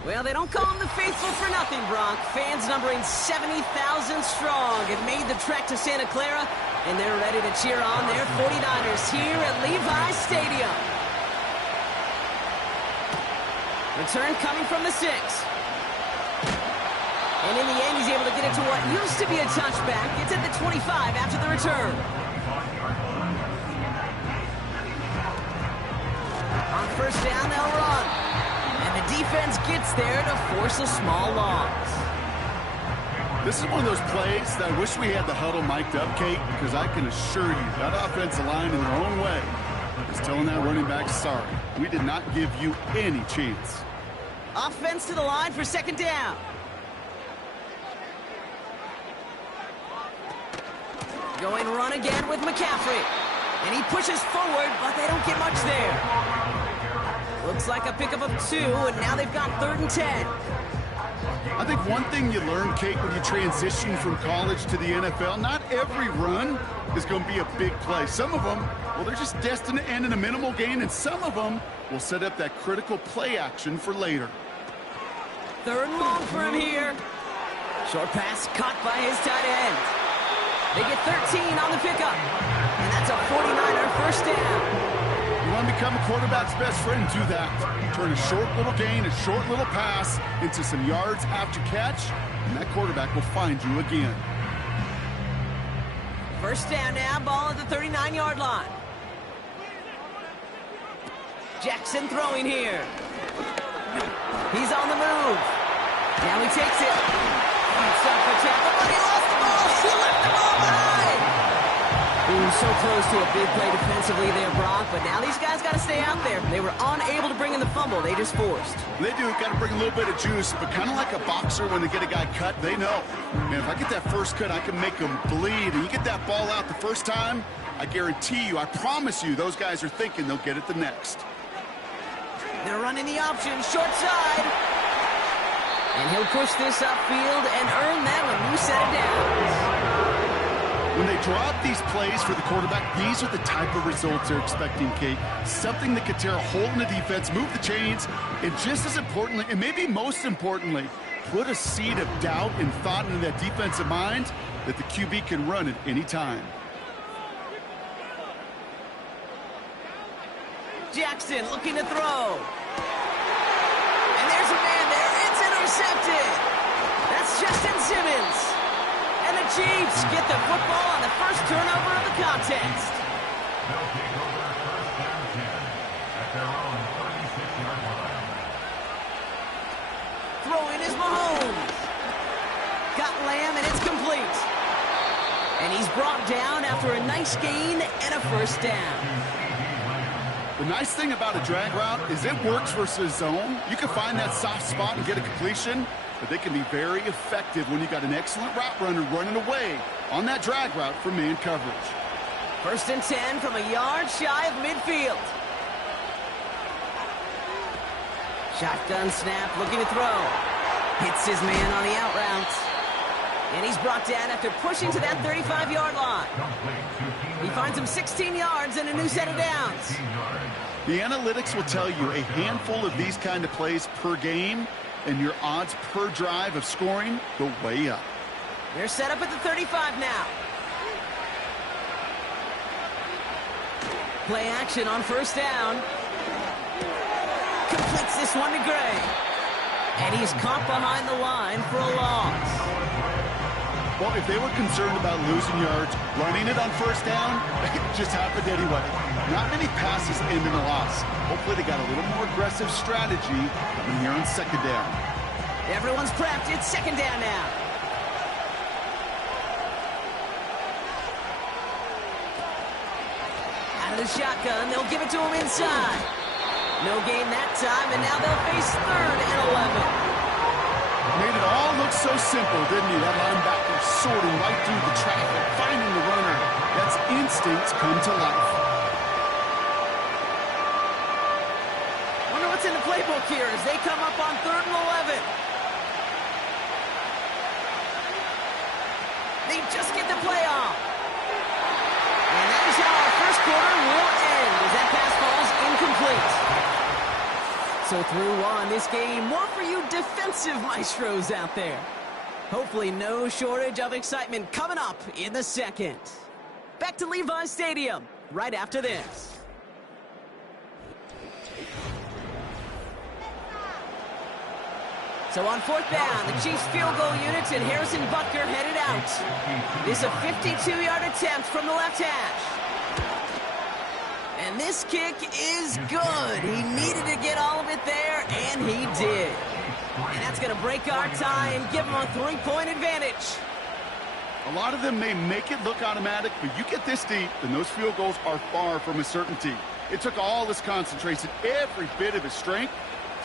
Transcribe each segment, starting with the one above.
Well, they don't call them the faithful for nothing, Bronk. Fans numbering 70,000 strong have made the trek to Santa Clara, and they're ready to cheer on their 49ers here at Levi's Stadium. Return coming from the 6. And in the end, he's able to get it to what used to be a touchback. It's at the 25 after the return. On first down, they'll run. And the defense gets there to force a small loss. This is one of those plays that I wish we had the huddle mic'd up, Kate, because I can assure you that offensive line in their own way is telling that running back, sorry, we did not give you any chance. Offense to the line for second down. Going run again with McCaffrey. And he pushes forward, but they don't get much there. Looks like a pickup of 2, and now they've got 3rd and 10. I think one thing you learn, Kate, when you transition from college to the NFL, not every run is going to be a big play. Some of them, well, they're just destined to end in a minimal gain, and some of them will set up that critical play action for later. 3rd and long for him here. Short pass caught by his tight end. They get 13 on the pickup, and that's a 49er first down. You want to become a quarterback's best friend, do that. Turn a short little gain, a short little pass into some yards after catch, and that quarterback will find you again. First down now, ball at the 39-yard line. Jackson throwing here. He's on the move. Now he takes it. It's up for tackle, but he lost the ball. He left the ball behind. Ooh, so close to a big play defensively there, Bronk, but now these guys got to stay out there. They were unable to bring in the fumble. They just forced. They do. Got to bring a little bit of juice, but kind of like a boxer when they get a guy cut, they know. Man, if I get that first cut, I can make them bleed. And you get that ball out the first time, I guarantee you, I promise you, those guys are thinking they'll get it the next. They're running the option, short side. And he'll push this upfield and earn that one. New set of downs. When they drop these plays for the quarterback, these are the type of results they're expecting, Kate. Something that could tear a hole in the defense, move the chains, and just as importantly, and maybe most importantly, put a seed of doubt and thought into that defensive mind that the QB can run at any time. Jackson looking to throw. And there's a man there. It's intercepted. That's Justin Simmons. And the Chiefs get the football on the first turnover of the contest. Throwing is Mahomes. Got Lamb, and it's complete. And he's brought down after a nice gain and a first down. The nice thing about a drag route is it works versus zone. You can find that soft spot and get a completion, but they can be very effective when you got an excellent route runner running away on that drag route for man coverage. First and 10 from a yard shy of midfield. Shotgun snap, looking to throw. Hits his man on the out route. And he's brought down after pushing to that 35-yard line. He finds him 16 yards and a new set of downs. The analytics will tell you a handful of these kind of plays per game, and your odds per drive of scoring go way up. They're set up at the 35 now. Play action on first down. Completes this one to Gray. And he's caught behind the line for a loss. Well, if they were concerned about losing yards, running it on first down, it just happened anyway. Not many passes end in a loss. Hopefully they got a little more aggressive strategy coming here on second down. Everyone's prepped. It's second down now. Out of the shotgun, they'll give it to him inside. No gain that time, and now they'll face third and 11. Made it all look so simple, didn't he? That linebacker sorting right through the traffic, finding the runner. That's instinct come to life. Wonder what's in the playbook here as they come up on third and 11. They just get the play off. And that is how our first quarter will end as that pass falls incomplete. So through one, this game, more for you defensive maestros out there. Hopefully no shortage of excitement coming up in the second. Back to Levi's Stadium right after this. So on fourth down, the Chiefs field goal units and Harrison Butker headed out. This is a 52-yard attempt from the left hash. And this kick is good. He needed to get all of it there, and he did. And that's going to break our tie and give him a 3-point advantage. A lot of them may make it look automatic, but you get this deep, and those field goals are far from a certainty. It took all his concentration, every bit of his strength,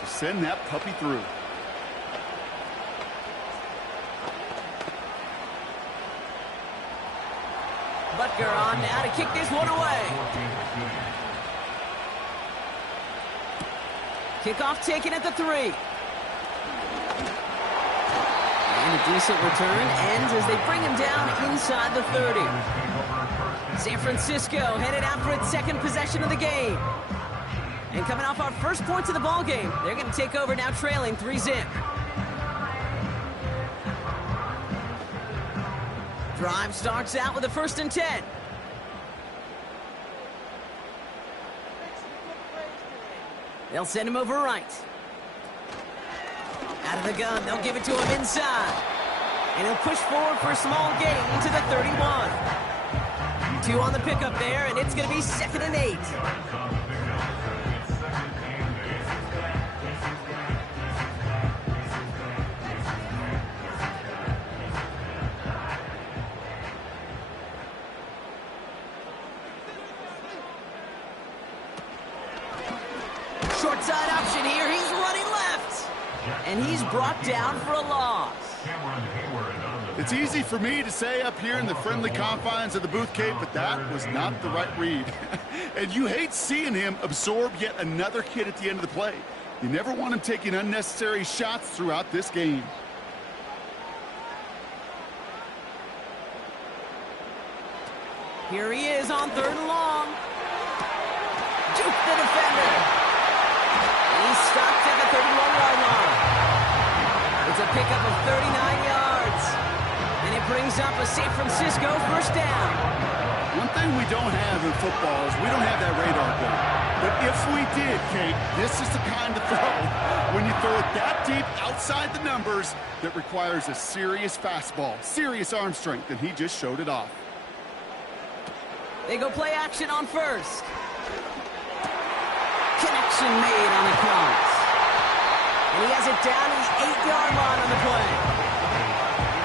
to send that puppy through. Butker on now to kick this one away. Kickoff taken at the 3. And a decent return ends as they bring him down inside the 30. San Francisco headed out for its second possession of the game. And coming off our first points of the ball game, they're going to take over now trailing 3-zip. Drive starts out with a first and 10. They'll send him over right. Out of the gun, they'll give it to him inside. And he'll push forward for a small gain to the 31. 2 on the pickup there, and it's going to be 2nd and 8. Short side option here. He's running left. And he's brought down for a loss. It's easy for me to say up here in the friendly confines of the Booth Cape, but that was not the right read. And you hate seeing him absorb yet another hit at the end of the play. You never want him taking unnecessary shots throughout this game. Here he is on 3rd and long. Juke the defender. He's stopped at the 31-yard line. It's a pickup of 39 yards. And it brings up a San Francisco first down. One thing we don't have in football is we don't have that radar gun. But if we did, Kate, this is the kind of throw, when you throw it that deep outside the numbers, that requires a serious fastball, serious arm strength, and he just showed it off. They go play action on first. Connection made on the cross. And he has it down to the 8-yard line on the play.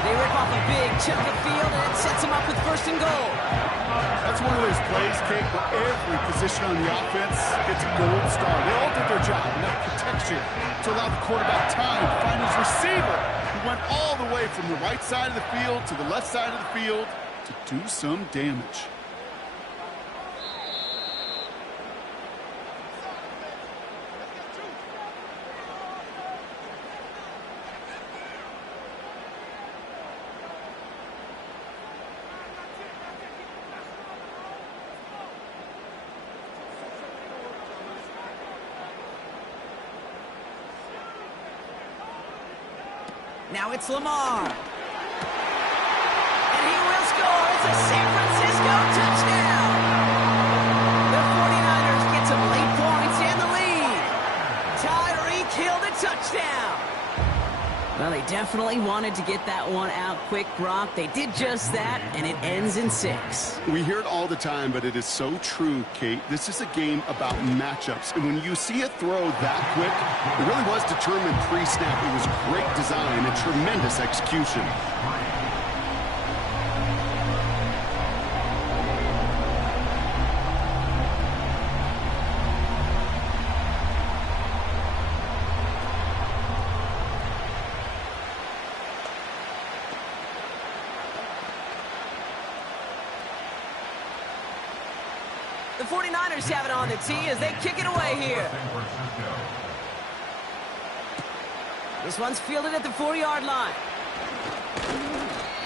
They rip off a big chunk of field, and it sets him up with first and goal. That's one of those plays, Kate, where every position on the offense gets a gold star. They all did their job, enough protection to allow the quarterback time to find his receiver, who went all the way from the right side of the field to the left side of the field to do some damage. Now it's Lamar. And he will score. It's a San Francisco touchdown. The 49ers get some late points and the lead. Tyreek Hill the touchdown. Well, they definitely wanted to get that one out quick, Brock. They did just that, and it ends in 6. We hear it all the time, but it is so true, Kate. This is a game about matchups. And when you see a throw that quick, it really was determined pre-snap. It was great design and tremendous execution. The 49ers have it on the tee as they kick it away here. This one's fielded at the 4-yard line.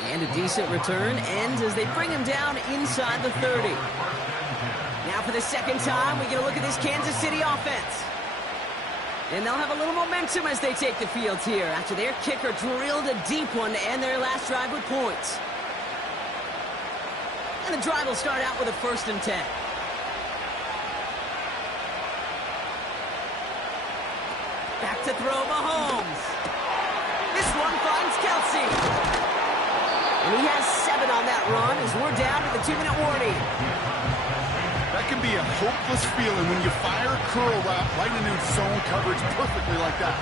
And a decent return ends as they bring him down inside the 30. Now for the second time, we get a look at this Kansas City offense. And they'll have a little momentum as they take the field here after their kicker drilled a deep one to end their last drive with points. And the drive will start out with a 1st and 10. Back to throw Mahomes. This one finds Kelsey. And he has 7 on that run as we're down to the 2-minute warning. That can be a hopeless feeling when you fire a curl route right into zone coverage perfectly like that.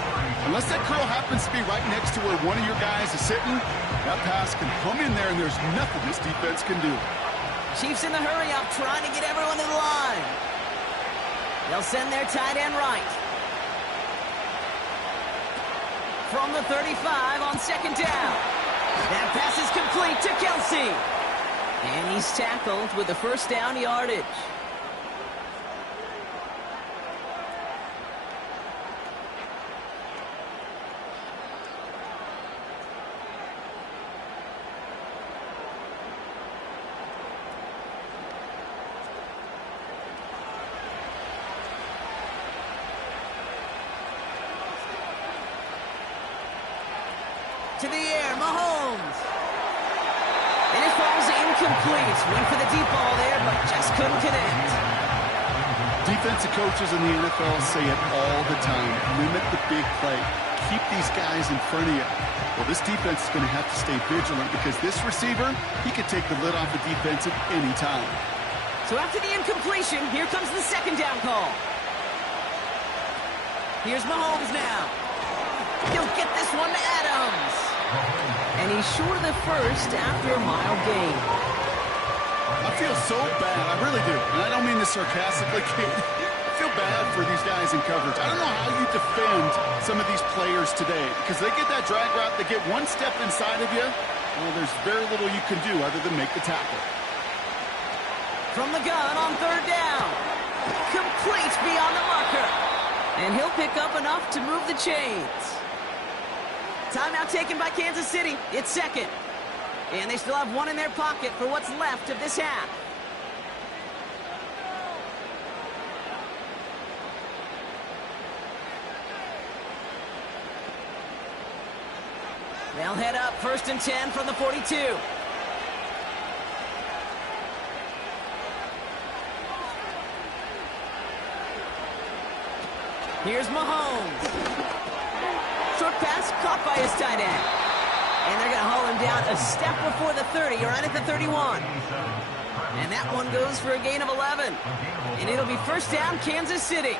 Unless that curl happens to be right next to where one of your guys is sitting, that pass can come in there and there's nothing this defense can do. Chiefs in the hurry-up trying to get everyone to the line. They'll send their tight end right. From the 35 on 2nd down. That pass is complete to Kelsey. And he's tackled with the 1st down yardage. To the air, Mahomes. And it falls incomplete. Went for the deep ball there, but just couldn't connect. Defensive coaches in the NFL say it all the time. Limit the big play. Keep these guys in front of you. Well, this defense is going to have to stay vigilant because this receiver, he could take the lid off the defense at any time. So after the incompletion, here comes the 2nd down call. Here's Mahomes now. He'll get this one to Adams. And he's short of the 1st after a mile gain. I feel so bad. I really do. And I don't mean this sarcastically, Kate. I feel bad for these guys in coverage. I don't know how you defend some of these players today because they get that drag route, they get one step inside of you. Well, there's very little you can do other than make the tackle. From the gun on 3rd down. Complete beyond the marker. And he'll pick up enough to move the chains. Timeout taken by Kansas City. It's 2nd. And they still have one in their pocket for what's left of this half. They'll head up 1st and 10 from the 42. Here's Mahomes. Short pass caught by his tight end. And they're going to haul him down a step before the 30, or right at the 31. And that one goes for a gain of 11. And it'll be first down, Kansas City.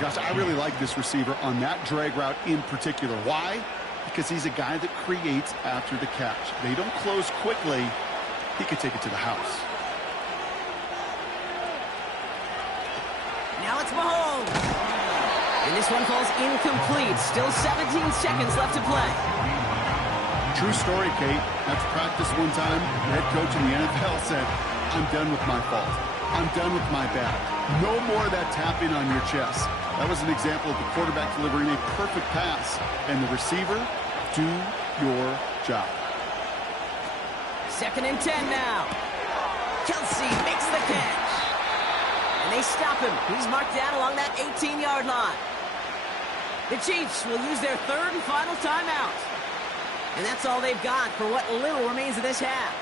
Gosh, I really like this receiver on that drag route in particular. Why? Because he's a guy that creates after the catch. They don't close quickly. He could take it to the house. Now it's Mahomes. And this one falls incomplete. Still 17 seconds left to play. True story, Kate. After practice one time, the head coach in the NFL said, I'm done with my fault. I'm done with my bad. No more of that tapping on your chest. That was an example of the quarterback delivering a perfect pass. And the receiver, do your job. 2nd and 10 now. Kelsey makes the catch. And they stop him. He's marked down along that 18-yard line. The Chiefs will use their 3rd and final timeout. And that's all they've got for what little remains of this half.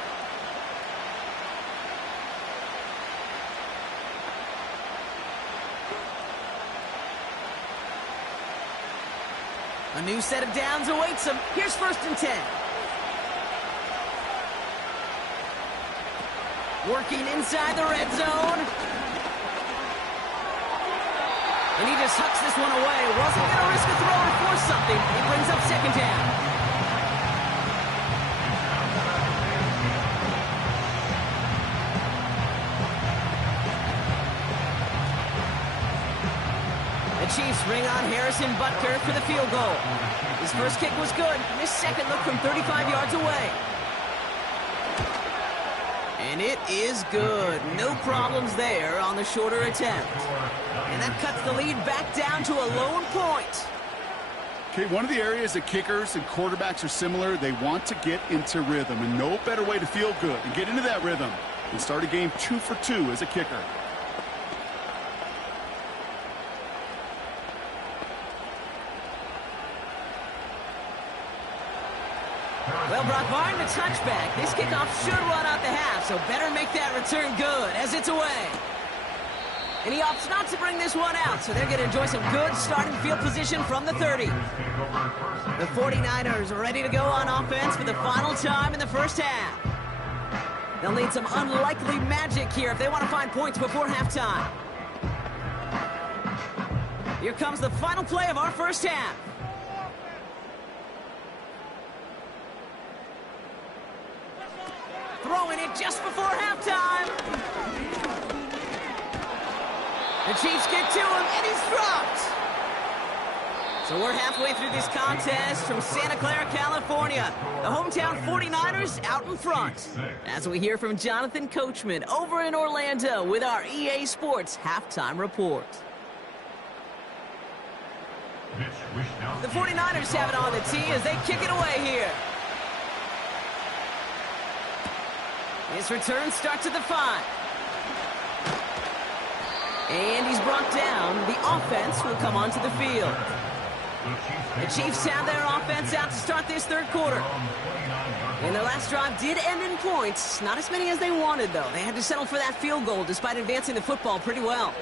A new set of downs awaits him. Here's 1st and 10. Working inside the red zone. And he just hucks this one away. Wasn't going to risk a throw or force something. It brings up 2nd down. The Chiefs bring on Harrison Butker for the field goal. His first kick was good. His second look from 35 yards away. And it is good. No problems there on the shorter attempt. And that cuts the lead back down to a lone point. Okay, one of the areas that kickers and quarterbacks are similar, they want to get into rhythm. And no better way to feel good and get into that rhythm than start a game 2 for 2 as a kicker. Well, Brock Barn, the touchback. This kickoff should run out the half, so better make that return good as it's away. And he opts not to bring this one out, so they're going to enjoy some good starting field position from the 30. The 49ers are ready to go on offense for the final time in the first half. They'll need some unlikely magic here if they want to find points before halftime. Here comes the final play of our first half. Throwing it just before halftime. The Chiefs get to him, and he's dropped. So we're halfway through this contest from Santa Clara, California. The hometown 49ers out in front. As we hear from Jonathan Coachman over in Orlando with our EA Sports halftime report. The 49ers have it on the tee as they kick it away here. His return starts at the 5. And he's brought down. The offense will come onto the field. The Chiefs have their offense out to start this third quarter. And their last drive did end in points. Not as many as they wanted, though. They had to settle for that field goal despite advancing the football pretty well.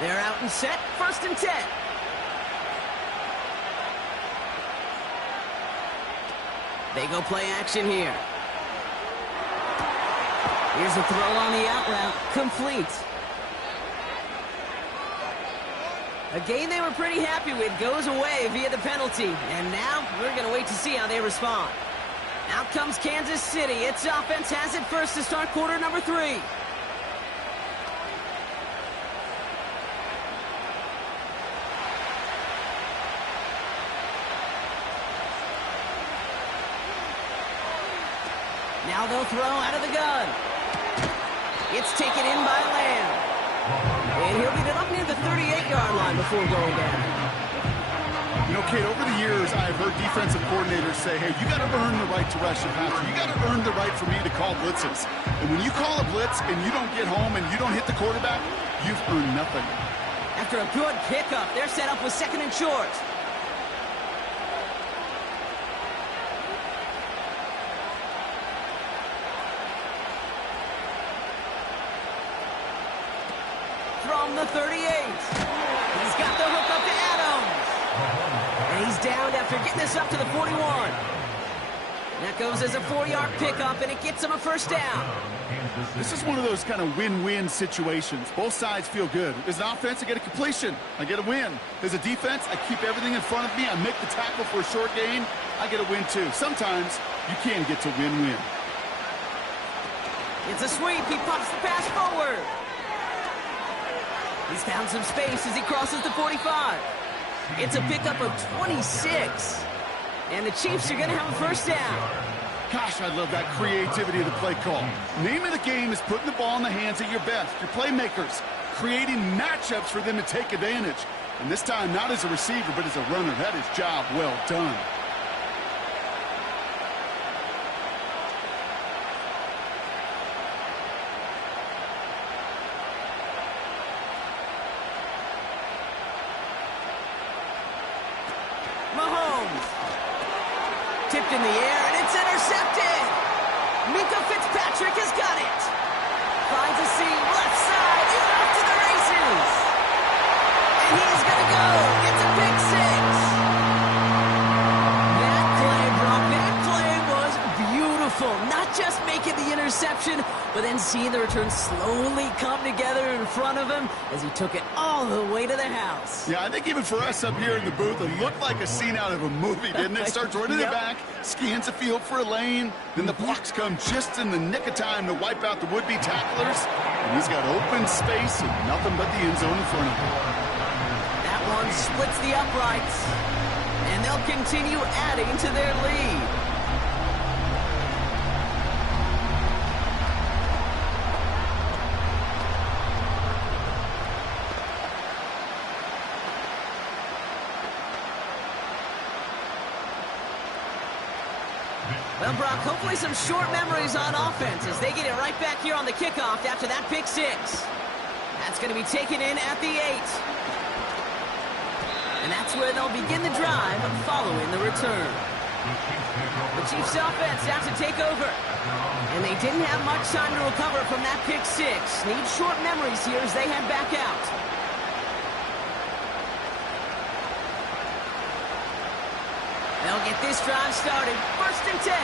They're out and set. 1st and 10. They go play action here. Here's a throw on the out route. Complete. A game they were pretty happy with goes away via the penalty. And now we're going to wait to see how they respond. Out comes Kansas City. Its offense has it first to start quarter number 3. Now they'll throw out of the gun. It's taken in by Lamb. And he'll get it up near the 38-yard line before going down. You know, Kate, over the years, I've heard defensive coordinators say, hey, you got to earn the right to rush the passer. You got to earn the right for me to call blitzes. And when you call a blitz and you don't get home and you don't hit the quarterback, you've earned nothing. After a good pickup, they're set up with 2nd and short. From from the 38. He's got the hook up to Adams. And he's down after getting this up to the 41. That goes as a 4-yard pickup, and it gets him a first down. This is one of those kind of win-win situations. Both sides feel good. As an offense, I get a completion. I get a win. As a defense, I keep everything in front of me. I make the tackle for a short gain. I get a win, too. Sometimes you can get to win-win. It's a sweep. He pumps the pass forward. He's found some space as he crosses the 45. It's a pickup of 26. And the Chiefs are going to have a first down. Gosh, I love that creativity of the play call. Name of the game is putting the ball in the hands of your best, your playmakers, creating matchups for them to take advantage. And this time, not as a receiver, but as a runner. That is job well done. Tipped in the air, and it's intercepted. Minkah Fitzpatrick has got it. Finds a seam, left side. He's off to the races. And he's going to go. It's a big 6. That play, Brock, that play was beautiful. Not just making the interception, but then seeing the return slowly come together in front of him as he took it all the way to the house. Yeah, I think even for us up here in the booth, it looked like a scene out of a movie, didn't it? Starts running it back, scans the field for a lane, then the blocks come just in the nick of time to wipe out the would-be tacklers, and he's got open space and nothing but the end zone in front of him. That one splits the uprights, and they'll continue adding to their lead. Well, Brock, hopefully some short memories on offense as they get it right back here on the kickoff after that pick 6. That's going to be taken in at the 8. And that's where they'll begin the drive following the return. The Chiefs offense has to take over. And they didn't have much time to recover from that pick 6. Need short memories here as they head back out. They'll get this drive started. 1st and 10.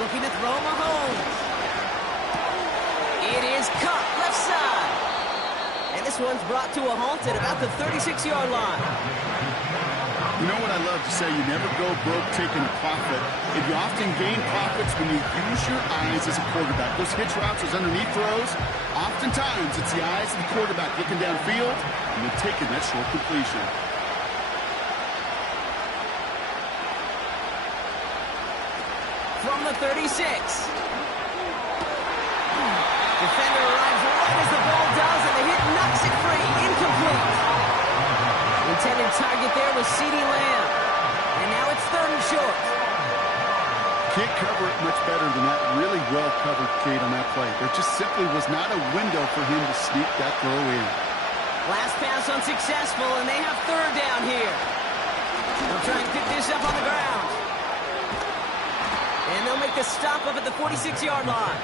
Looking to throw Mahomes. It is cut left side. And this one's brought to a halt at about the 36-yard line. You know what I love to say? You never go broke taking a profit. And you often gain profits when you use your eyes as a quarterback. Those hitch routes, those underneath throws, oftentimes it's the eyes of the quarterback looking downfield and they're taking that short completion. From the 36. Defender arrives right as the ball does, and the hit knocks it free. Incomplete. Intended target there was CeeDee Lamb. And now it's 3rd and short. Can't cover it much better than that. Really well covered, Kate, on that play. There just simply was not a window for him to sneak that throw in. Last pass unsuccessful, and they have 3rd down here. They'll try and pick this up on the ground. And they'll make the stop up at the 46-yard line.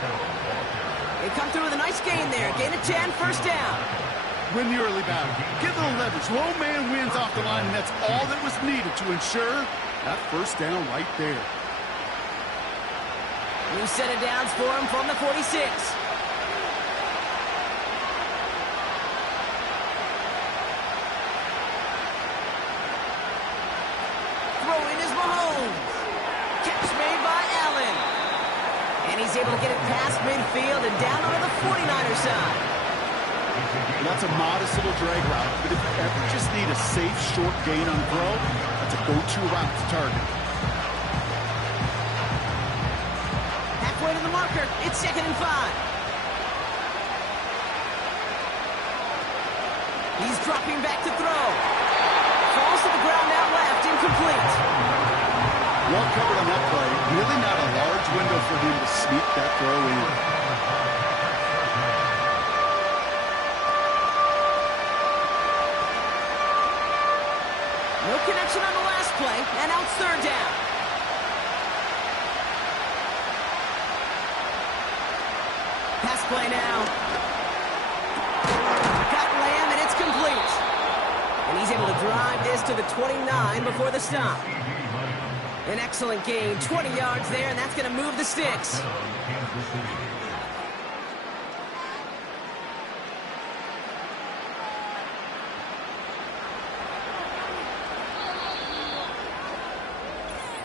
They come through with a nice gain there. Gain of 10, 1st down. Win the early battle. Get a little leverage. Low man wins off the line, and that's all that was needed to ensure that 1st down right there. New set of downs for him from the 46. Throw in is Mahomes. Catch made by Allen. And he's able to get it past midfield and down on the 49er side. That's a modest little drag route, but if you ever just need a safe, short gain on throw, that's a go-to route to target. Halfway to the marker, it's 2nd and 5. He's dropping back to throw. Falls to the ground out left, incomplete. Well covered on that play. Really not a large window for him to sneak that throw in. No connection on the last play, and now it's 3rd down. play now. Got Lamb, and it's complete. And he's able to drive this to the 29 before the stop. An excellent gain, 20 yards there, and that's going to move the sticks.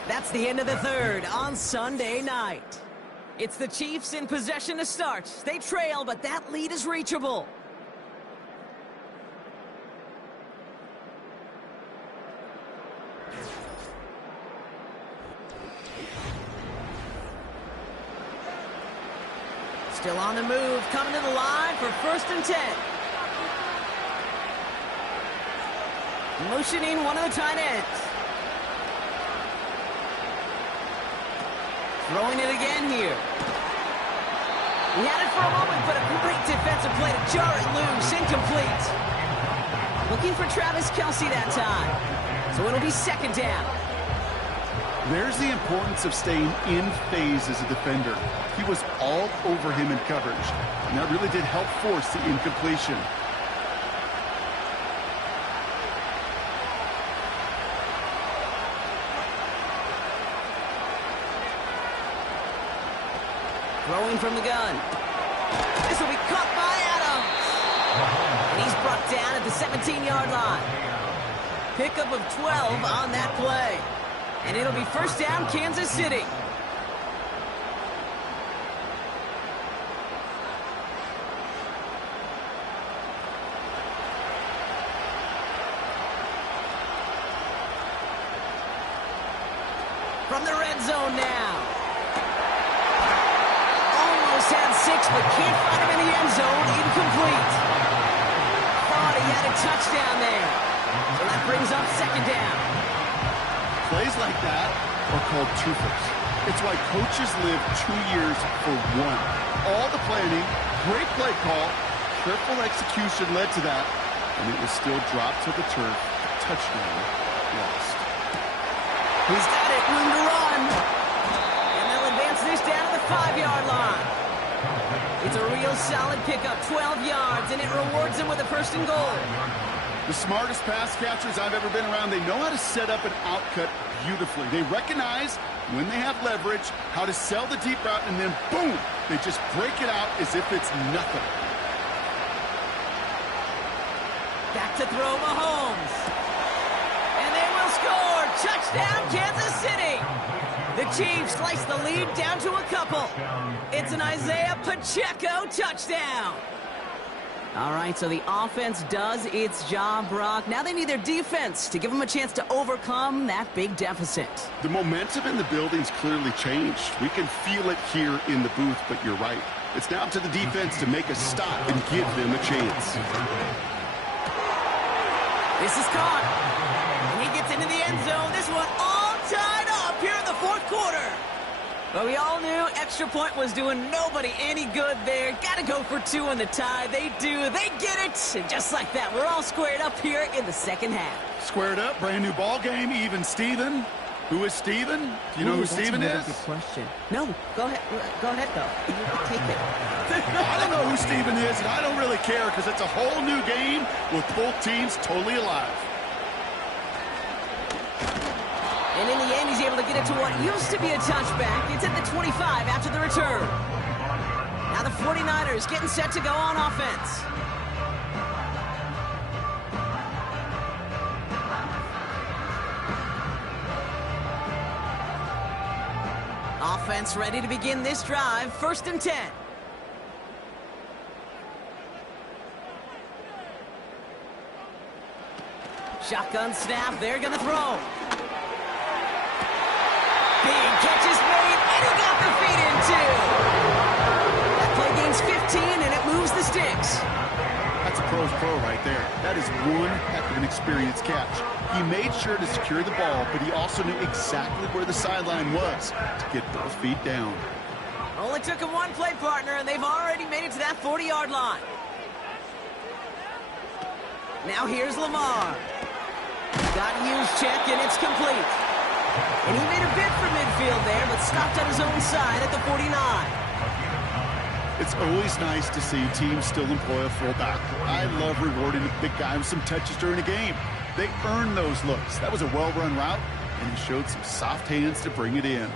That's the end of the third on Sunday night. It's the Chiefs in possession to start. They trail, but that lead is reachable. Still on the move, coming to the line for 1st and 10. Motioning one of the tight ends. Throwing it again here. He had it for a moment, but a great defensive play to jar it loose. Incomplete. Looking for Travis Kelce that time. So it'll be 2nd down. There's the importance of staying in phase as a defender. He was all over him in coverage, and that really did help force the incompletion. Throwing from the gun. This will be caught by Adams. And he's brought down at the 17-yard line. Pickup of 12 on that play. And it'll be 1st down, Kansas City. From the red zone now. Had 6, but can't find him in the end zone. Incomplete. Thought he had a touchdown there. So that brings up 2nd down. Plays like that are called twofers. It's why coaches live 2 years for one. All the planning, great play call, careful execution led to that, and it was still dropped to the turf. Touchdown lost. He's got it. Room to run. And they'll advance this down to the 5-yard line. It's a real solid pickup, 12 yards, and it rewards him with a 1st and goal. The smartest pass catchers I've ever been around, they know how to set up an outcut beautifully. They recognize when they have leverage, how to sell the deep route, and then boom, they just break it out as if it's nothing. Back to throw Mahomes. And they will score. Touchdown, Kansas City. The Chiefs slice the lead down to a couple. It's an Isaiah Pacheco touchdown. All right, so the offense does its job, Brock. Now they need their defense to give them a chance to overcome that big deficit. The momentum in the building's clearly changed. We can feel it here in the booth, but you're right. It's now up to the defense to make a stop and give them a chance. This is caught. And he gets into the end zone. This one all tied up here in the 4th quarter. But we all knew extra point was doing nobody any good there. Got to go for 2 on the tie. They do. They get it. And just like that, we're all squared up here in the 2nd half. Squared up, brand new ball game, even Steven. Who is Steven? Do you know who Steven is? That's a good question. No, go ahead. Go ahead, though. You take it. I don't know who Steven is, and I don't really care because it's a whole new game with both teams totally alive. And in the end, he's able to get it to what used to be a touchback. It's at the 25 after the return. Now the 49ers getting set to go on offense. Offense ready to begin this drive. 1st and 10. Shotgun snap. They're going to throw. Big catch is made, and he got the feet in, too. That play gains 15, and it moves the sticks. That's a pro's pro right there. That is one heck of an experienced catch. He made sure to secure the ball, but he also knew exactly where the sideline was to get both feet down. Only took him one play partner, and they've already made it to that 40-yard line. Now here's Lamar. Got used check, and it's complete. And he made a bid for midfield there, but stopped on his own side at the 49. It's always nice to see teams still employ a fullback. I love rewarding the big guy with some touches during a game. They earn those looks. That was a well-run route, and he showed some soft hands to bring it in.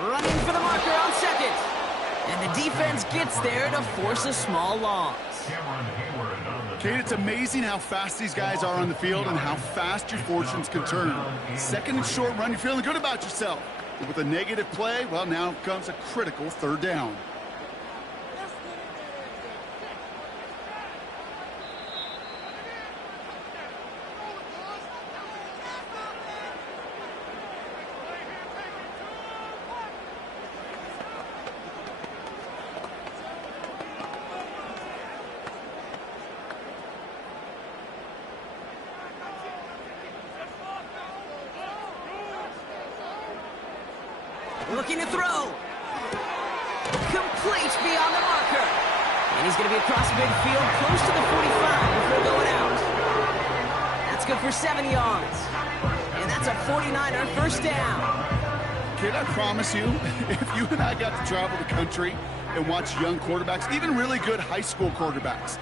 Running for the marker on second. And the defense gets there to force a small loss. Kate, it's amazing how fast these guys are on the field and how fast your fortunes can turn. Second and short run, you're feeling good about yourself. But with a negative play, well, now comes a critical third down. Looking to throw. Complete beyond the marker. And he's going to be across midfield, close to the 45 before going out. That's good for 7 yards. And that's a 49er first down. Kid, I promise you, if you and I got to travel the country and watch young quarterbacks, even really good high school quarterbacks,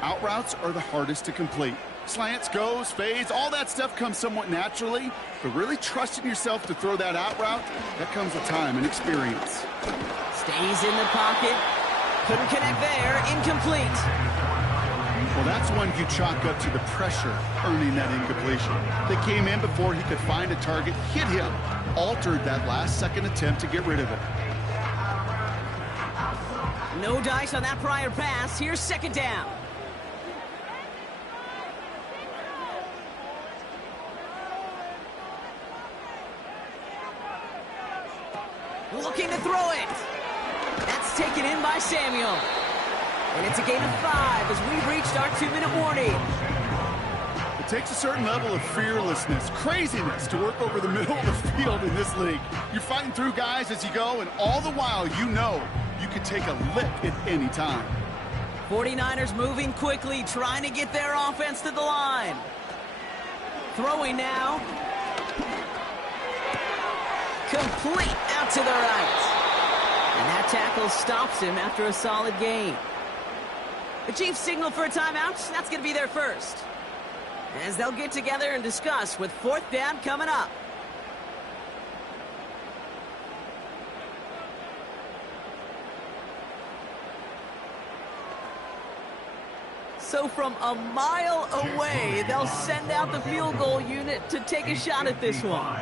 out routes are the hardest to complete. Slants, goes, fades, all that stuff comes somewhat naturally, but really trusting yourself to throw that out route, that comes with time and experience. Stays in the pocket. Couldn't connect there. Incomplete. Well, that's one you chalk up to the pressure earning that incompletion. They came in before he could find a target, hit him, altered that last-second attempt to get rid of it. No dice on that prior pass. Here's second down. Looking to throw it. That's taken in by Samuel. And it's a gain of 5 as we've reached our 2-minute warning. It takes a certain level of fearlessness, craziness to work over the middle of the field in this league. You're fighting through guys as you go, and all the while you know you can take a lick at any time. 49ers moving quickly, trying to get their offense to the line. Throwing now. Complete out to the right. And that tackle stops him after a solid gain. The Chiefs signal for a timeout. That's going to be their first. As they'll get together and discuss with fourth down coming up. So from a mile away, they'll send out the field goal unit to take a shot at this one.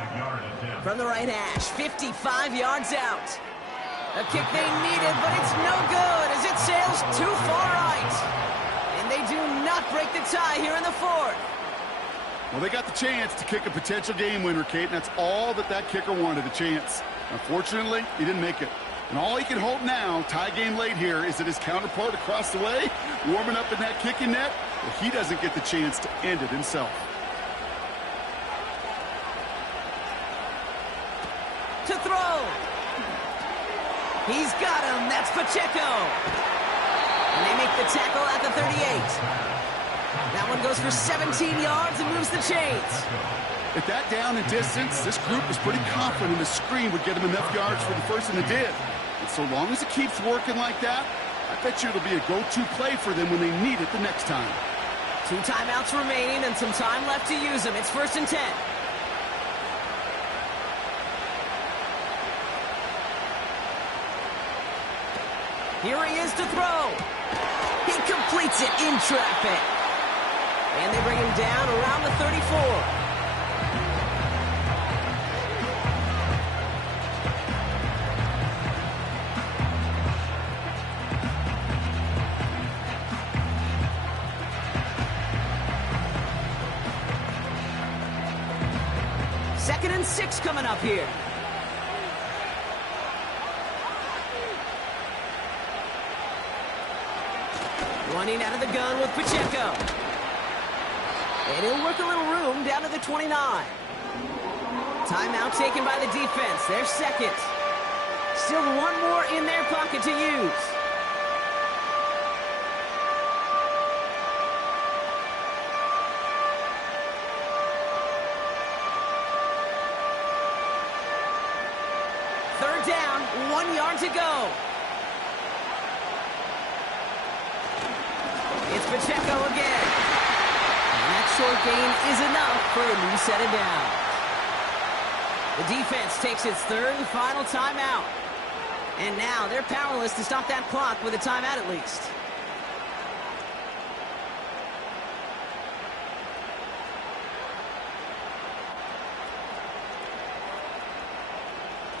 From the right hash, 55 yards out. A kick they needed, but it's no good as it sails too far right. And they do not break the tie here in the fourth. Well, they got the chance to kick a potential game winner, Kate, and that's all that kicker wanted, a chance. Unfortunately, he didn't make it. And all he can hope now, tie game late here, is that his counterpart across the way, warming up in that kicking net, well, he doesn't get the chance to end it himself. To throw. He's got him. That's Pacheco. And they make the tackle at the 38. That one goes for 17 yards and moves the chains. At that down and distance, this group was pretty confident the screen would get him enough yards for the first, and it did. And so long as it keeps working like that, I bet you it'll be a go-to play for them when they need it the next time. 2 timeouts remaining and some time left to use them. It's 1st and 10. Here he is to throw. He completes it in traffic. And they bring him down around the 34. Second and 6 coming up here. Running out of the gun with Pacheco. And he'll work a little room down to the 29. Timeout taken by the defense. Their second. Still one more in their pocket to use. Third down, 1 yard to go. It's Pacheco again. And that short gain is enough for a new set of downs. The defense takes its third and final timeout. And now they're powerless to stop that clock with a timeout at least.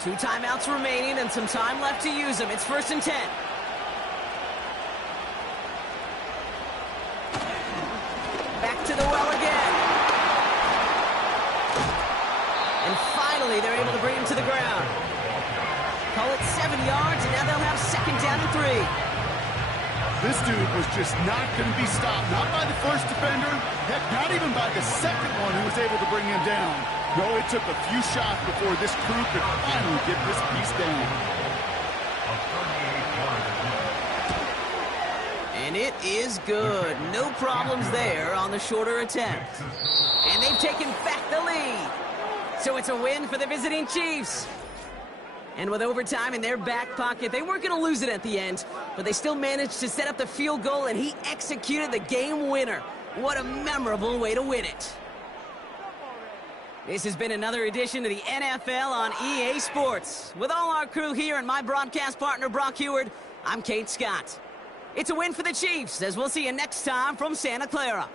Two timeouts remaining and some time left to use them. It's 1st and 10. Back to the well again. And finally, they're able to bring him to the ground. Call it 7 yards, and now they'll have 2nd down and 3. This dude was just not going to be stopped. Not by the first defender, heck, not even by the second one who was able to bring him down. No, it took a few shots before this crew could finally get this piece down. And it is good. No problems there on the shorter attempt. And they've taken back the lead. So it's a win for the visiting Chiefs. And with overtime in their back pocket, they weren't going to lose it at the end, but they still managed to set up the field goal, and he executed the game winner. What a memorable way to win it. This has been another edition of the NFL on EA Sports. With all our crew here and my broadcast partner, Brock Heward, I'm Kate Scott. It's a win for the Chiefs, as we'll see you next time from Santa Clara.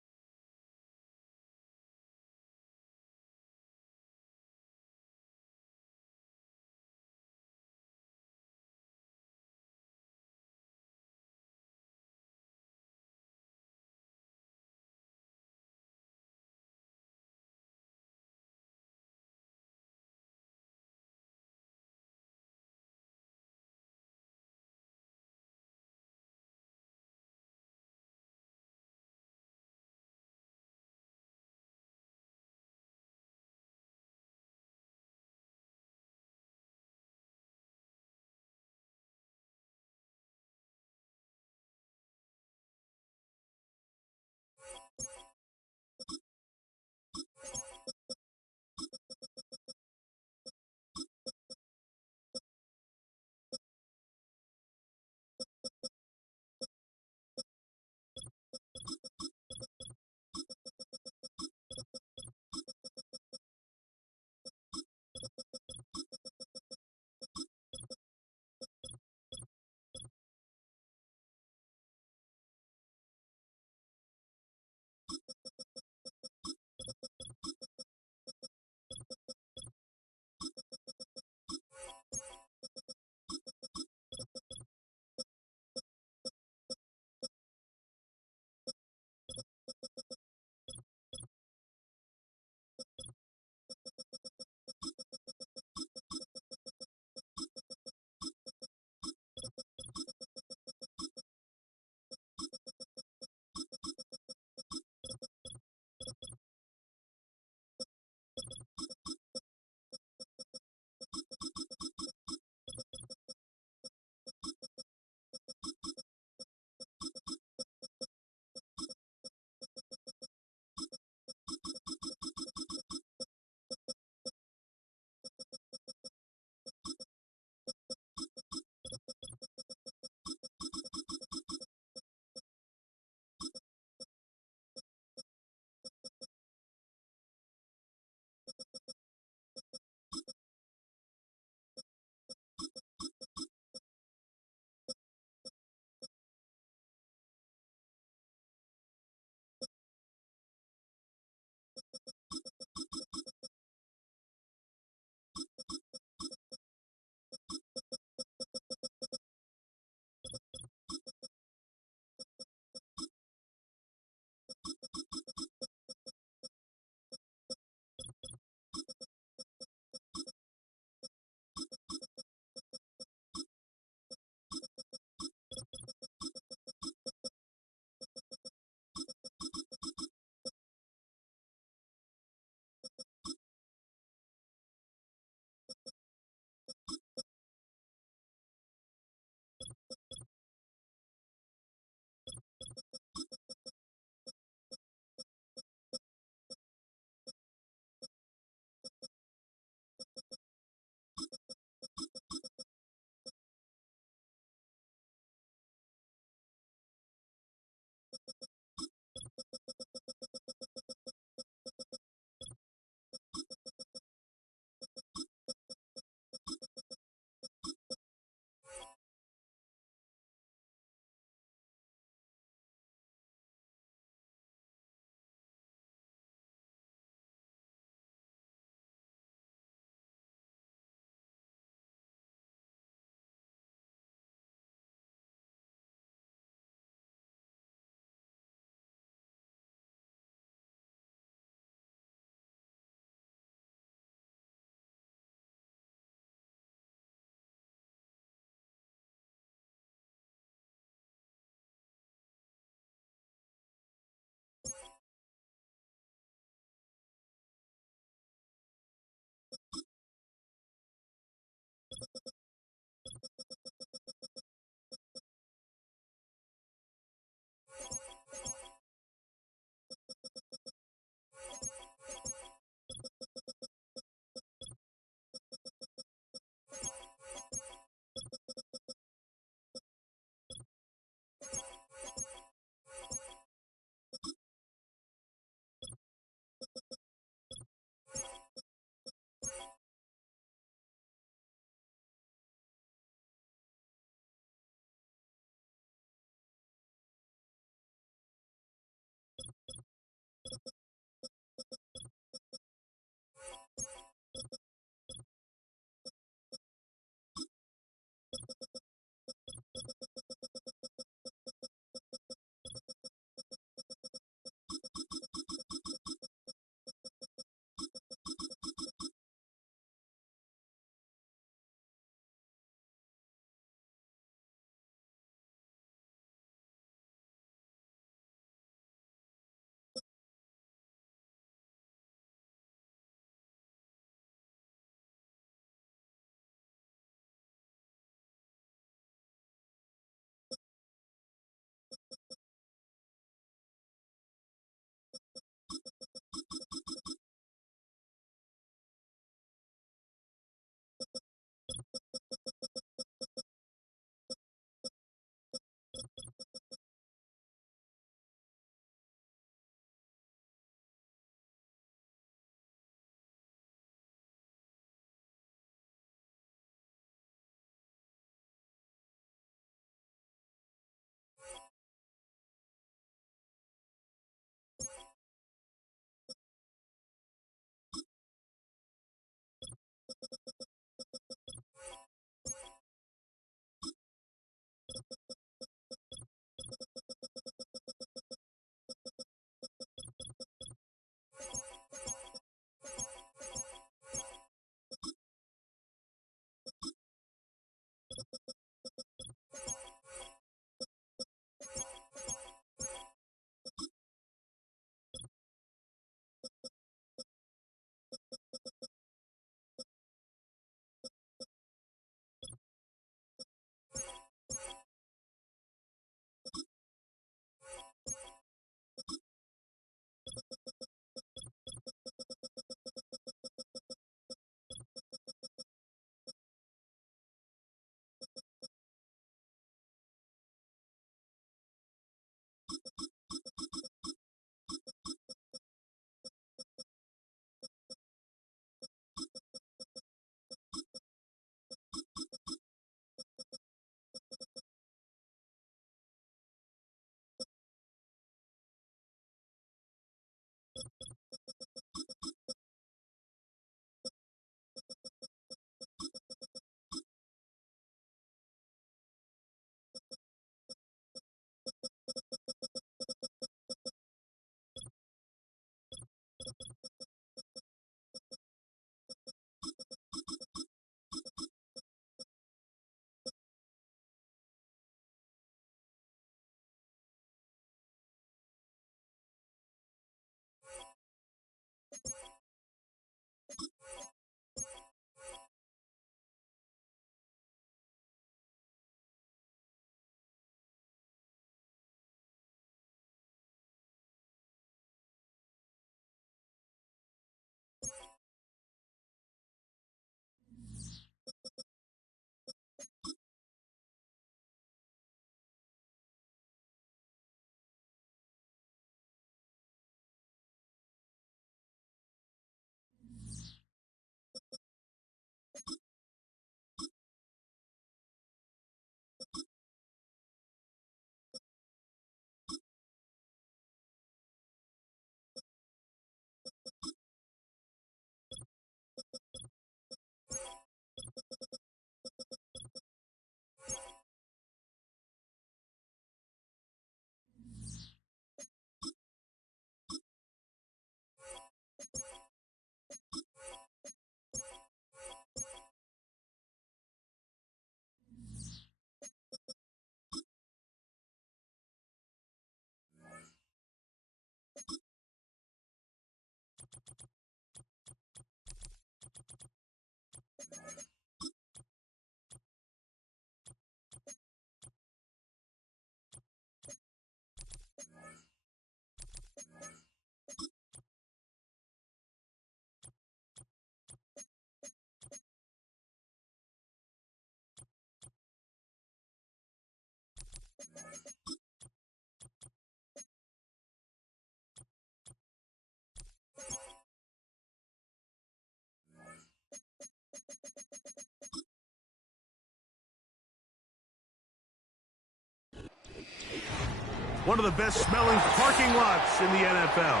one of the best-smelling parking lots in the NFL.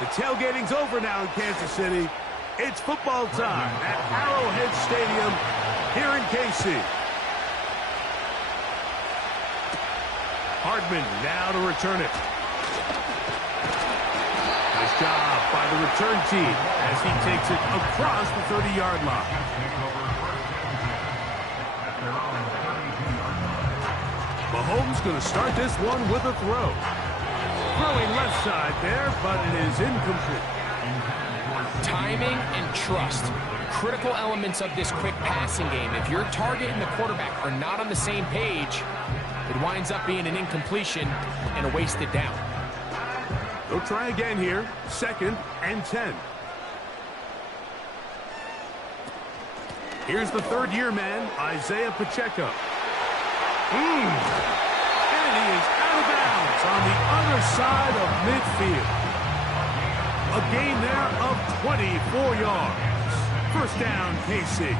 The tailgating's over now in Kansas City. It's football time at Arrowhead Stadium here in KC. Hardman now to return it. Nice job by the return team as he takes it across the 30-yard line. Mahomes going to start this one with a throw. Throwing left side there, but it is incomplete. Timing and trust, critical elements of this quick passing game. If your target and the quarterback are not on the same page, it winds up being an incompletion and a wasted down. They'll try again here. 2nd and 10. Here's the third-year man, Isaiah Pacheco. And he is out of bounds on the other side of midfield. A gain there of 24 yards. First down, KC.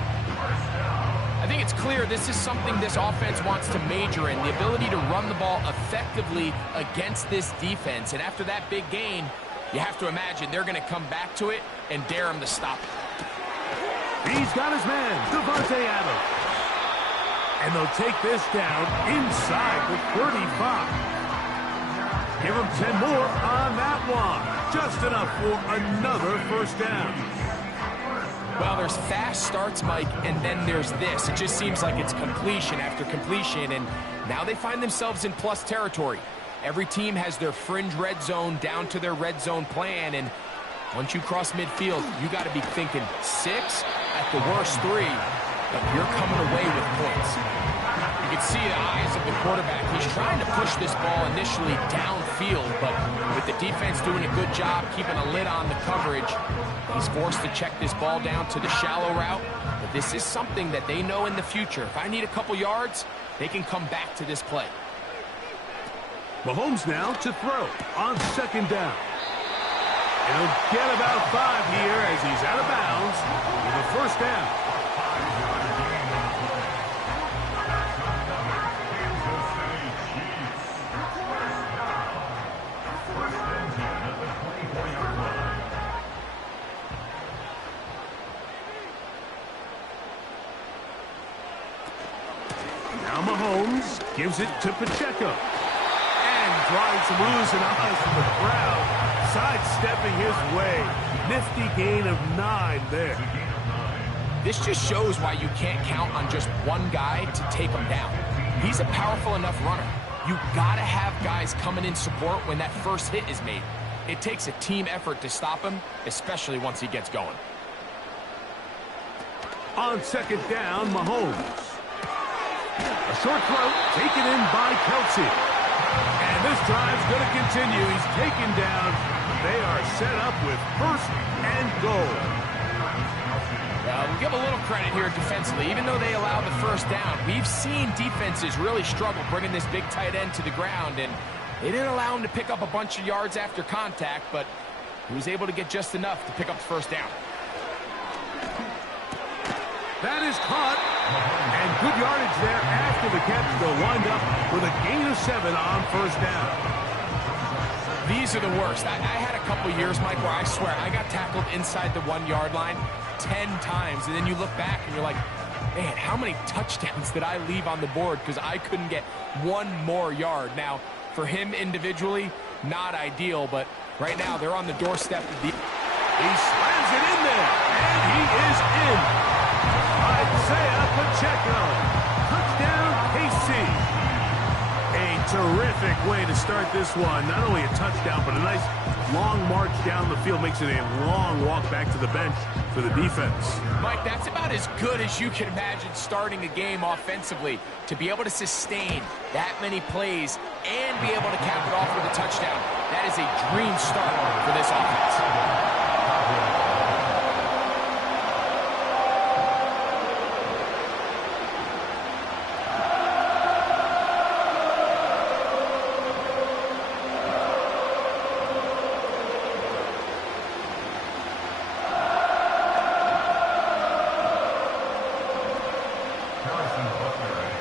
I think it's clear this is something this offense wants to major in, the ability to run the ball effectively against this defense. And after that big gain, you have to imagine they're going to come back to it and dare him to stop it. He's got his man, Devontae Adams. And they'll take this down inside the 35. Give him 10 more on that one. Just enough for another first down. Well, there's fast starts, Mike, and then there's this. It just seems like it's completion after completion, and now they find themselves in plus territory. Every team has their fringe red zone down to their red zone plan, and once you cross midfield, you got to be thinking 6, at the worst 3, but you're coming away with points. You can see the eyes of the quarterback. He's trying to push this ball initially downfield, but with the defense doing a good job keeping a lid on the coverage, he's forced to check this ball down to the shallow route. But this is something that they know in the future. If I need a couple yards, they can come back to this play. Mahomes now to throw on 2nd down. And he'll get about 5 here as he's out of bounds with a first down. Now Mahomes gives it to Pacheco. And trying some oohs and ahs from the crowd. Sidestepping his way. Nifty gain of 9 there. This just shows why you can't count on just one guy to take him down. He's a powerful enough runner. You gotta have guys coming in support when that first hit is made. It takes a team effort to stop him, especially once he gets going. On 2nd down, Mahomes. A short throw taken in by Kelsey. And this drive's going to continue. He's taken down. They are set up with 1st and goal. We'll give a little credit here defensively. Even though they allowed the first down, we've seen defenses really struggle bringing this big tight end to the ground, and they didn't allow him to pick up a bunch of yards after contact, but he was able to get just enough to pick up the first down. That is caught. And good yardage there after the catch. They'll wind up with a gain of 7 on first down. These are the worst. I had a couple years, Mike, where I swear I got tackled inside the 1-yard line 10 times. And then you look back and you're like, man, how many touchdowns did I leave on the board because I couldn't get 1 more yard? Now, for him individually, not ideal, but right now they're on the doorstep of the... He slams it in there, and he is in. Isaiah Pacheco. Touchdown, KC. A terrific way to start this one. Not only a touchdown, but a nice long march down the field. Makes it a long walk back to the bench for the defense. Mike, that's about as good as you can imagine starting a game offensively. To be able to sustain that many plays and be able to cap it off with a touchdown, that is a dream start for this offense.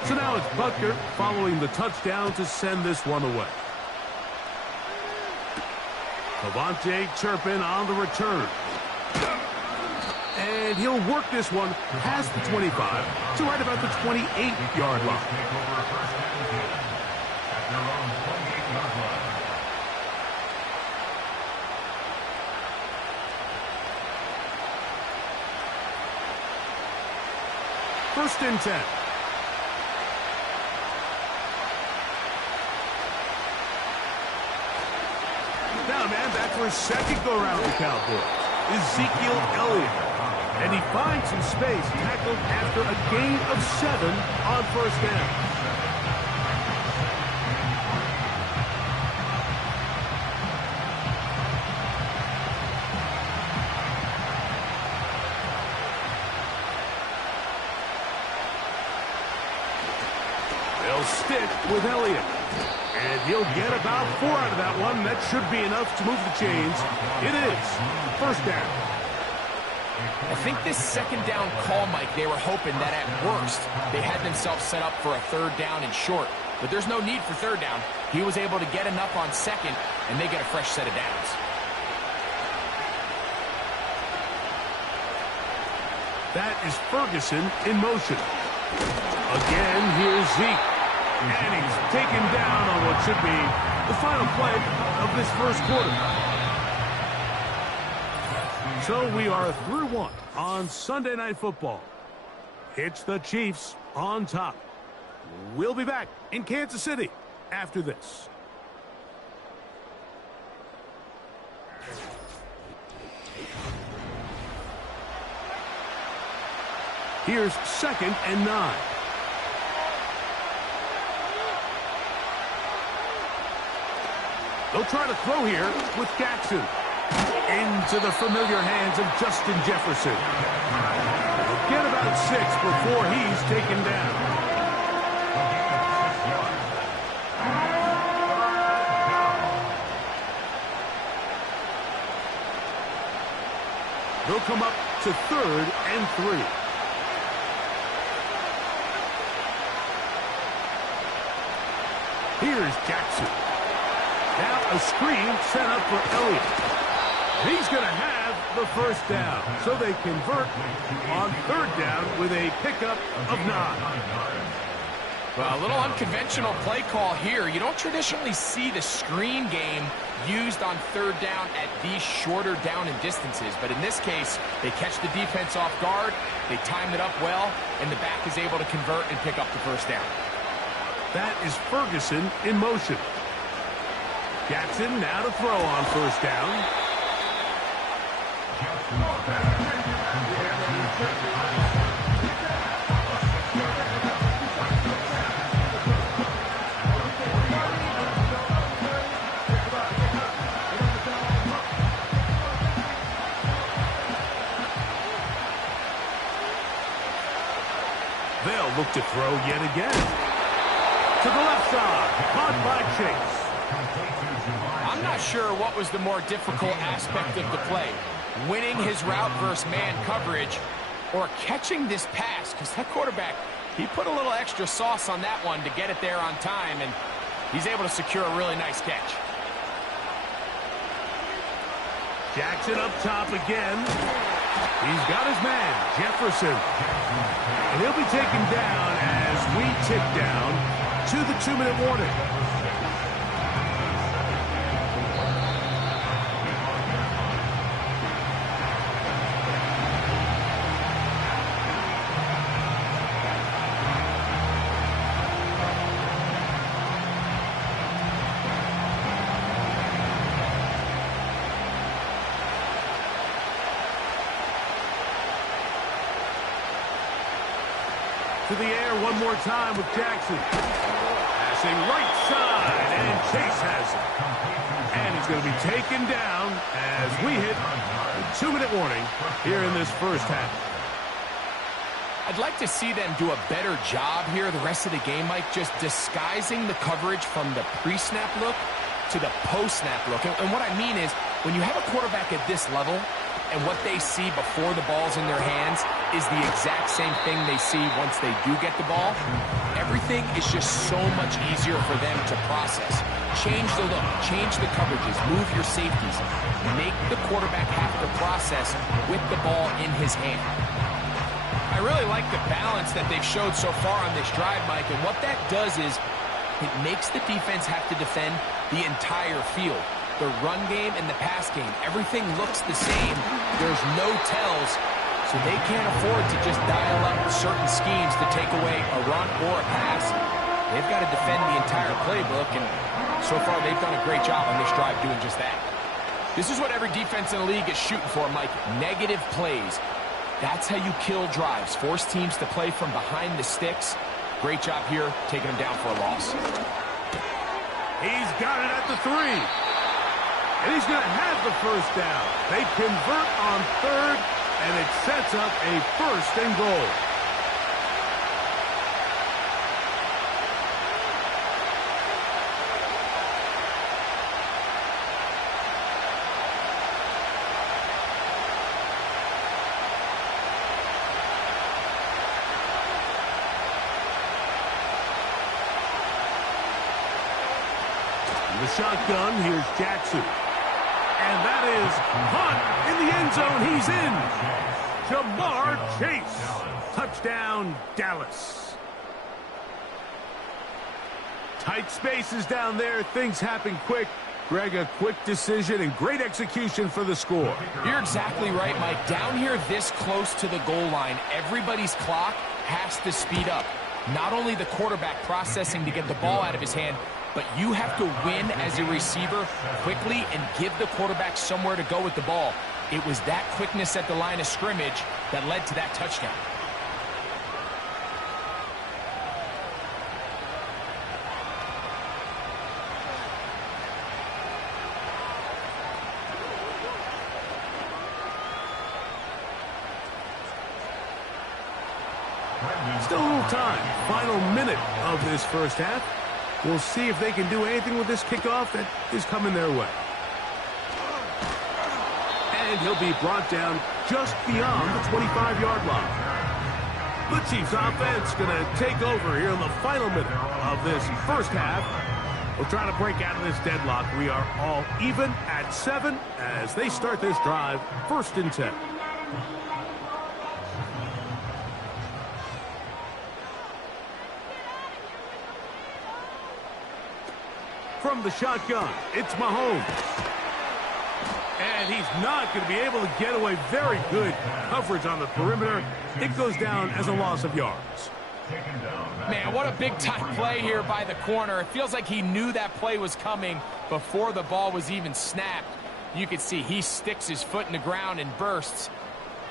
So now it's Butker following the touchdown to send this one away. Avante Turpin on the return. And he'll work this one past the 25 to right about the 28-yard line. First and 10. Now, man, back for his second go-around with the Cowboys. Ezekiel Elliott. And he finds some space, tackled after a gain of 7 on first down. They'll stick with Elliott. And he'll get about 4 out of that one. That should be enough to move the chains. It is first down. I think this second down call, Mike, they were hoping that at worst they had themselves set up for a third down and short. But there's no need for third down. He was able to get enough on second, and they get a fresh set of downs. That is Ferguson in motion. Again, here's Zeke. And he's taken down on what should be the final play of this first quarter. So we are through one on Sunday Night Football. It's the Chiefs on top. We'll be back in Kansas City after this. Here's 2nd and 9. They'll try to throw here with Jackson. Into the familiar hands of Justin Jefferson. They'll get about 6 before he's taken down. They'll come up to 3rd and 3. Here's Jackson. Now a screen set up for Elliott. He's going to have the first down. So they convert on 3rd down with a pickup of 9. Well, a little unconventional play call here. You don't traditionally see the screen game used on 3rd down at these shorter down and distances. But in this case, they catch the defense off guard, they time it up well, and the back is able to convert and pick up the first down. That is Ferguson in motion. Jackson now to throw on 1st down. They'll look to throw yet again. To the left side, caught by Chase. I'm not sure what was the more difficult aspect of the play. Winning his route versus man coverage or catching this pass, because that quarterback, he put a little extra sauce on that one to get it there on time, and he's able to secure a really nice catch. Jackson up top again. He's got his man, Jefferson. And he'll be taken down as we tick down to the 2-minute warning. To the air one more time with Jackson. Passing right side, and Chase has it. And he's going to be taken down as we hit the 2-minute warning here in this first half. I'd like to see them do a better job here the rest of the game, Mike, just disguising the coverage from the pre-snap look to the post-snap look. And what I mean is, when you have a quarterback at this level, and what they see before the ball's in their hands is the exact same thing they see once they do get the ball, everything is just so much easier for them to process. change the look, change the coverages, move your safeties. Make the quarterback have to process with the ball in his hand. I really like the balance that they've showed so far on this drive, Mike, and what that does is it makes the defense have to defend the entire field. The run game and the pass game, everything looks the same. There's no tells, so they can't afford to just dial up certain schemes to take away a run or a pass. They've got to defend the entire playbook, and so far they've done a great job on this drive doing just that. This is what every defense in the league is shooting for, Mike. Negative plays. That's how you kill drives. Force teams to play from behind the sticks. Great job here, taking them down for a loss. He's got it at the 3. And he's going to have the first down. They convert on third, and it sets up a 1st and goal. The shotgun, here's Jackson. And that is Hunt in the end zone. He's in. Ja'Marr Chase. Touchdown, Dallas. Tight spaces down there. Things happen quick. Greg, a quick decision and great execution for the score. You're exactly right, Mike. Down here this close to the goal line, everybody's clock has to speed up. Not only the quarterback processing to get the ball out of his hand, but you have to win as a receiver quickly and give the quarterback somewhere to go with the ball. It was that quickness at the line of scrimmage that led to that touchdown. Still a little time. Final minute of this first half. We'll see if they can do anything with this kickoff that is coming their way. And he'll be brought down just beyond the 25-yard line. The Chiefs offense going to take over here in the final minute of this first half. We'll try to break out of this deadlock. We are all even at 7 as they start this drive, 1st and 10. From the shotgun, it's Mahomes. And he's not going to be able to get away. Very good coverage on the perimeter. It goes down as a loss of yards. Man, what a big-time play here by the corner. It feels like he knew that play was coming before the ball was even snapped. You can see he sticks his foot in the ground and bursts.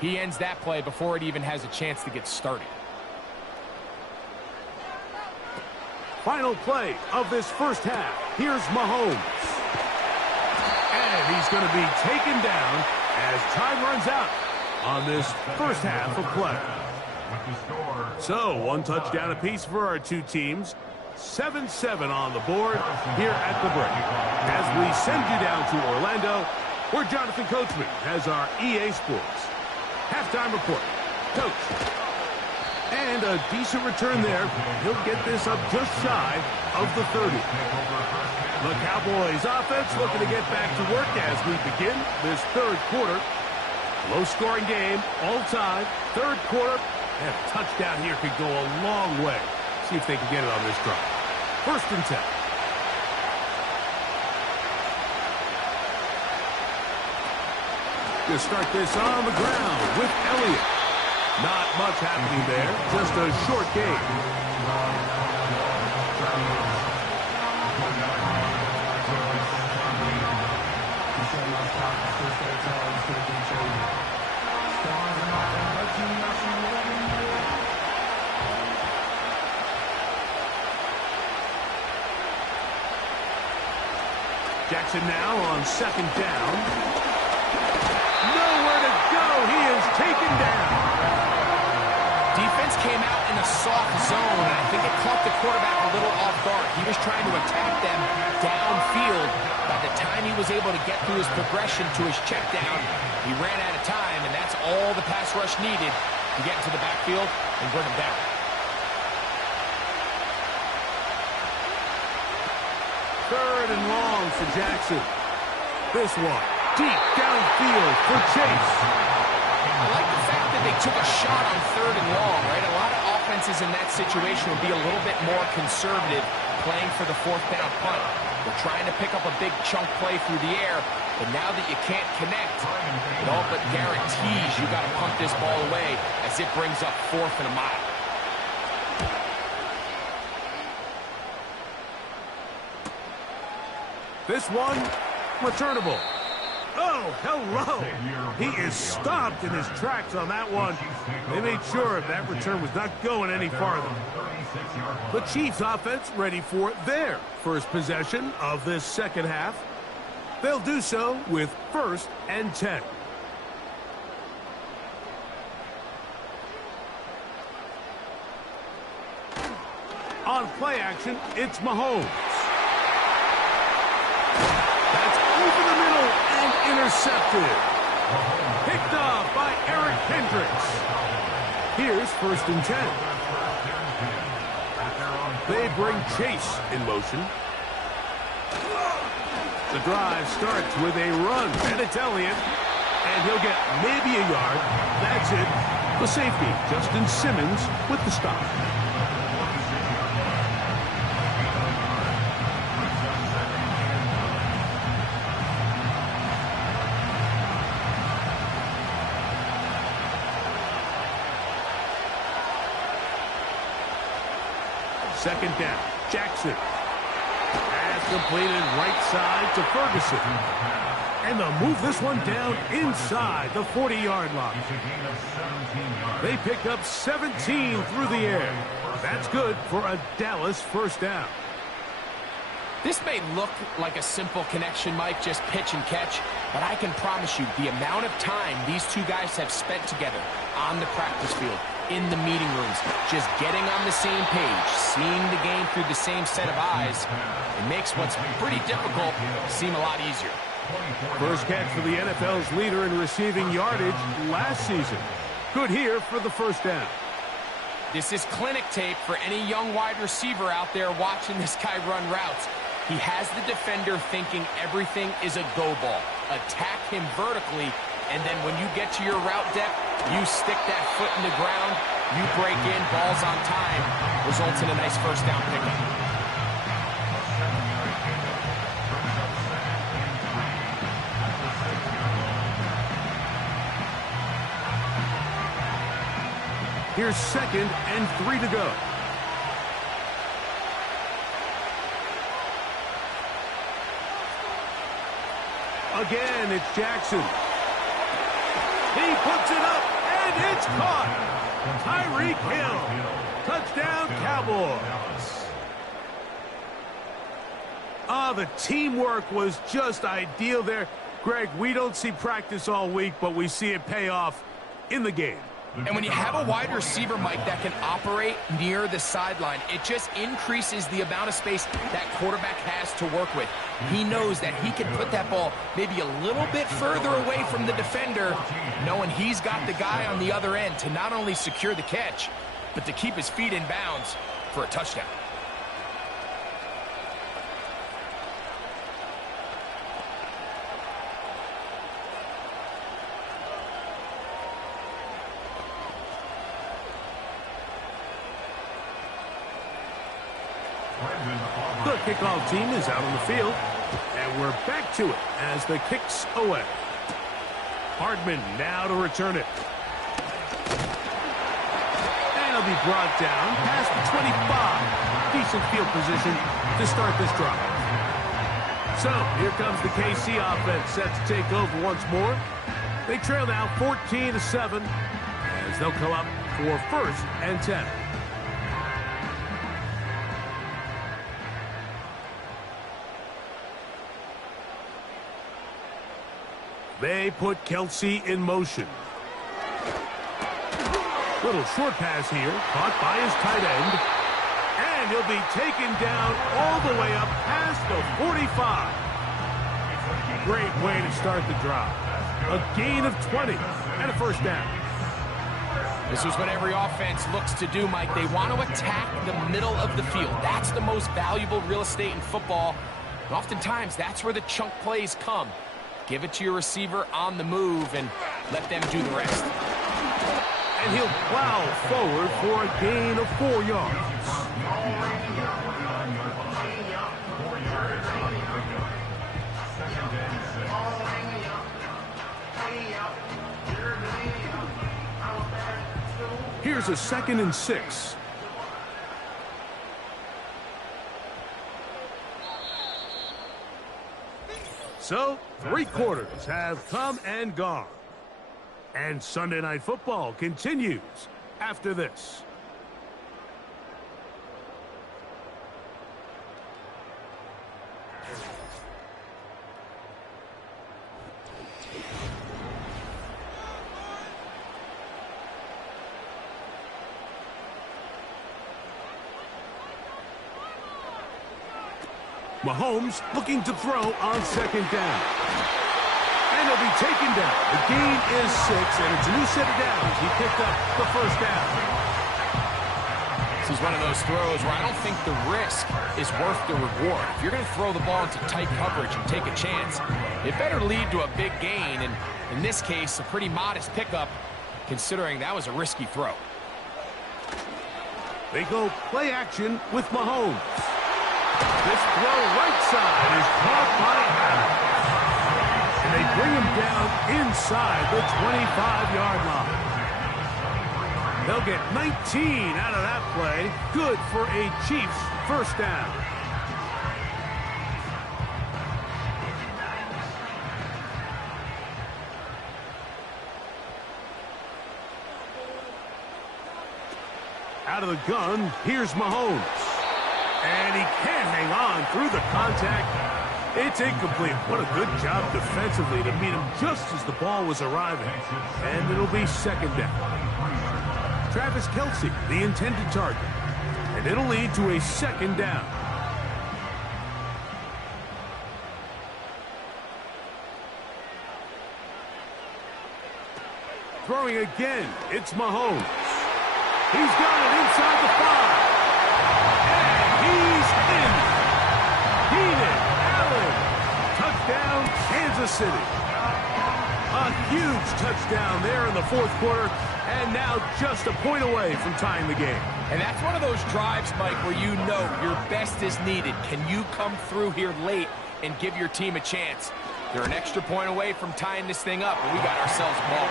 He ends that play before it even has a chance to get started. Final play of this first half. Here's Mahomes. And he's going to be taken down as time runs out on this first half of play. So, 1 touchdown apiece for our two teams. 7-7 on the board here at the break. As we send you down to Orlando, where Jonathan Coachman has our EA Sports halftime report. Coach. And a decent return there. He'll get this up just shy of the 30. The Cowboys offense looking to get back to work as we begin this third quarter. Low-scoring game, all time. Third quarter, and a touchdown here could go a long way. See if they can get it on this drive. 1st and 10. To start this on the ground with Elliott. Not much happening there, just a short game. Jackson now on 2nd down. Nowhere to go. He is taken down. Defense came out in a soft zone, and I think it caught the quarterback a little off guard. He was trying to attack them downfield. By the time he was able to get through his progression to his check down, he ran out of time, and that's all the pass rush needed to get into the backfield and bring him down. 3rd and long for Jackson. This one, deep downfield for Chase. I like the fact that they took a shot on 3rd and long, right? A lot of offenses in that situation would be a little bit more conservative playing for the 4th down punt. They're trying to pick up a big chunk play through the air, but now that you can't connect, it all but guarantees you got to punt this ball away as it brings up 4th and a mile. This one, returnable. Oh, hello. He is stopped in his tracks on that one. They made sure that return was not going any farther. The Chiefs offense ready for their first possession of this second half. They'll do so with 1st and 10. On play action, it's Mahomes. That's over the middle and intercepted. Picked off by Eric Kendricks. Here's 1st and 10. They bring Chase in motion. The drive starts with a run, and it's Elliott. And he'll get maybe a yard. That's it. The safety, Justin Simmons, with the stop. Second down, Jackson. Pass completed right side to Ferguson. And they'll move this one down inside the 40-yard line. They pick up 17 through the air. That's good for a Dallas 1st down. This may look like a simple connection, Mike, just pitch and catch, but I can promise you the amount of time these two guys have spent together on the practice field, in the meeting rooms, just getting on the same page, seeing the game through the same set of eyes, it makes what's pretty difficult seem a lot easier. First catch for the NFL's leader in receiving yardage last season. Good here for the 1st down. This is clinic tape for any young wide receiver out there watching this guy run routes. He has the defender thinking everything is a go ball. Attack him vertically, and then when you get to your route depth, you stick that foot in the ground, you break in, balls on time, results in a nice 1st down pickup. Here's 2nd and 3 to go. Again, it's Jackson. He puts it up, and it's caught. Tyreek Hill. Touchdown, Cowboys. The teamwork was just ideal there. Greg, we don't see practice all week, but we see it pay off in the game. And when you have a wide receiver, Mike, that can operate near the sideline, it just increases the amount of space that quarterback has to work with. He knows that he can put that ball maybe a little bit further away from the defender, knowing he's got the guy on the other end to not only secure the catch, but to keep his feet in bounds for a touchdown. The kickoff team is out on the field, and we're back to it as the kick's away. Hardman now to return it. And he'll be brought down past the 25. Decent field position to start this drive. So here comes the KC offense set to take over once more. They trail now 14-7 as they'll come up for 1st and 10. They put Kelce in motion. Little short pass here, caught by his tight end. And he'll be taken down all the way up past the 45. Great way to start the drive. A gain of 20 and a 1st down. This is what every offense looks to do, Mike. They want to attack the middle of the field. That's the most valuable real estate in football. Oftentimes, that's where the chunk plays come. Give it to your receiver on the move and let them do the rest. And he'll plow forward for a gain of 4 yards. Here's a 2nd and 6. So, 3 quarters have come and gone. And Sunday Night Football continues after this. Mahomes looking to throw on 2nd down. And he'll be taken down. The gain is 6, and it's a new set of downs. He picked up the 1st down. This is one of those throws where I don't think the risk is worth the reward. If you're going to throw the ball into tight coverage and take a chance, it better lead to a big gain, and in this case, a pretty modest pickup, considering that was a risky throw. They go play action with Mahomes. This throw right side is caught by Adams. And they bring him down inside the 25-yard line. They'll get 19 out of that play. Good for a Chiefs 1st down. Out of the gun, here's Mahomes. And he can't hang on through the contact. It's incomplete. What a good job defensively to meet him just as the ball was arriving. And it'll be 2nd down. Travis Kelce, the intended target. And it'll lead to a 2nd down. Throwing again, it's Mahomes. He's got it inside the 5. He's in. Keenan Allen. Touchdown, Kansas City. A huge touchdown there in the 4th quarter, and now just a point away from tying the game. And that's one of those drives, Mike, where you know your best is needed. Can you come through here late and give your team a chance? They're an extra point away from tying this thing up, and we got ourselves a ball.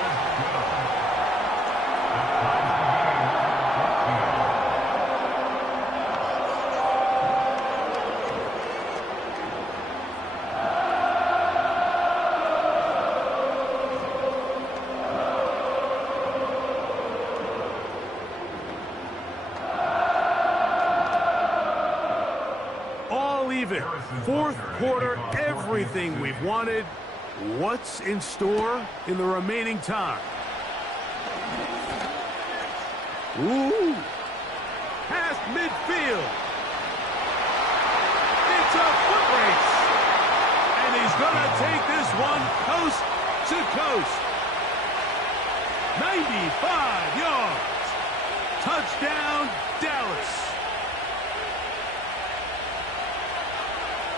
Even. 4th quarter, everything we've wanted. What's in store in the remaining time? Ooh. Past midfield. It's a foot race. And he's going to take this one coast to coast. 95 yards. Touchdown, Dallas.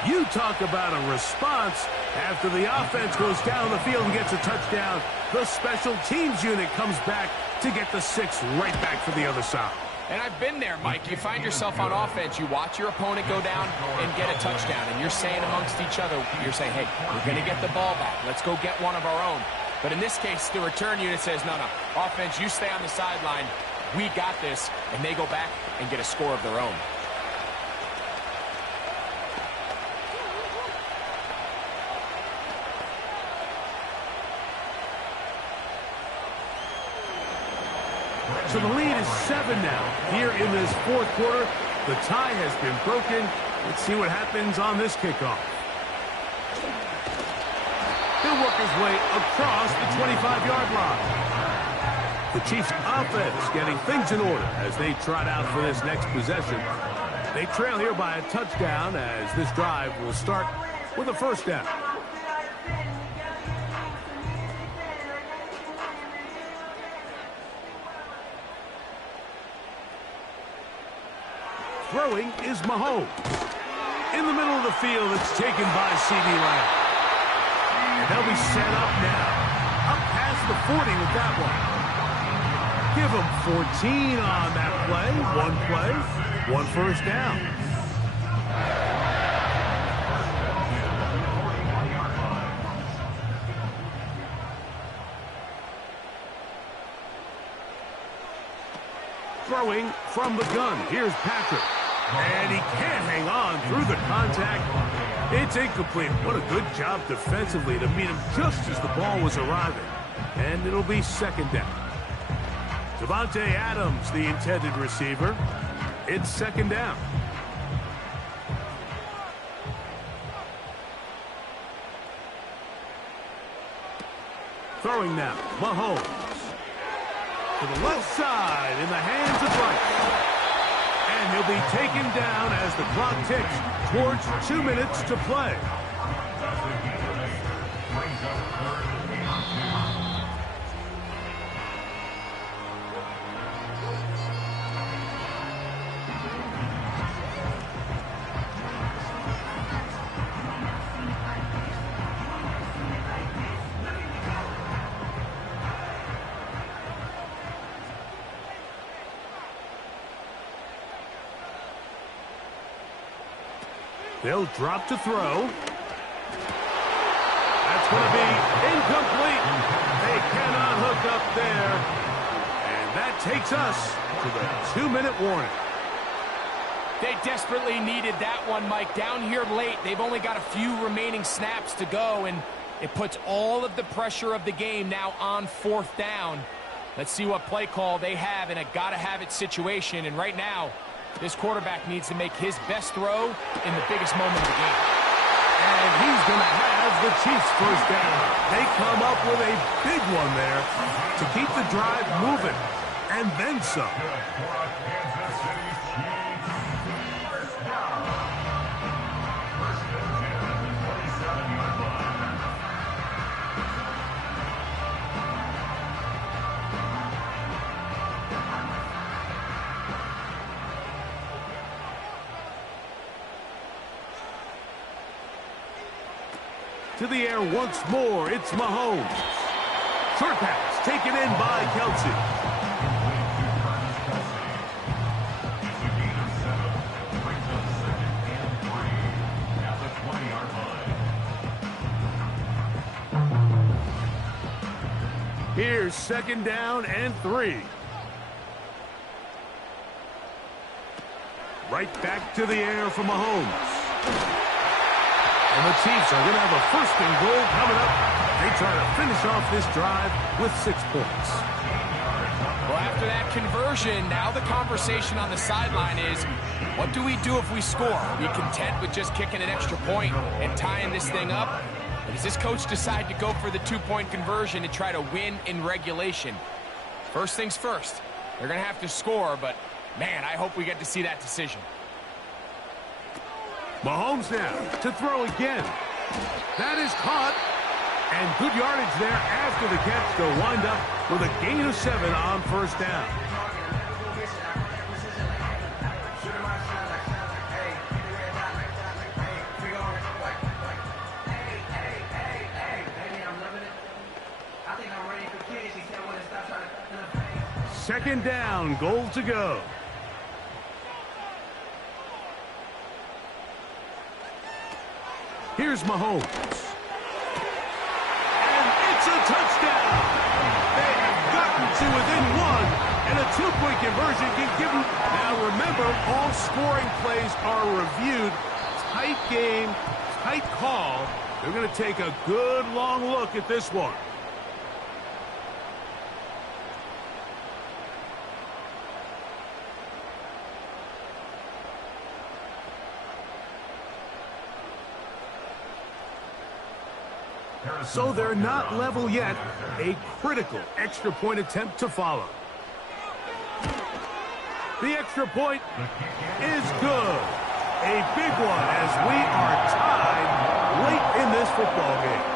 You talk about a response. After the offense goes down the field and gets a touchdown, the special teams unit comes back to get the 6 right back for the other side. And I've been there, Mike. You find yourself on offense, you watch your opponent go down and get a touchdown, and you're saying amongst each other, you're saying, hey, we're going to get the ball back. Let's go get one of our own. But in this case, the return unit says, no, offense, you stay on the sideline. We got this. And they go back and get a score of their own. So the lead is 7 now. Here in this 4th quarter, the tie has been broken. Let's see what happens on this kickoff. He'll work his way across the 25-yard line. The Chiefs offense getting things in order as they trot out for this next possession. They trail here by a touchdown as this drive will start with a 1st down. Throwing is Mahomes. in the middle of the field. It's taken by CeeDee Lamb. And they'll be set up now. Up past the 40 with that one. Give them 14 on that play, one first down. Throwing from the gun. Here's Patrick. And he can't hang on through the contact. It's incomplete. What a good job defensively to meet him just as the ball was arriving. And it'll be second down. Davante Adams, the intended receiver. It's second down. Throwing now, Mahomes. To the left side in the hands of Rice. And he'll be taken down as the clock ticks towards 2 minutes to play. They'll drop to throw. That's going to be incomplete. They cannot hook up there. And that takes us to the 2-minute warning. They desperately needed that one, Mike. Down here late, they've only got a few remaining snaps to go, and it puts all of the pressure of the game now on fourth down. Let's see what play call they have in a gotta-have-it situation. And right now, this quarterback needs to make his best throw in the biggest moment of the game. And he's going to have the Chiefs first down. They come up with a big one there to keep the drive moving. And then some. To the air once more, it's Mahomes. Short pass taken in by Kelsey. Here's second down and 3. Right back to the air for Mahomes. And the Chiefs are going to have a first and goal coming up. They try to finish off this drive with 6 points. Well, after that conversion, now the conversation on the sideline is, what do we do if we score? Are we content with just kicking an extra point and tying this thing up? Or does this coach decide to go for the 2-point conversion and try to win in regulation? First things first, they're going to have to score, but, man, I hope we get to see that decision. Mahomes now to throw again. That is caught. And good yardage there after the catch. They'll wind up with a gain of 7 on first down. Second down, goal to go. Here's Mahomes. And it's a touchdown. They have gotten to within 1, and a 2-point conversion can give them. Now remember, all scoring plays are reviewed. Tight game, tight call. They're going to take a good long look at this one. So they're not level yet. A critical extra point attempt to follow. The extra point is good. A big one as we are tied late in this football game.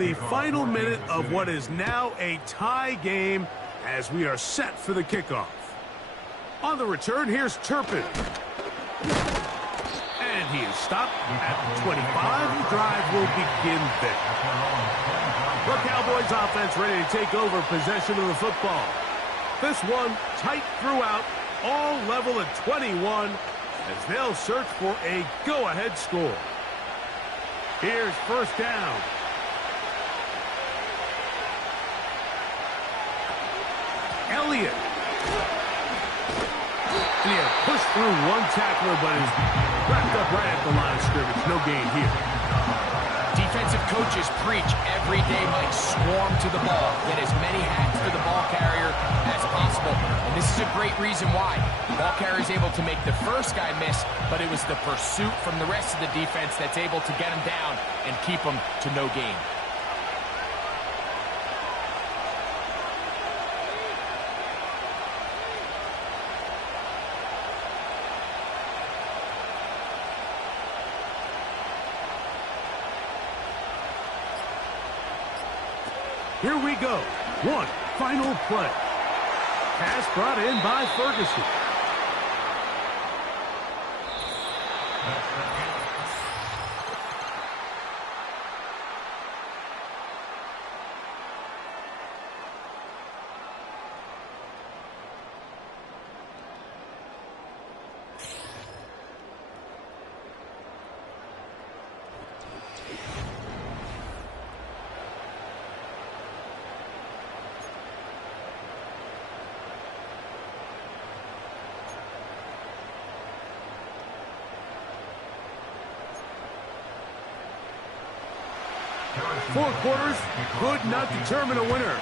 the final minute of what is now a tie game as we are set for the kickoff. On the return, here's Turpin. And he is stopped at the 25. The drive will begin there. The Cowboys offense ready to take over possession of the football. This one tight throughout, all level at 21 as they'll search for a go-ahead score. Here's first down. Elliott. And he had pushed through one tackler, but is wrapped up right at the line of scrimmage. No gain here. Defensive coaches preach every day, Mike, swarm to the ball. Get as many hats to the ball carrier as possible. And this is a great reason why. The ball carrier is able to make the first guy miss, but it was the pursuit from the rest of the defense that's able to get him down and keep him to no gain. Here we go. One final play. Pass brought in by Ferguson. Four quarters could not determine a winner.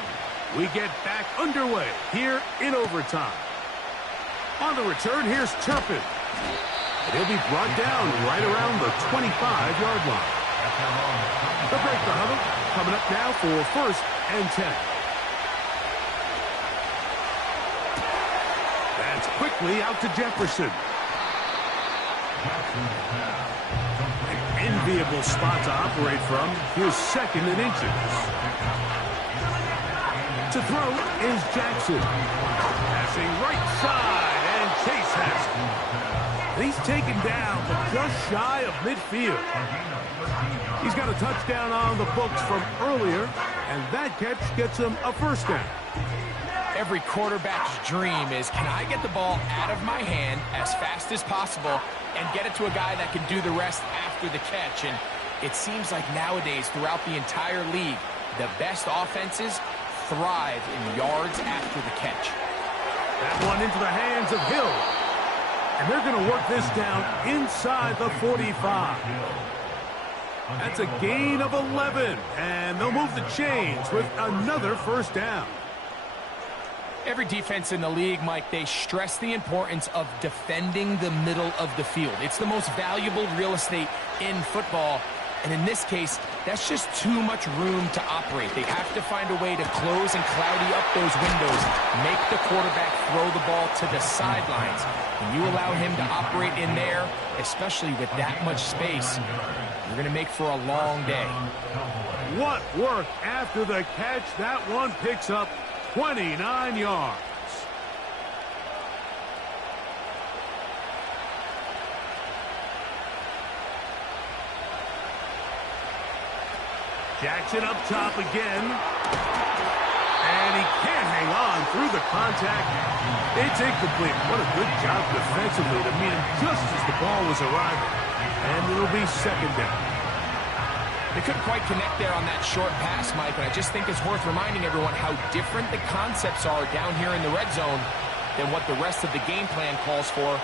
We get back underway here in overtime. On the return, here's Turpin. And he'll be brought down right around the 25-yard line. The break the huddle coming up now for first and 10. That's quickly out to Jefferson. Enviable spot to operate from. Here's second and inches. To throw is Jackson. Passing right side, and Chase has it. And he's taken down, but just shy of midfield. He's got a touchdown on the books from earlier, and that catch gets him a first down. Every quarterback's dream is, can I get the ball out of my hand as fast as possible and get it to a guy that can do the rest after the catch? And it seems like nowadays, throughout the entire league, the best offenses thrive in yards after the catch. That one into the hands of Hill. And they're going to work this down inside the 45. That's a gain of 11. And they'll move the chains with another first down. Every defense in the league, Mike, they stress the importance of defending the middle of the field. It's the most valuable real estate in football. And in this case, that's just too much room to operate. They have to find a way to close and cloudy up those windows, make the quarterback throw the ball to the sidelines. When you allow him to operate in there, especially with that much space, you're going to make for a long day. What work after the catch. That one picks up 29 yards. Jackson up top again. And he can't hang on through the contact. It's incomplete. What a good job defensively to meet him just as the ball was arriving. And it'll be second down. They couldn't quite connect there on that short pass, Mike, and I just think it's worth reminding everyone how different the concepts are down here in the red zone than what the rest of the game plan calls for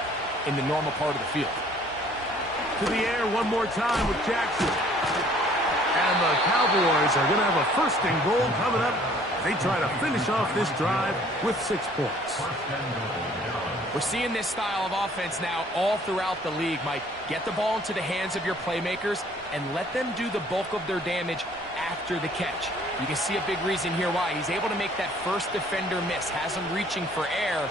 in the normal part of the field. To the air one more time with Jackson. And the Cowboys are going to have a first and goal coming up. They try to finish off this drive with 6 points. We're seeing this style of offense now all throughout the league, Mike. Get the ball into the hands of your playmakers and let them do the bulk of their damage after the catch. You can see a big reason here why. He's able to make that first defender miss, has him reaching for air,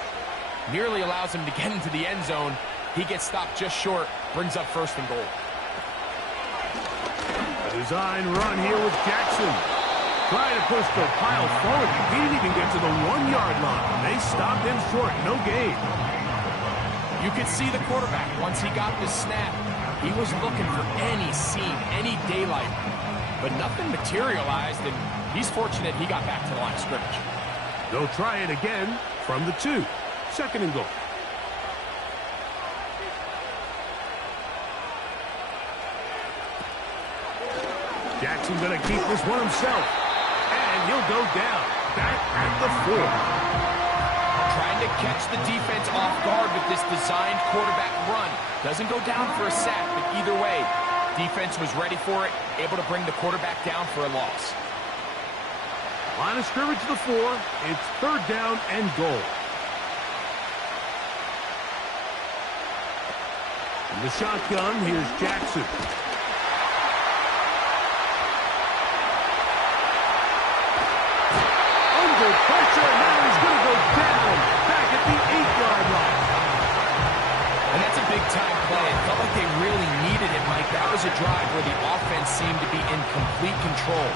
nearly allows him to get into the end zone. He gets stopped just short, brings up first and goal. The Design run here with Jackson. Trying to push the pile forward. He didn't even get to the 1-yard line. They stopped him short. No gain. You could see the quarterback, once he got the snap, he was looking for any seam, any daylight. But nothing materialized, and he's fortunate he got back to the line of scrimmage. They'll try it again from the 2. 2nd and goal. Jackson going to keep this one himself. And he'll go down. Back at the 4. Trying to catch the defense off guard with this designed quarterback run. Doesn't go down for a sack, but either way, defense was ready for it, able to bring the quarterback down for a loss. Line of scrimmage to the 4. It's 3rd down and goal. In the shotgun, here's Jackson. Under pressure, now he's going to go down. Back at the 8-yard line. And that's a big-time play. It felt like they really needed it, Mike. That was a drive where the offense seemed to be in complete control.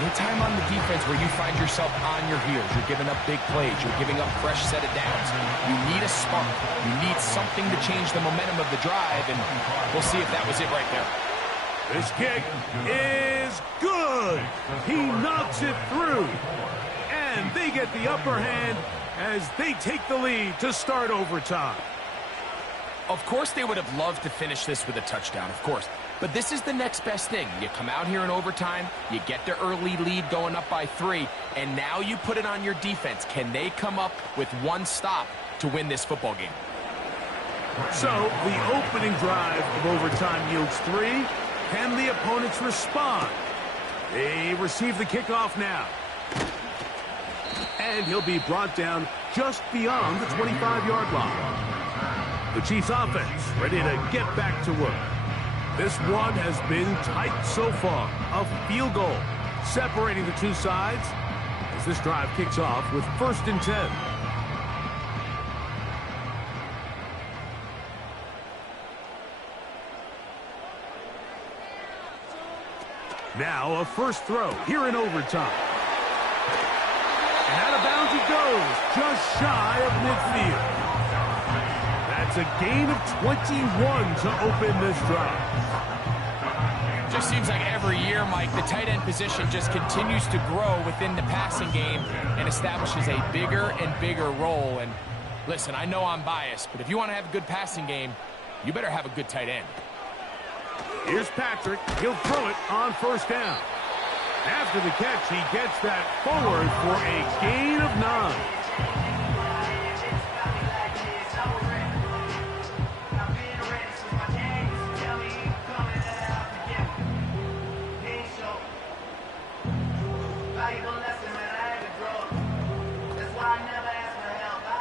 Anytime on the defense where you find yourself on your heels, you're giving up big plays, you're giving up fresh set of downs, you need a spark. You need something to change the momentum of the drive, and we'll see if that was it right there. This kick is good. He knocks it through. And they get the upper hand as they take the lead to start overtime. Of course they would have loved to finish this with a touchdown, of course. But this is the next best thing. You come out here in overtime, you get the early lead going up by 3, and now you put it on your defense. Can they come up with one stop to win this football game? So the opening drive of overtime yields 3. Can the opponents respond? They receive the kickoff now. And he'll be brought down just beyond the 25-yard line. The Chiefs offense ready to get back to work. This one has been tight so far. A field goal separating the two sides as this drive kicks off with 1st and 10. Now a first throw here in overtime. And out of bounds it goes, just shy of midfield. That's a gain of 21 to open this drive. Just seems like every year, Mike, the tight end position just continues to grow within the passing game and establishes a bigger and bigger role. And listen, I know I'm biased, but if you want to have a good passing game, you better have a good tight end. Here's Patrick. He'll throw it on 1st down. After the catch, he gets that forward for a gain of 9.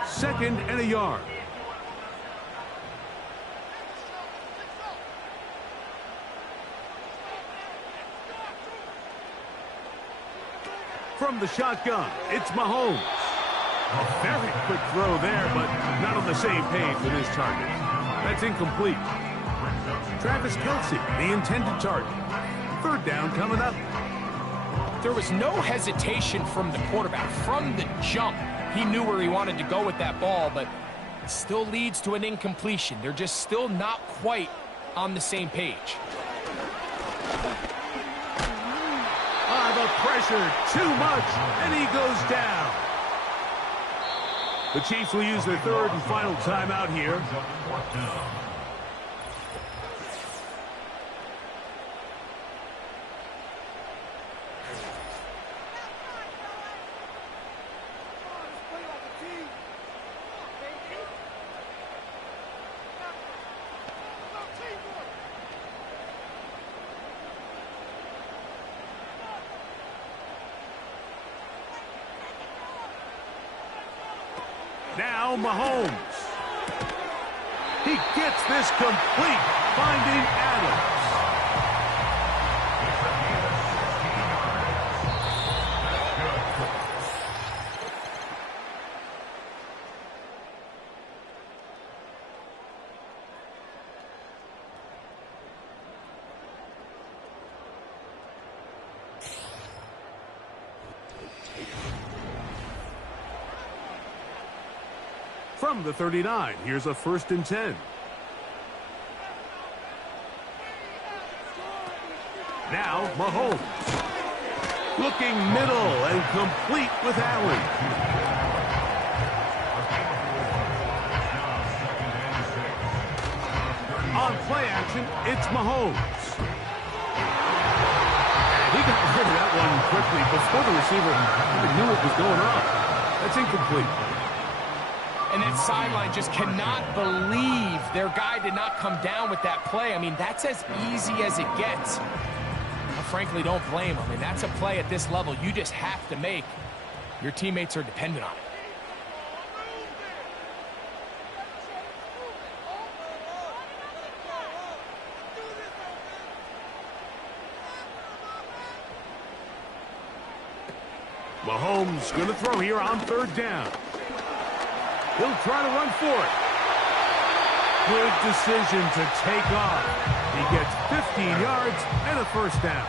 Second and a yard. From the shotgun, it's Mahomes. A very quick throw there, but not on the same page with his target. That's incomplete. Travis Kelce, the intended target. 3rd down coming up. There was no hesitation from the quarterback. From the jump, he knew where he wanted to go with that ball, but it still leads to an incompletion. They're just still not quite on the same page. The pressure, too much, and he goes down. The Chiefs will use their 3rd and final timeout here. Now Mahomes. He gets this complete, finding Adams. From the 39, here's a 1st and 10. Now, Mahomes. Looking middle and complete with Allen. On play action, it's Mahomes. And he got rid of that one quickly before the receiver even knew what was going on. That's incomplete. And that sideline just cannot believe their guy did not come down with that play. I mean, that's as easy as it gets. I frankly don't blame him. I mean, that's a play at this level you just have to make. Your teammates are dependent on it. Mahomes going to throw here on 3rd down. He'll try to run for it. Good decision to take off. He gets 15 yards and a 1st down.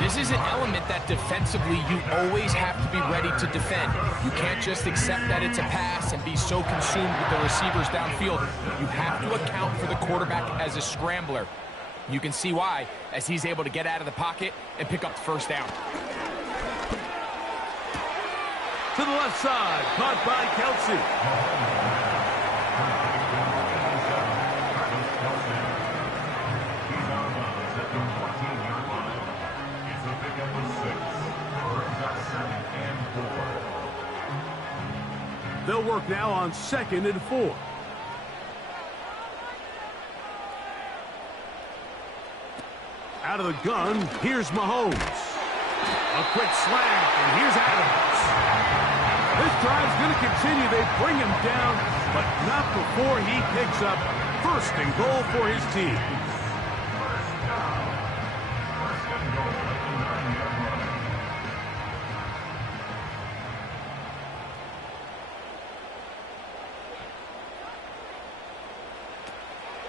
This is an element that defensively you always have to be ready to defend. You can't just accept that it's a pass and be so consumed with the receivers downfield. You have to account for the quarterback as a scrambler. You can see why, as he's able to get out of the pocket and pick up the 1st down. To the left side, caught by Kelsey. They'll work now on 2nd and 4. Out of the gun, here's Mahomes. A quick slant, and here's Adams. This drive's going to continue. They bring him down, but not before he picks up 1st and goal for his team.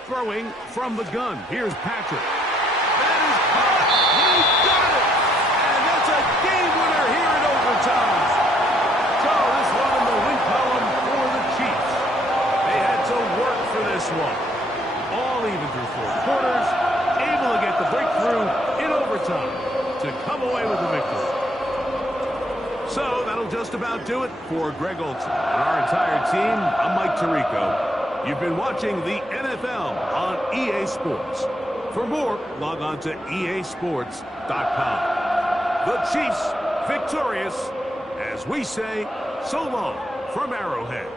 Throwing from the gun. Here's Patrick. That is caught. He got it. And that's a game winner here in overtime. So this one in the win column for the Chiefs. They had to work for this one. All even through 4 quarters. Able to get the breakthrough in overtime to come away with the victory. So that'll just about do it for Greg Olsen and our entire team. I'm Mike Tirico. You've been watching the NFL on EA Sports. For more, log on to easports.com. The Chiefs victorious, as we say, so long from Arrowhead.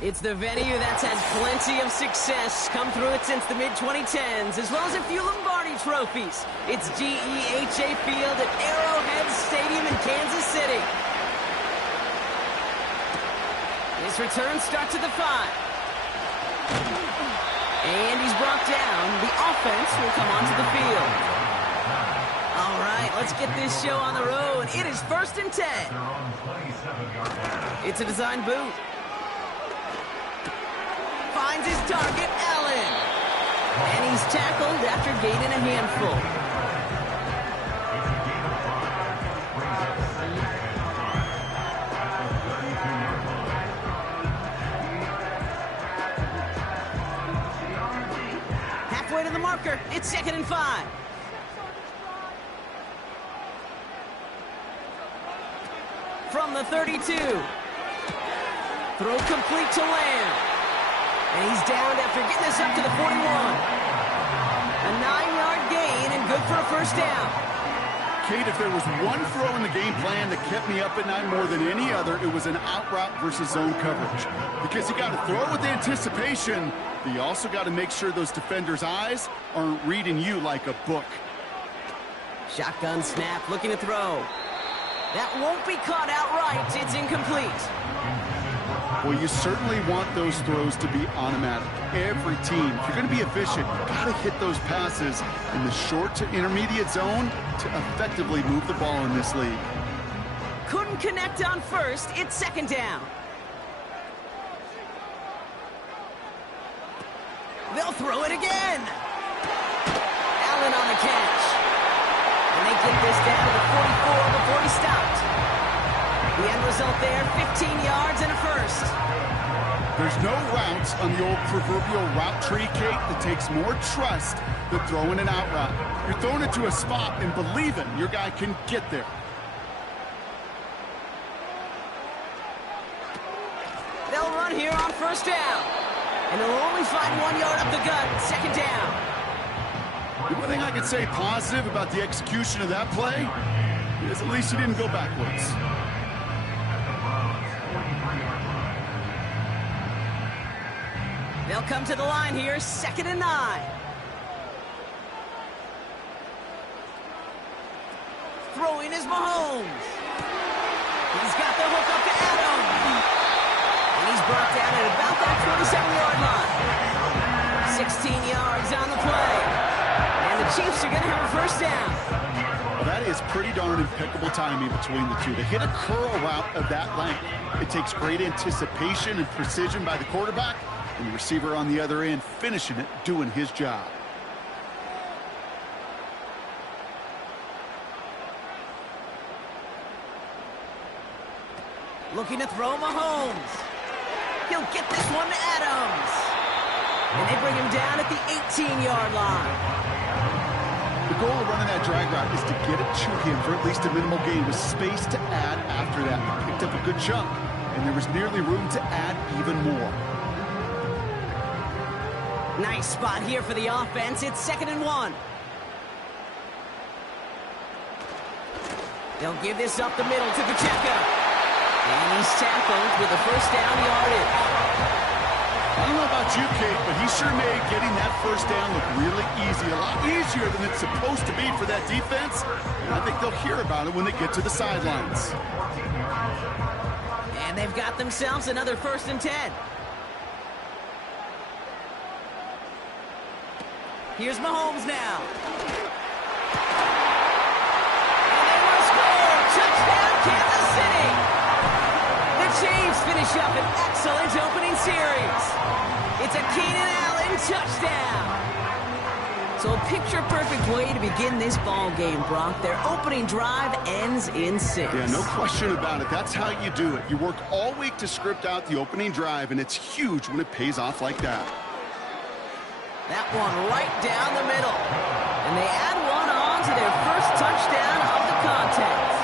It's the venue that's had plenty of success come through it since the mid-2010s, as well as a few Lombardi trophies. It's GEHA Field at Arrowhead Stadium in Kansas City. His return starts at the 5. And he's brought down. The offense will come onto the field. All right, let's get this show on the road. It is 1st and 10. It's a design boot. Finds his target, Allen. And he's tackled after gaining a handful. Halfway to the marker. It's 2nd and 5. From the 32. Throw complete to Lamb. And he's down after getting this up to the 41. A 9-yard gain and good for a 1st down. Kate, if there was one throw in the game plan that kept me up at night more than any other, it was an out route versus zone coverage. Because you got to throw it with anticipation, but you also got to make sure those defenders' eyes aren't reading you like a book. Shotgun snap, looking to throw. That won't be caught outright. It's incomplete. Well, you certainly want those throws to be automatic. Every team, if you're going to be efficient, you got to hit those passes in the short to intermediate zone to effectively move the ball in this league. Couldn't connect on 1st. It's 2nd down. They'll throw it again. Allen on the catch. And they get this down to the 44 before he stopped. The end result there, 15 yards and a 1st. There's no routes on the old proverbial route tree, Kate, that takes more trust than throwing an out route. You're throwing it to a spot and believing your guy can get there. They'll run here on 1st down. And they'll only find 1 yard up the gut, 2nd down. The one thing I could say positive about the execution of that play is at least he didn't go backwards. They'll come to the line here, 2nd and 9. Throwing is Mahomes. He's got the hook up to Adams. And he's brought down at about that 27-yard line. 16 yards on the play. And the Chiefs are going to have a 1st down. Well, that is pretty darn impeccable timing between the two. To hit a curl route of that length, it takes great anticipation and precision by the quarterback, and the receiver on the other end finishing it, doing his job. Looking to throw Mahomes. He'll get this one to Adams. And they bring him down at the 18-yard line. The goal of running that drag route is to get it to him for at least a minimal gain with space to add after that. He picked up a good chunk, and there was nearly room to add even more. Nice spot here for the offense. It's 2nd and 1. They'll give this up the middle to Pacheco. And he's tackled with a 1st down yardage. I don't know about you, Kate, but he sure made getting that 1st down look really easy. A lot easier than it's supposed to be for that defense. And I think they'll hear about it when they get to the sidelines. And they've got themselves another 1st and 10. Here's Mahomes now. And they will score! Touchdown, Kansas City! The Chiefs finish up an excellent opening series. It's a Keenan Allen touchdown. So a picture-perfect way to begin this ball game, Brock. Their opening drive ends in 6. Yeah, no question about it. That's how you do it. You work all week to script out the opening drive, and it's huge when it pays off like that. That one right down the middle. And they add one on to their first touchdown of the contest.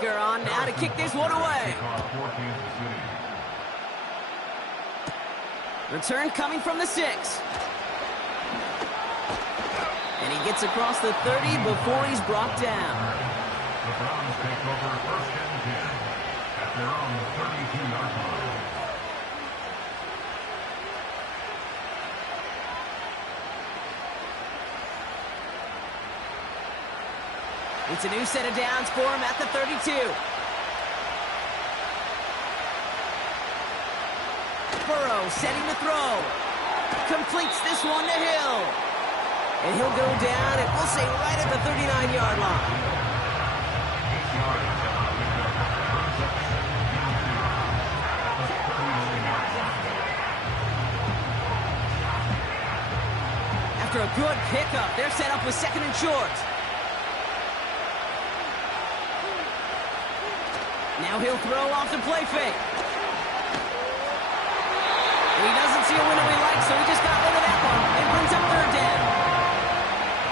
Baker on now to kick this one away. Return coming from the 6. And he gets across the 30 before he's brought down. The Browns take over 1st and 10 at their own 32-yard line. It's a new set of downs for him at the 32. Burrow setting the throw. Completes this one to Hill. And he'll go down, and we'll say right at the 39-yard line. After a good pickup, they're set up with 2nd and short. Now he'll throw off the play fake. And he doesn't see a window he likes, so he just got rid of that one. It brings up 3rd down.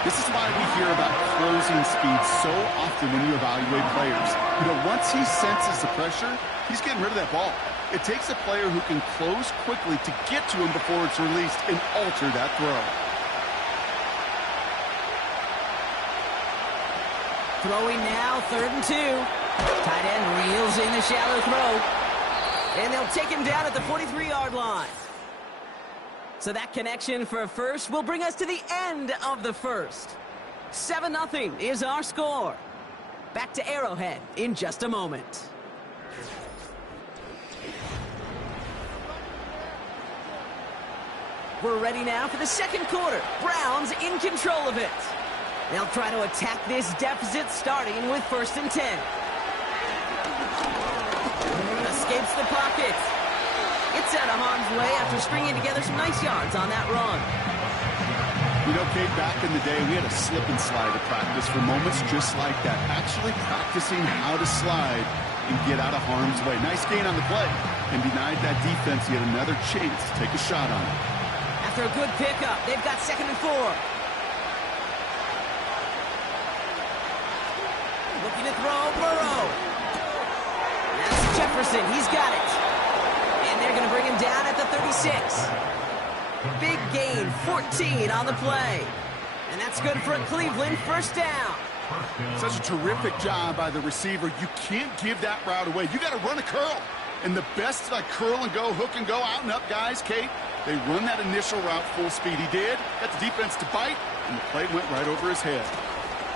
This is why we hear about closing speed so often when you evaluate players. You know, once he senses the pressure, he's getting rid of that ball. It takes a player who can close quickly to get to him before it's released and alter that throw. Throwing now, 3rd and 2. Tight end reels in the shallow throw. And they'll take him down at the 43-yard line. So that connection for a first will bring us to the end of the first. 7-0 is our score. Back to Arrowhead in just a moment. We're ready now for the 2nd quarter. Browns in control of it. They'll try to attack this deficit starting with 1st and 10. Escapes the pocket. Gets out of harm's way after stringing together some nice yards on that run. You know, Kate, back in the day, we had a slip and slide at practice for moments just like that. Actually practicing how to slide and get out of harm's way. Nice gain on the play. And denied that defense yet another chance to take a shot on it. After a good pickup, they've got 2nd and 4. Looking to throw, Burrow. That's Jefferson, he's got it. And they're going to bring him down at the 36. Big gain, 14 on the play. And that's good for a Cleveland 1st down. Such a terrific job by the receiver. You can't give that route away. You got to run a curl. And the best like curl and go, hook and go, out and up guys, Kate, they run that initial route full speed. He did. Got the defense to bite, and the play went right over his head.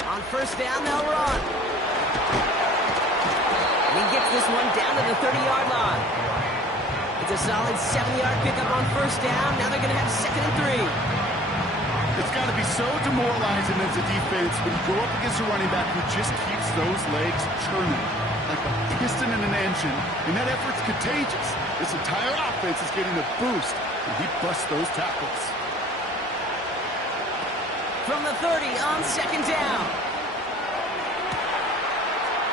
On 1st down, they'll run. And he gets this one down to the 30-yard line. It's a solid 7-yard pickup on 1st down. Now they're going to have 2nd and 3. It's got to be so demoralizing as a defense when you go up against a running back who just keeps those legs churning like a piston in an engine. And that effort's contagious. This entire offense is getting a boost, and he busts those tackles. From the 30 on 2nd down.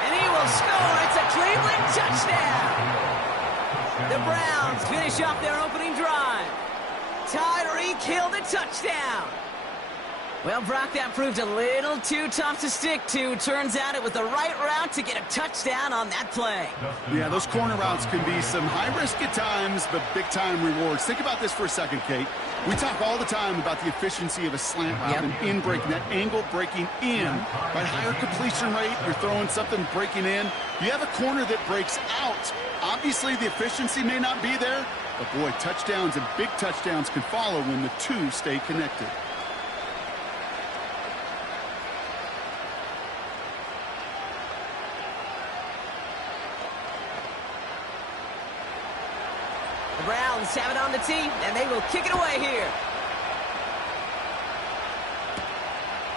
And he will score. It's a Cleveland touchdown. The Browns finish off their opening drive. Tyreek Hill the touchdown. Well, Brock, that proved a little too tough to stick to. Turns out it was the right route to get a touchdown on that play. Yeah, those corner routes can be some high risk at times, but big-time rewards. Think about this for a second, Kate. We talk all the time about the efficiency of a slant route and in breaking, that angle breaking in. Right, higher completion rate, you're throwing something breaking in. You have a corner that breaks out. Obviously, the efficiency may not be there, but boy, touchdowns and big touchdowns can follow when the two stay connected. The Browns have it on the tee, and they will kick it away here.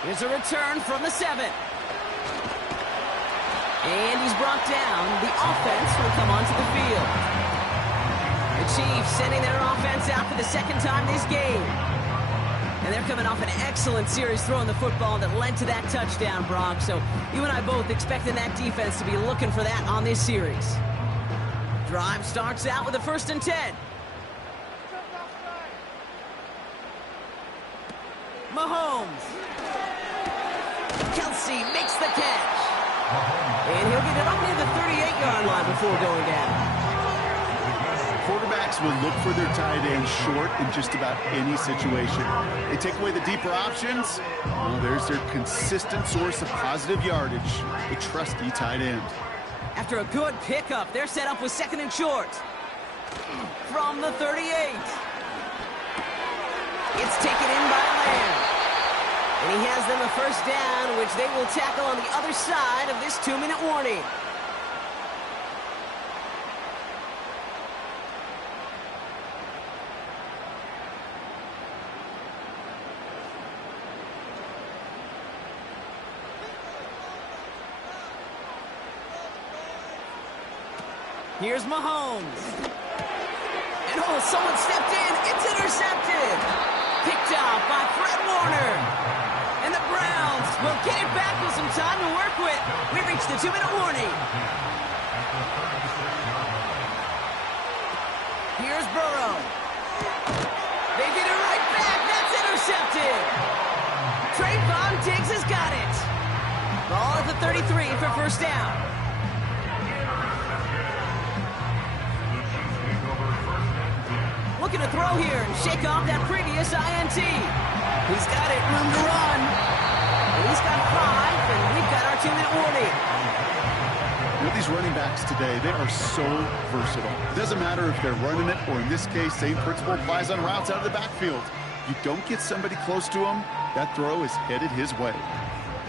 Here's a return from the 7. And he's brought down. The offense will come onto the field. The Chiefs sending their offense out for the 2nd time this game. And they're coming off an excellent series throwing the football that led to that touchdown, Brock. So you and I both expecting that defense to be looking for that on this series. Drive starts out with a 1st and 10. Mahomes. Kelsey makes the catch. And he'll get it up near the 38-yard line before going down. Quarterbacks will look for their tight end short in just about any situation. They take away the deeper options. Well, there's their consistent source of positive yardage, the trusty tight end. After a good pickup, they're set up with second and short. From the 38. It's taken in by Lamb. And he has them a first down, which they will tackle on the other side of this 2-minute warning. Here's Mahomes. And oh, someone stepped in. It's intercepted. Picked out by Fred Warner. And the Browns will get it back with some time to work with. We reached the 2-minute warning. Here's Burrow. They get it right back. That's intercepted. Trayvon Diggs has got it. Ball at the 33 for first down. Looking to throw here and shake off that previous INT. He's got it, room to run. And he's got 5, and we've got our 2-minute warning. You know, these running backs today, they are so versatile. It doesn't matter if they're running it, or in this case, same principle applies on routes out of the backfield. You don't get somebody close to him, that throw is headed his way.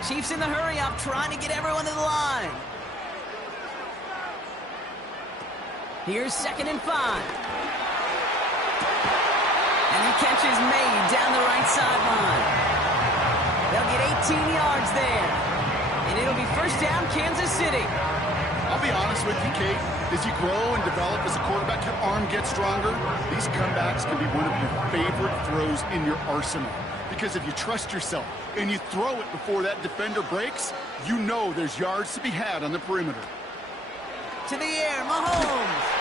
Chiefs in the hurry-up, trying to get everyone to the line. Here's second and 5. And the catch is made down the right sideline. They'll get 18 yards there. And it'll be first down, Kansas City. I'll be honest with you, Kate. As you grow and develop as a quarterback, your arm gets stronger. These comebacks can be one of your favorite throws in your arsenal. Because if you trust yourself and you throw it before that defender breaks, you know there's yards to be had on the perimeter. To the air, Mahomes.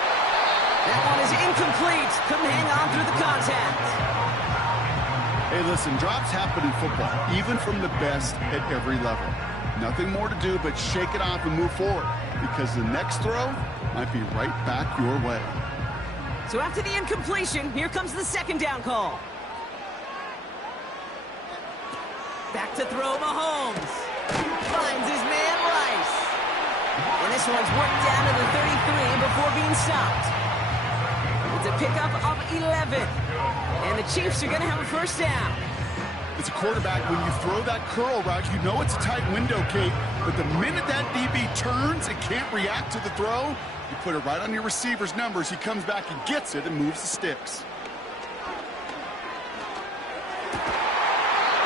That one is incomplete. Couldn't hang on through the contact. Hey, listen, drops happen in football, even from the best at every level. Nothing more to do but shake it off and move forward, because the next throw might be right back your way. So after the incompletion, here comes the second down call. Back to throw, Mahomes. Finds his man, Rice. And this one's worked down to the 33 before being stopped. It's a pickup of 11. And the Chiefs are going to have a first down. As a quarterback, when you throw that curl route, you know it's a tight window, Kate. But the minute that DB turns and can't react to the throw, you put it right on your receiver's numbers. He comes back and gets it and moves the sticks.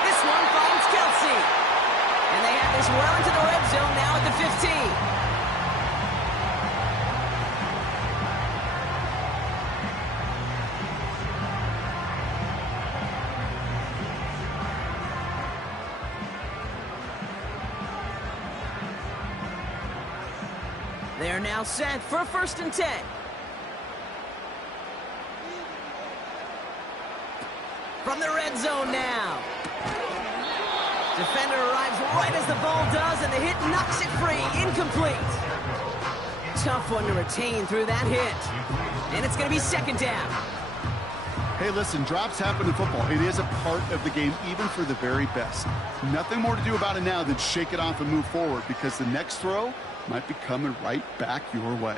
This one finds Kelsey. And they have this well into the red zone now at the 15. They're now set for first and 10. From the red zone now. Defender arrives right as the ball does, and the hit knocks it free. Incomplete. Tough one to retain through that hit. And it's going to be second down. Hey, listen, drops happen in football. It is a part of the game, even for the very best. Nothing more to do about it now than shake it off and move forward, because the next throw might be coming right back your way.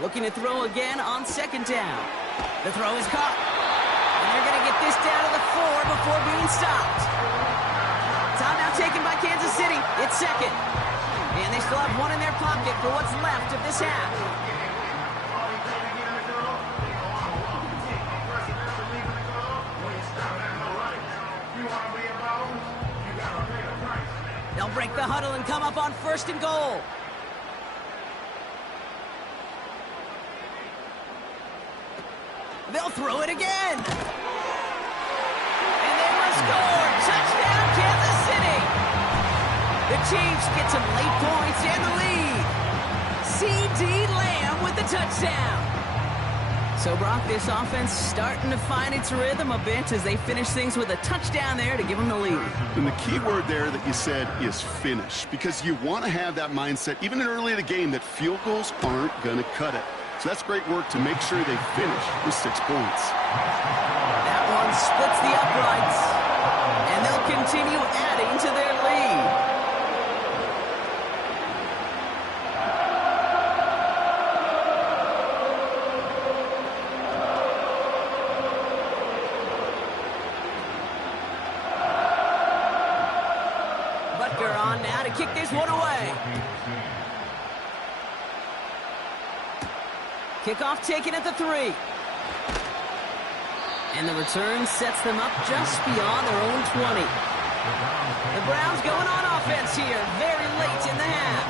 Looking to throw again on second down. The throw is caught. And they're going to get this down to the 4 before being stopped. Timeout taken by Kansas City. It's second. And they still have one in their pocket for what's left of this half. They'll break the huddle and come up on first and goal. They'll throw it again. And they will score. Touchdown, Kansas City. The Chiefs get some late points and the lead. C.D. Lamb with the touchdown. So, Brock, this offense starting to find its rhythm a bit as they finish things with a touchdown there to give them the lead. And the key word there that you said is finish, because you want to have that mindset, even early in the game, that field goals aren't going to cut it. So that's great work to make sure they finish with 6 points. That one splits the uprights, and they'll continue adding to their lead. Butker on now to kick this one away. Kickoff taken at the 3. And the return sets them up just beyond their own 20. The Browns going on offense here very late in the half.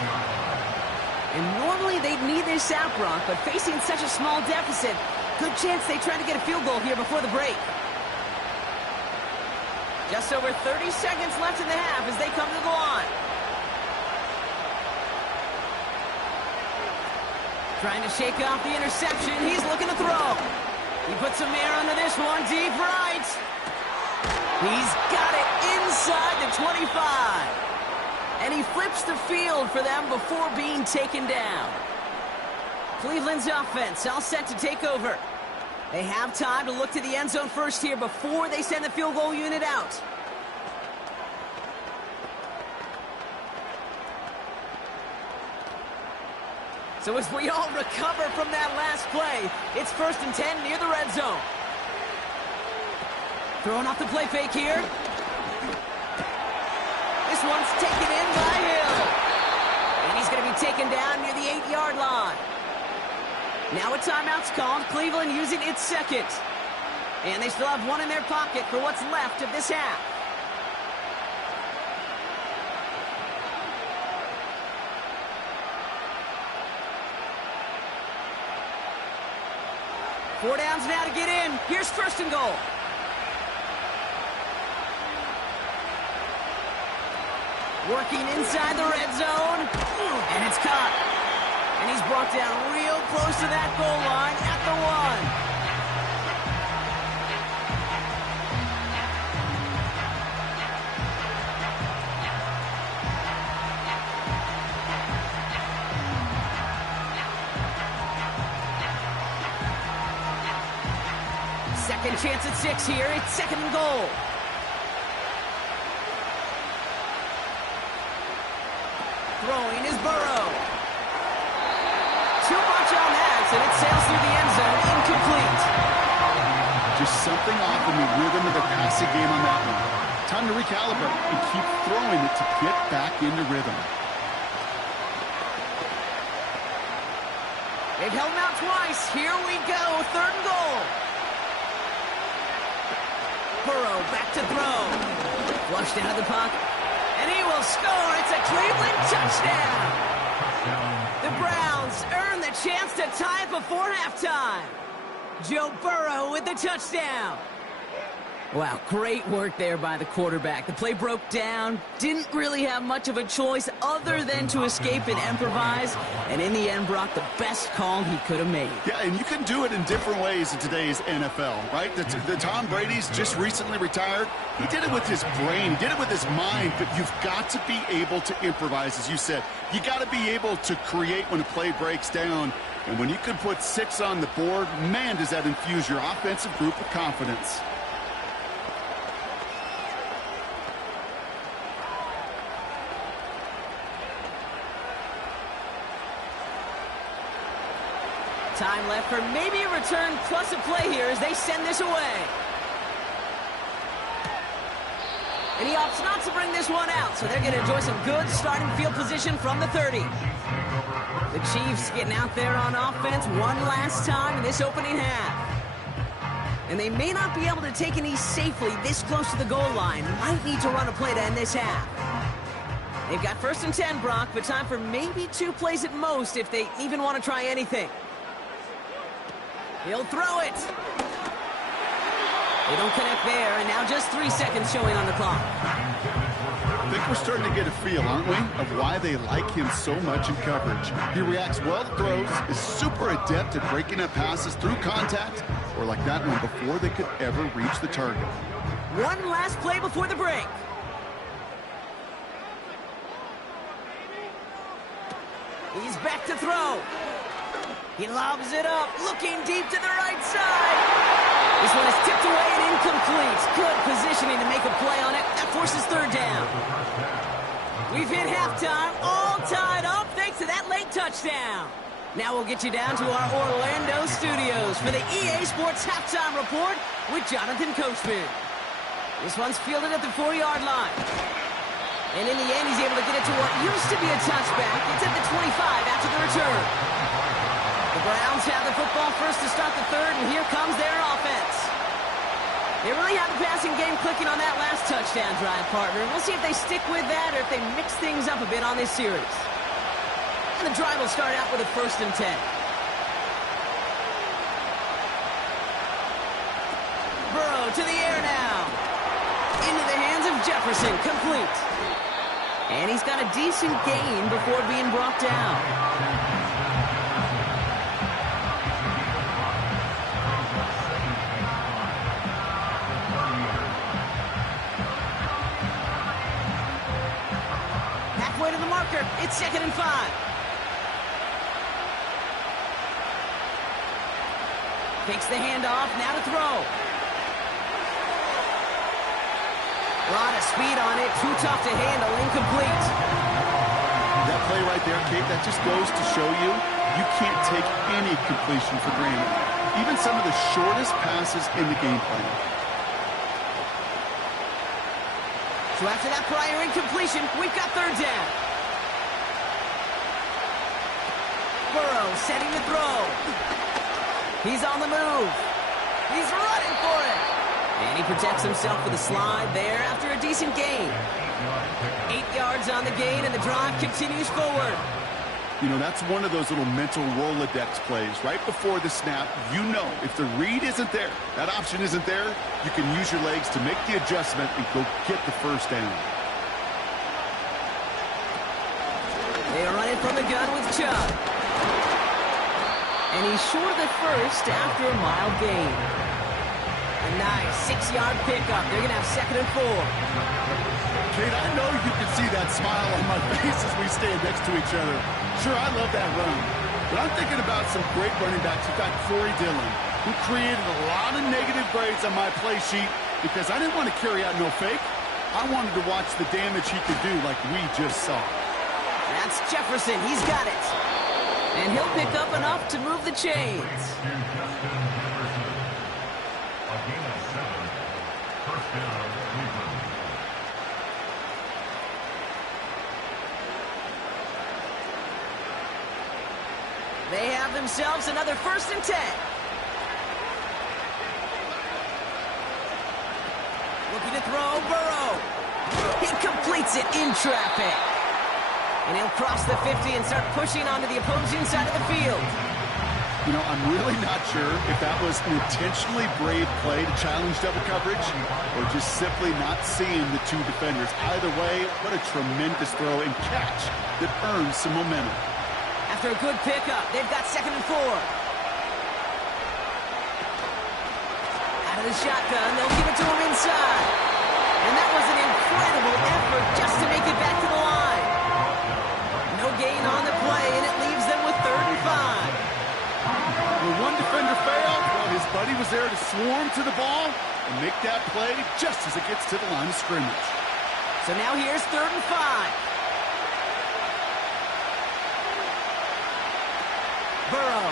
And normally they'd need this out, Brock, but facing such a small deficit, good chance they try to get a field goal here before the break. Just over 30 seconds left in the half as they come to the line. Trying to shake off the interception. He's looking to throw. He puts some air under this one. Deep right. He's got it inside the 25. And he flips the field for them before being taken down. Cleveland's offense all set to take over. They have time to look to the end zone first here before they send the field goal unit out. So as we all recover from that last play, it's 1st and 10 near the red zone. Throwing off the play fake here. This one's taken in by Hill. And he's going to be taken down near the 8-yard line. Now a timeout's called. Cleveland using its second. And they still have one in their pocket for what's left of this half. Four downs now to get in. Here's 1st and goal. Working inside the red zone. And it's caught. And he's brought down real close to that goal line at the 1. Second chance at 6 here. It's 2nd and goal. Throwing is Burrow. Too much on that, and it sails through the end zone. Incomplete. Just something off in the rhythm of the passing game on that one. Time to recalibrate and keep throwing it to get back into rhythm. They've held him out twice. Here we go. 3rd and goal. Burrow back to throw. Flushed out of the pocket. And he will score. It's a Cleveland touchdown. The Browns earn the chance to tie it before halftime. Joe Burrow with the touchdown. Wow, great work there by the quarterback. The play broke down. Didn't really have much of a choice other than to escape and improvise. And in the end, Brock, the best call he could have made. Yeah, and you can do it in different ways in today's NFL, right? The Tom Brady's just recently retired. He did it with his brain. He did it with his mind. But you've got to be able to improvise, as you said. You got to be able to create when a play breaks down. And when you can put 6 on the board, man, does that infuse your offensive group with confidence. Time left for maybe a return plus a play here as they send this away. And he opts not to bring this one out, so they're going to enjoy some good starting field position from the 30. The Chiefs getting out there on offense one last time in this opening half. And they may not be able to take an ease safely this close to the goal line. Might need to run a play to end this half. They've got 1st and 10, Brock, but time for maybe 2 plays at most if they even want to try anything. He'll throw it. They don't connect there, and now just 3 seconds showing on the clock. I think we're starting to get a feel, aren't we, of why they like him so much in coverage. He reacts well to throws, is super adept at breaking up passes through contact, or like that one before they could ever reach the target. One last play before the break. He's back to throw. He lobs it up, looking deep to the right side. This one is tipped away and incomplete. Good positioning to make a play on it. That forces third down. We've hit halftime, all tied up thanks to that late touchdown. Now we'll get you down to our Orlando studios for the EA Sports Halftime Report with Jonathan Coachman. This one's fielded at the 4-yard line. And in the end, he's able to get it to what used to be a touchback. It's at the 25 after the return. The Browns have the football first to start the third, and here comes their offense. They really have the passing game clicking on that last touchdown drive, partner. We'll see if they stick with that or if they mix things up a bit on this series. And the drive will start out with a 1st and 10. Burrow to the air now. Into the hands of Jefferson, complete. And he's got a decent gain before being brought down. Halfway to the marker, it's 2nd and 5. Takes the handoff, now to throw. A lot of speed on it, too tough to handle, incomplete. That play right there, Kate, that just goes to show you, you can't take any completion for granted. Even some of the shortest passes in the game plan. So after that prior incompletion, we've got third down. Burrow setting the throw. He's on the move. He's running for it. And he protects himself with a slide there after a decent gain. 8 yards on the gain, and the drive continues forward. You know, that's one of those little mental Rolodex plays. Right before the snap, you know if the read isn't there, that option isn't there, you can use your legs to make the adjustment and go get the first down. They are running from the gun with Chubb. And he's short of the first after a mild gain. A nice 6-yard pickup. They're going to have 2nd and 4. Kate, I know you can see that smile on my face as we stand next to each other. Sure, I love that run. But I'm thinking about some great running backs. In fact, Corey Dillon, who created a lot of negative grades on my play sheet because I didn't want to carry out no fake. I wanted to watch the damage he could do like we just saw. That's Jefferson. He's got it. And he'll pick up enough to move the chains. They have themselves another 1st and 10. Looking to throw, Burrow. He completes it in traffic. And he'll cross the 50 and start pushing onto the opposing side of the field. You know, I'm really not sure if that was an intentionally brave play to challenge double coverage or just simply not seeing the two defenders. Either way, what a tremendous throw and catch that earns some momentum. After a good pickup, they've got 2nd and 4. Out of the shotgun, they'll give it to him inside. And that was an incredible effort just to make it back to the line. No gain on the play, and it leaves them with 3rd and 5. When one defender failed, well, his buddy was there to swarm to the ball and make that play just as it gets to the line of scrimmage. So now here's 3rd and 5. Burrow.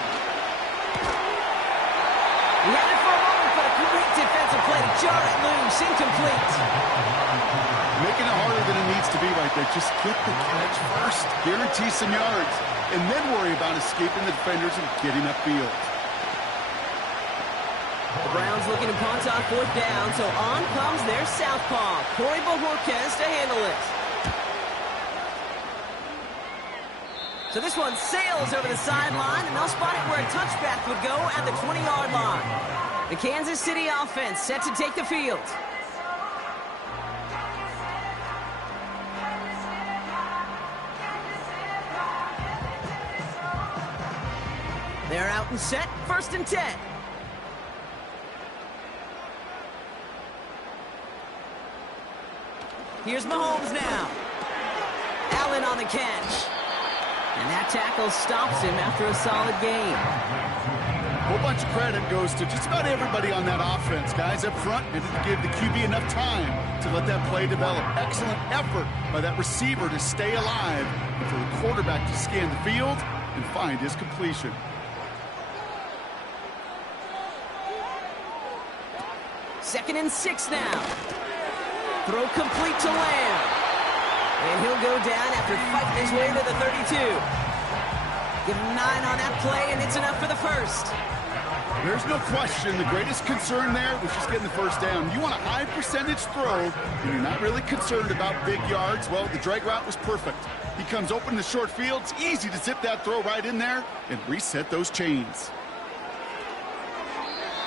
He had it for a moment, but a great defensive play to jar it loose. Incomplete. Making it harder than it needs to be right there. Just get the catch first. Guarantee some yards. And then worry about escaping the defenders and getting upfield. The Browns looking to punt on 4th down, so on comes their southpaw, Corey Bojorquez, to handle it. So this one sails over the sideline, and they'll spot it where a touchback would go at the 20-yard line. The Kansas City offense set to take the field. They're out and set, 1st and 10. Here's Mahomes now. Allen on the catch. And that tackle stops him after a solid gain. A whole bunch of credit goes to just about everybody on that offense. Guys up front didn't give the QB enough time to let that play develop. Excellent effort by that receiver to stay alive and for the quarterback to scan the field and find his completion. Second and 6 now. Throw complete to Lamb. And he'll go down after fighting his way to the 32. Give him 9 on that play, and it's enough for the first. There's no question the greatest concern there was just getting the first down. You want a high percentage throw, and you're not really concerned about big yards. Well, the drag route was perfect. He comes open in the short field. It's easy to zip that throw right in there and reset those chains.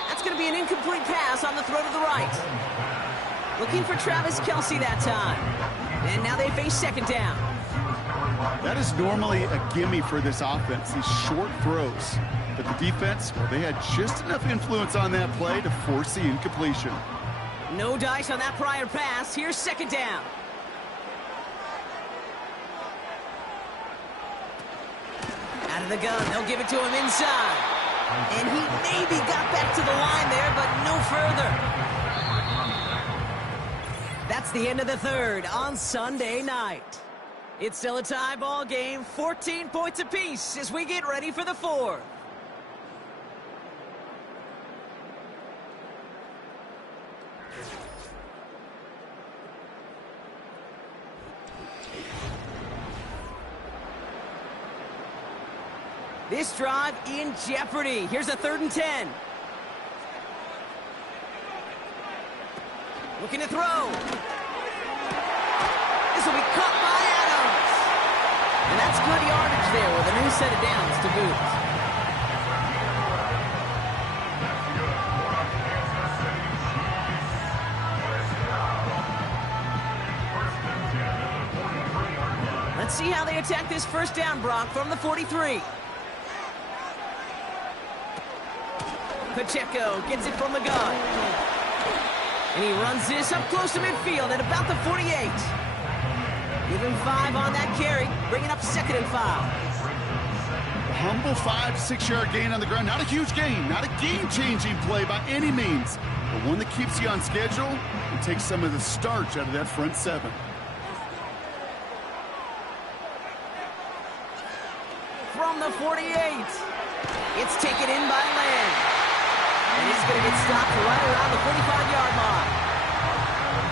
That's going to be an incomplete pass on the throw to the right. Looking for Travis Kelce that time. And now they face 2nd down. That is normally a gimme for this offense, these short throws. But the defense, well, they had just enough influence on that play to force the incompletion. No dice on that prior pass. Here's 2nd down. Out of the gun, they'll give it to him inside. And he maybe got back to the line there, but no further. That's the end of the 3rd on Sunday night. It's still a tie ball game, 14 points apiece as we get ready for the 4th. This drive in jeopardy. Here's a 3rd and 10. Looking to throw. This will be caught by Adams. And that's good yardage there with a new set of downs to boot. Let's see how they attack this 1st down, Brock, from the 43. Pacheco gets it from the gun. And he runs this up close to midfield at about the 48. Give him 5 on that carry, bringing up 2nd and 5. A humble 5-6 yard gain on the ground. Not a huge gain, not a game-changing play by any means, but one that keeps you on schedule and takes some of the starch out of that front 7. From the 48, it's taken in by Lamb. And he's going to get stopped right around the 45-yard line.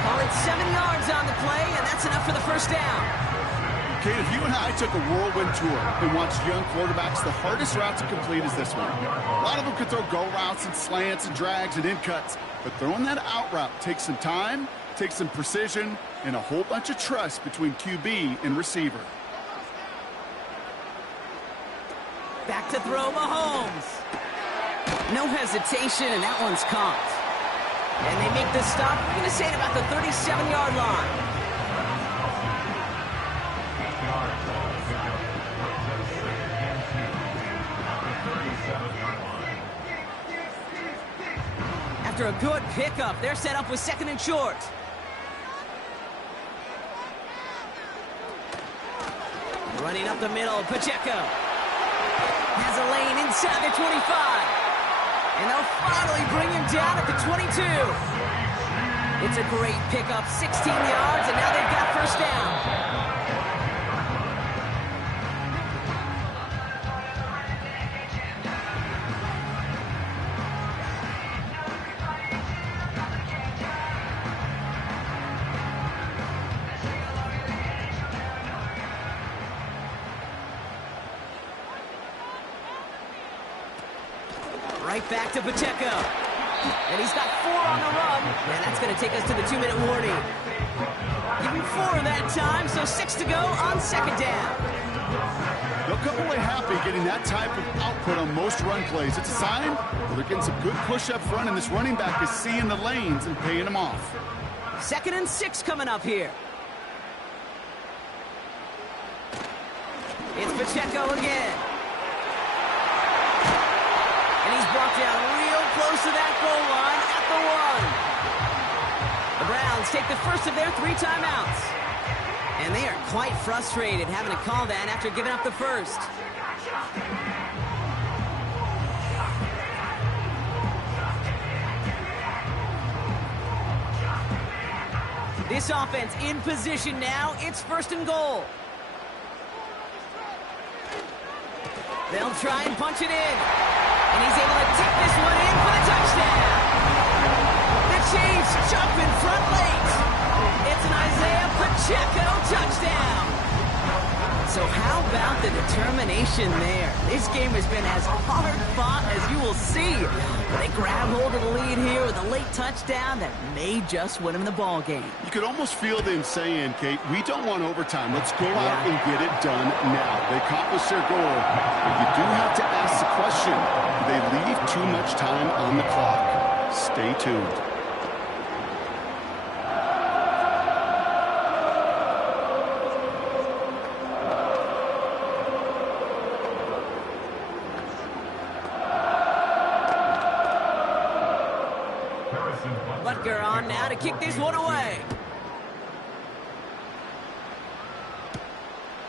Call it 7 yards on the play, and that's enough for the 1st down. Kate, if you and I took a whirlwind tour and watched young quarterbacks, the hardest route to complete is this one. A lot of them could throw go routes and slants and drags and in cuts, but throwing that out route takes some time, takes some precision, and a whole bunch of trust between QB and receiver. Back to throw Mahomes. No hesitation, and that one's caught. And they make the stop. I'm going to say it about the 37-yard line. After a good pickup, they're set up with 2nd and short. Running up the middle, Pacheco. Has a lane inside the 25. And they'll finally bring him down at the 22. It's a great pickup, 16 yards, and now they've got 1st down. Right back to Pacheco. And he's got 4 on the run. And that's going to take us to the 2-minute warning. Give him 4 that time, so 6 to go on 2nd down. They'll come away happy getting that type of output on most run plays. It's a sign that they're getting some good push up front, and this running back is seeing the lanes and paying them off. 2nd and 6 coming up here. It's Pacheco again. brought down real close to that goal line at the 1. The Browns take the first of their 3 timeouts. And they are quite frustrated having to call that after giving up the first. This offense in position now. It's 1st and goal. They'll try and punch it in. And he's able to tip this one in for the touchdown. The Chiefs jump in front late. It's an Isaiah Pacheco touchdown. So how about the determination there? This game has been as hard fought as you will see. They grab hold of the lead here with a late touchdown that may just win them the ball game. You could almost feel them saying, Kate, we don't want overtime. Let's go out and get it done now. They accomplished their goal. But you do have to ask the question, do they leave too much time on the clock? Stay tuned. Butker on now to kick this one away.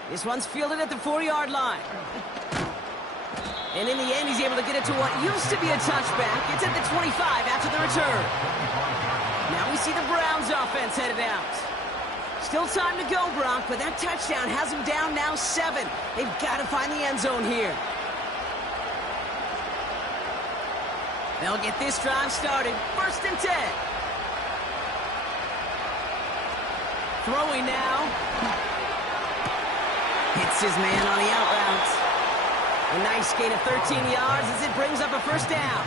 This one's fielded at the 4-yard line. And in the end, he's able to get it to what used to be a touchback. It's at the 25 after the return. Now we see the Browns offense headed out. Still time to go, Bronk, but that touchdown has them down now 7. They've got to find the end zone here. They'll get this drive started. 1st and 10. Throwing now. Hits his man on the out route. A nice gain of 13 yards as it brings up a 1st down.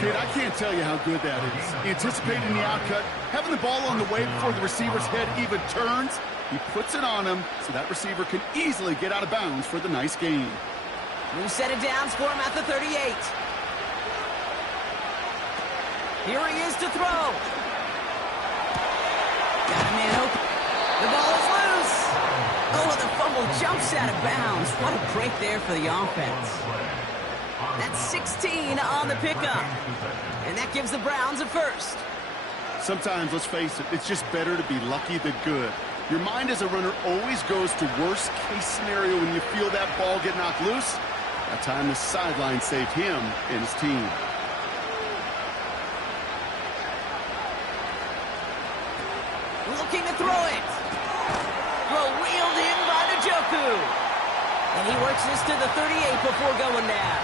Kid, I can't tell you how good that is. Anticipating the outcut, having the ball on the way before the receiver's head even turns. He puts it on him so that receiver can easily get out of bounds for the nice gain. New set of downs for him at the 38. Here he is to throw. Got a man open. The ball is loose. Oh, the fumble jumps out of bounds. What a break there for the offense. That's 16 on the pickup. And that gives the Browns a 1st. Sometimes, let's face it, it's just better to be lucky than good. Your mind as a runner always goes to worst case scenario when you feel that ball get knocked loose. That time the sideline saved him and his team. Looking to throw it. Throw wheeled in by Njoku. And he works this to the 38 before going down.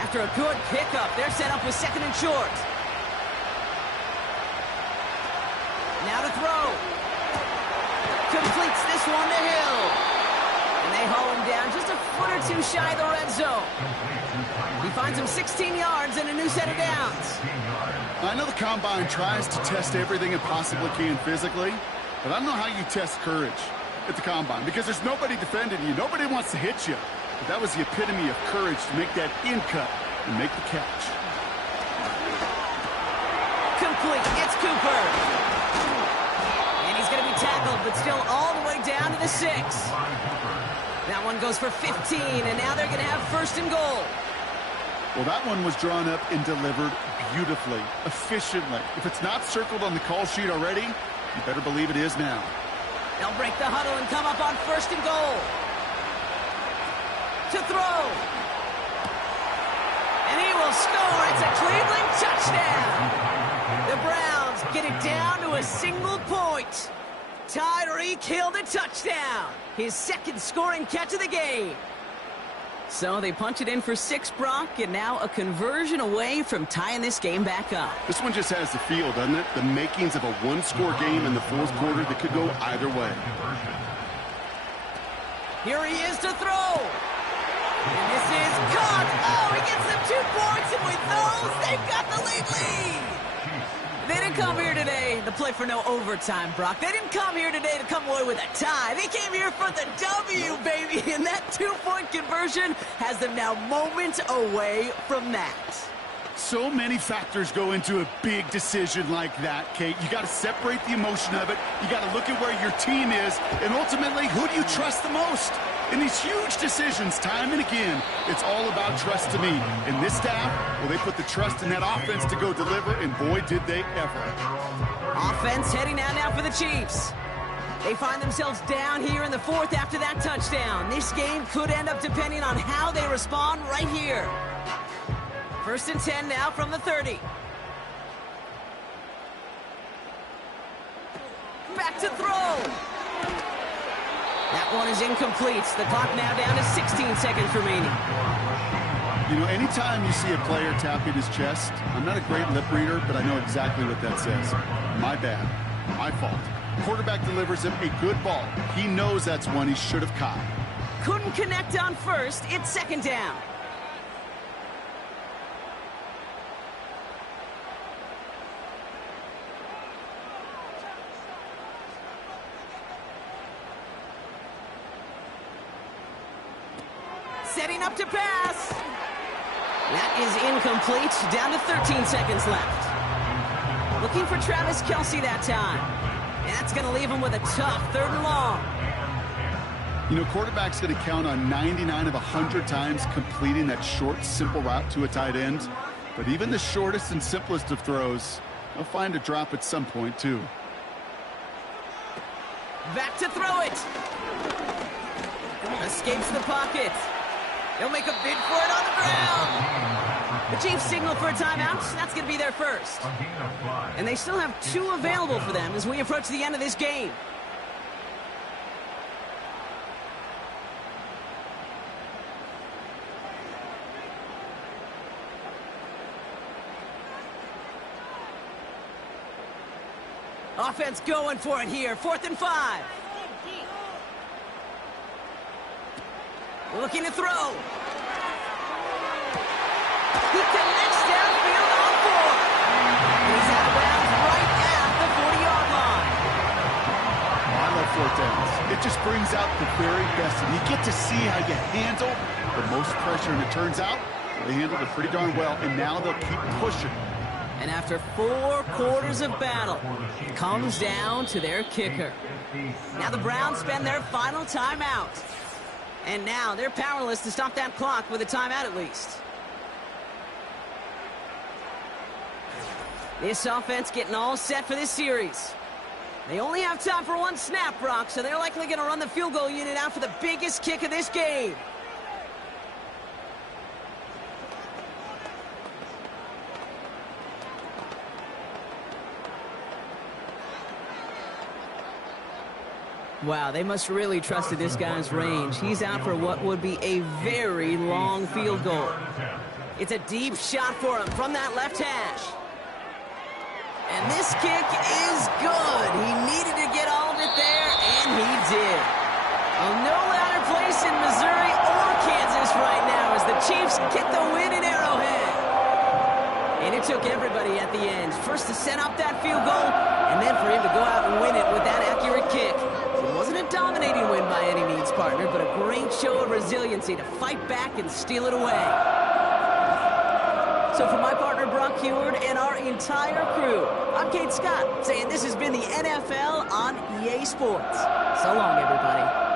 After a good pickup, they're set up with 2nd and short. Now to throw. Completes this one to Hill. And they haul him down just a foot or 2 shy of the red zone. He finds him 16 yards and a new set of downs. I know the Combine tries to test everything it possibly can physically, but I don't know how you test courage at the Combine because there's nobody defending you. Nobody wants to hit you. But that was the epitome of courage to make that in cut and make the catch. Complete. It's Cooper. Going to be tackled, but still all the way down to the 6. That one goes for 15, and now they're going to have 1st and goal. Well, that one was drawn up and delivered beautifully, efficiently. If it's not circled on the call sheet already, you better believe it is now. They'll break the huddle and come up on 1st and goal. To throw. And he will score. It's a Cleveland touchdown. The Browns get it down to a single point. Tyreek Hill the touchdown. His 2nd scoring catch of the game. So they punch it in for 6, Brock, and now a conversion away from tying this game back up. This one just has the feel, doesn't it? The makings of a 1-score game in the 4th quarter that could go either way. Here he is to throw. And this is caught. Oh, he gets them 2 points, and with those, they've got the lead. They didn't come here today came to play for no overtime, Brock. They didn't come here today to come away with a tie. They came here for the W, baby. And that 2-point conversion has them now moments away from that. So many factors go into a big decision like that, Kate. You got to separate the emotion of it. You got to look at where your team is. And ultimately, who do you trust the most? In these huge decisions, time and again, it's all about trust to me. And this staff, well, they put the trust in that offense to go deliver, and boy, did they ever. Offense heading out now for the Chiefs. They find themselves down here in the fourth after that touchdown. This game could end up depending on how they respond right here. 1st and 10 now from the 30. Back to throw. That one is incomplete. The clock now down to 16 seconds remaining. You know, anytime you see a player tapping his chest, I'm not a great lip reader, but I know exactly what that says. My bad. My fault. Quarterback delivers him a good ball. He knows that's one he should have caught. Couldn't connect on first. It's 2nd down. Setting up to pass. That is incomplete. Down to 13 seconds left. Looking for Travis Kelce that time. And that's going to leave him with a tough 3rd and long. You know, quarterback's going to count on 99 of 100 times completing that short, simple route to a tight end. But even the shortest and simplest of throws, they'll find a drop at some point, too. Back to throw it. Escapes the pocket. He'll make a bid for it on the ground. The Chiefs signal for a timeout. That's going to be their first. And they still have 2 available for them as we approach the end of this game. Offense going for it here. 4th and 5. Looking to throw. He connects downfield on 4. And he's out of bounds right at the 40-yard line. I love 4th downs. It just brings out the very best. And you get to see how you handle the most pressure. And it turns out they handled it pretty darn well. And now they'll keep pushing. And after 4 quarters of battle, it comes down to their kicker. Now the Browns spend their final timeout. And now they're powerless to stop that clock with a timeout at least. This offense getting all set for this series. They only have time for 1 snap, Brock, so they're likely going to run the field goal unit out for the biggest kick of this game. Wow, they must really trusted this guy's range. He's out for what would be a very long field goal. It's a deep shot for him from that left hash. And this kick is good. He needed to get all of it there, and he did. Well, no louder place in Missouri or Kansas right now as the Chiefs get the win in Arrowhead. And it took everybody at the end. First to set up that field goal, and then for him to go out and win it with that accurate kick. It wasn't a dominating win by any means, partner, but a great show of resiliency to fight back and steal it away. So for my partner, Brock Huard, and our entire crew, I'm Kate Scott, saying this has been the NFL on EA Sports. So long, everybody.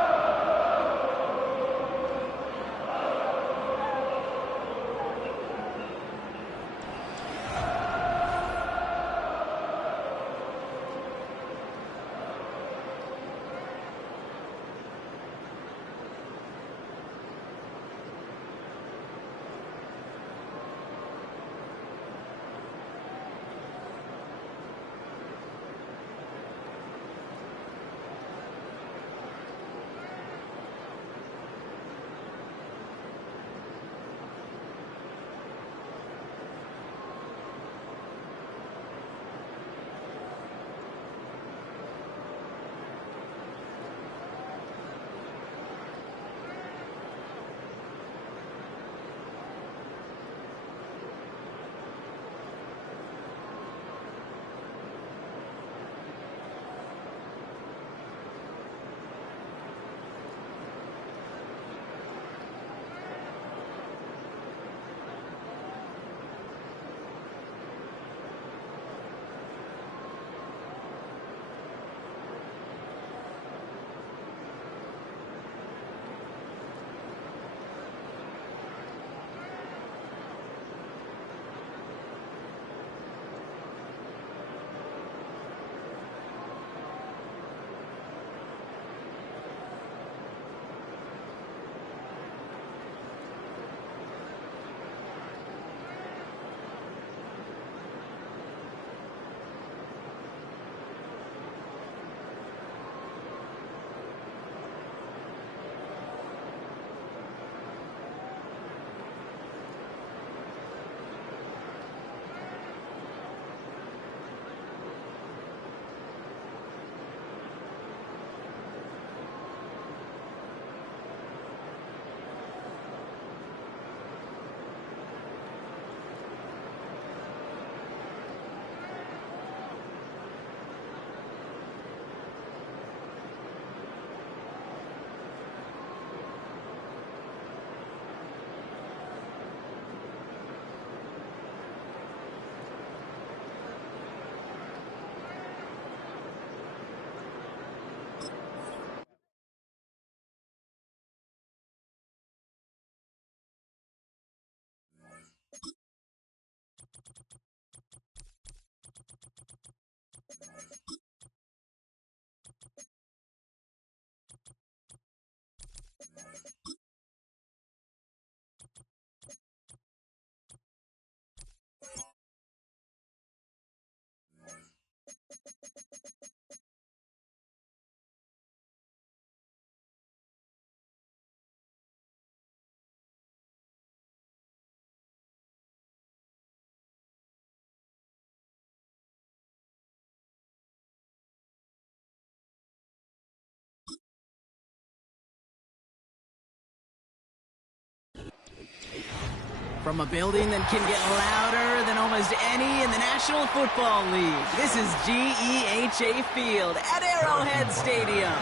From a building that can get louder than almost any in the National Football League, this is GEHA Field at Arrowhead Stadium.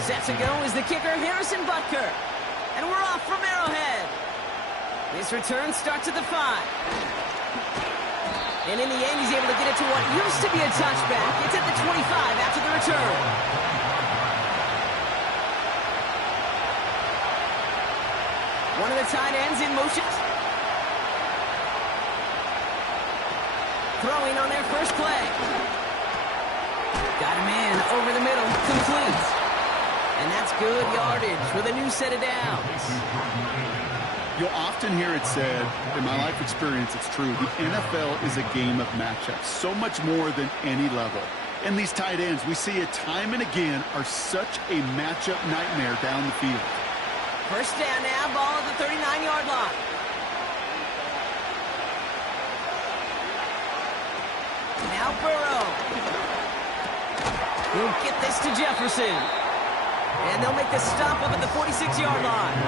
Set to go is the kicker, Harrison Butker. And we're off from Arrowhead. This return starts at the 5. And in the end, he's able to get it to what used to be a touchback. It's at the 25 after the return. One of the tight ends in motion. Throwing on their first play. Got him in over the middle, complete. And that's good yardage with a new set of downs. You'll often hear it said, in my life experience, it's true, the NFL is a game of matchups, so much more than any level. And these tight ends, we see it time and again, are such a matchup nightmare down the field. First down now, ball at the 39-yard line. Now Burrow. He'll get this to Jefferson. And they'll make the stop up at the 46-yard line.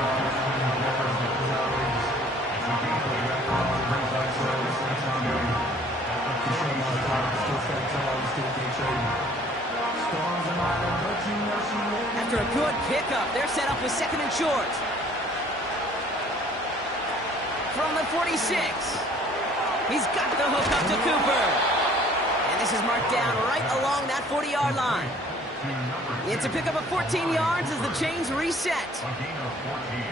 After a good pickup, they're set up with 2nd and short. From the 46. He's got the hook up to Cooper. And this is marked down right along that 40-yard line. It's a pickup of 14 yards as the chains reset.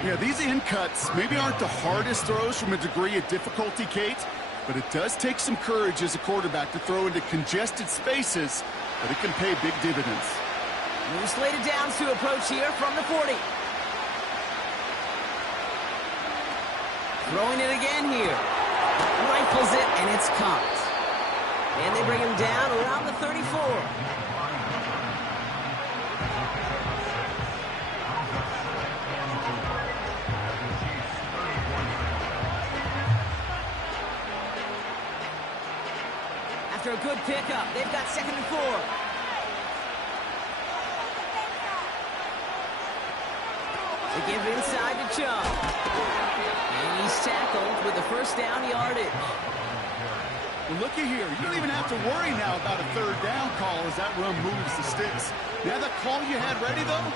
Yeah, these in cuts maybe aren't the hardest throws from a degree of difficulty, Kate, but it does take some courage as a quarterback to throw into congested spaces, but it can pay big dividends. New slated downs to approach here from the 40. Throwing it again here. Rifles it, and it's caught. And they bring him down around the 34. After a good pickup, they've got 2nd and 4. They give inside to Chubb. And he's tackled with the first down yardage. Well, looky here. You don't even have to worry now about a 3rd down call as that run moves the sticks. Now that call you had ready, though,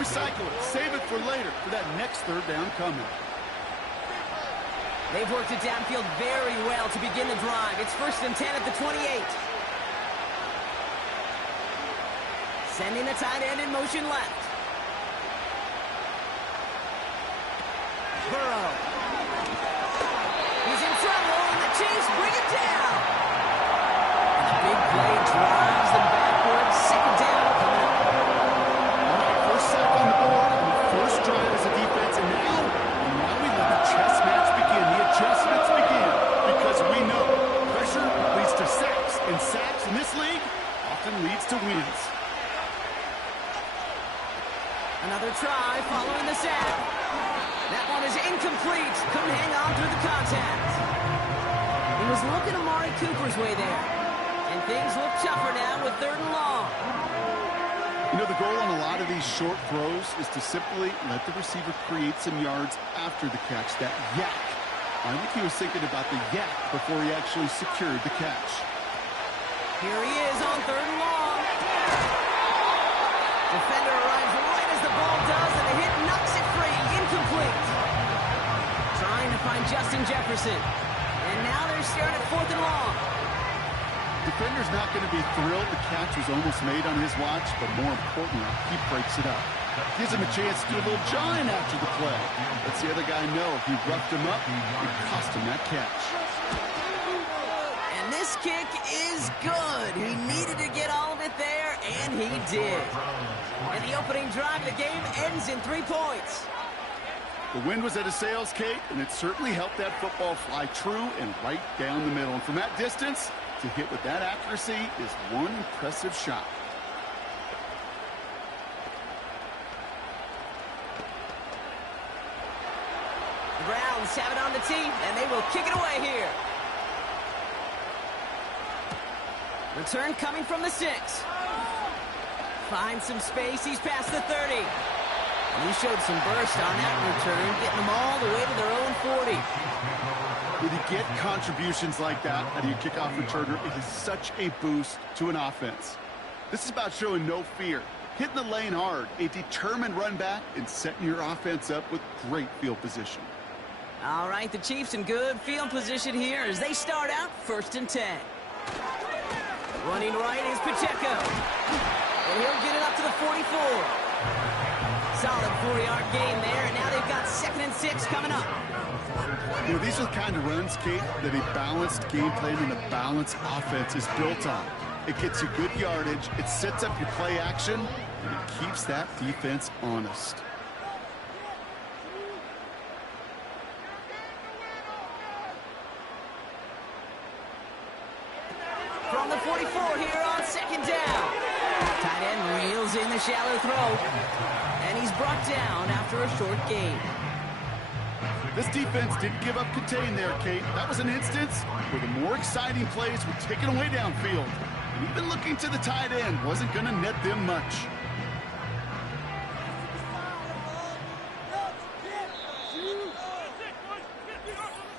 recycle it. Save it for later for that next 3rd down coming. They've worked it downfield very well to begin the drive. It's 1st and 10 at the 28. Sending the tight end in motion left. Burrow. He's in trouble, and the Chiefs bring it down. And the big play drives them backwards. 2nd down coming up. All right, first sack on the board, and the first drive as a defense, and now we let the chess match begin. The adjustments begin, because we know pressure leads to sacks, and sacks in this league often leads to wins. Another try following the sack. That one is incomplete. Couldn't hang on through the contact. He was looking Amari Cooper's way there. And things look tougher now with 3rd and long. You know, the goal on a lot of these short throws is to simply let the receiver create some yards after the catch, that yak. I think he was thinking about the yak before he actually secured the catch. Here he is on 3rd and long. Defender arrives right as the ball does, and the hit knocks it free. Incomplete. Trying to find Justin Jefferson. And now they're staring at 4th and long. Defender's not going to be thrilled the catch was almost made on his watch, but more importantly, he breaks it up. Gives him a chance to do a little jawing after the play. Lets the other guy know if he roughed him up, it cost him that catch. And this kick is good. He needed to get all of it there, and he did. And the opening drive of the game ends in 3 points. The wind was at a sails, Kate, and it certainly helped that football fly true and right down the middle. And from that distance, to hit with that accuracy is one impressive shot. The Browns have it on the tee, and they will kick it away here. Return coming from the 6. Finds some space. He's past the 30. He showed some burst on that return, getting them all the way to their own 40. When you get contributions like that out of your kickoff returner, it is such a boost to an offense. This is about showing no fear, hitting the lane hard, a determined run back, and setting your offense up with great field position. All right, the Chiefs in good field position here as they start out 1st and 10. Running right is Pacheco. And he'll get it up to the 44. Solid 4-yard gain there, and now they've got 2nd and 6 coming up. You know, these are the kind of runs, Kate, that a balanced game plan and a balanced offense is built on. It gets you good yardage, it sets up your play action, and it keeps that defense honest. From the 44 here on 2nd down. Tight end reels in the shallow throw. And he's brought down after a short gain. This defense didn't give up contain there, Kate. That was an instance where the more exciting plays were taken away downfield. And even looking to the tight end wasn't going to net them much.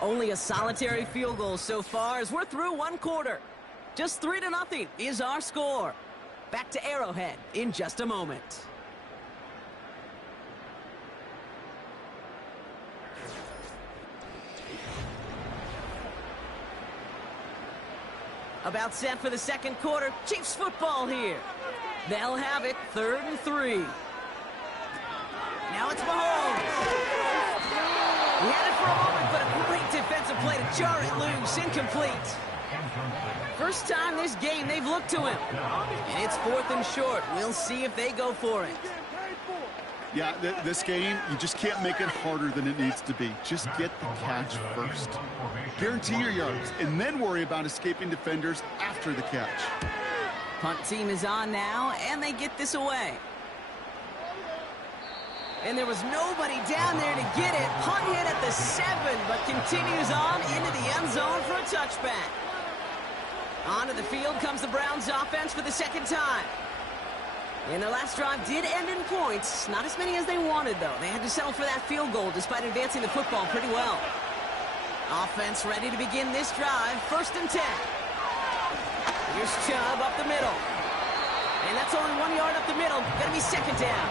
Only a solitary field goal so far as we're through 1 quarter. Just 3-0 is our score. Back to Arrowhead in just a moment. About set for the 2nd quarter. Chiefs football here. They'll have it 3rd and 3. Now it's Mahomes. He had it for a moment, but a great defensive play to jar it loose. Incomplete. First time this game they've looked to him. And it's 4th and short. We'll see if they go for it. Yeah, this game, you just can't make it harder than it needs to be. Just get the catch first. Guarantee your yards, and then worry about escaping defenders after the catch. Punt team is on now, and they get this away. And there was nobody down there to get it. Punt hit at the 7, but continues on into the end zone for a touchback. Onto the field comes the Browns offense for the 2nd time. And their last drive did end in points. Not as many as they wanted, though. They had to settle for that field goal despite advancing the football pretty well. Offense ready to begin this drive. 1st and 10. Here's Chubb up the middle. And that's only 1 yard up the middle. Gonna be 2nd down.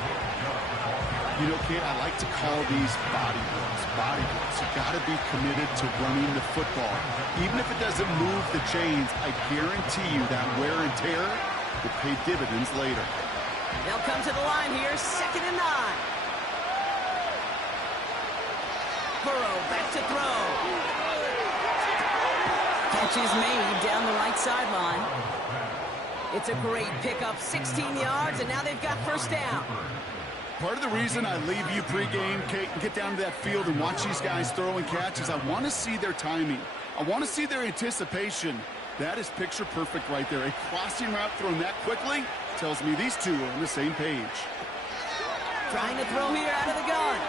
You know, Kate, I like to call these body drills. Body drills. You got to be committed to running the football. Even if it doesn't move the chains, I guarantee you that wear and tear will pay dividends later. They'll come to the line here, 2nd and 9. Burrow back to throw. Catch is made down the right sideline. It's a great pickup, 16 yards, and now they've got 1st down. Part of the reason I leave you pregame, Kate, and get down to that field and watch these guys throw and catch is I want to see their timing. I want to see their anticipation. That is picture perfect right there. A crossing route thrown that quickly tells me these two are on the same page. Trying to throw here out of the gun.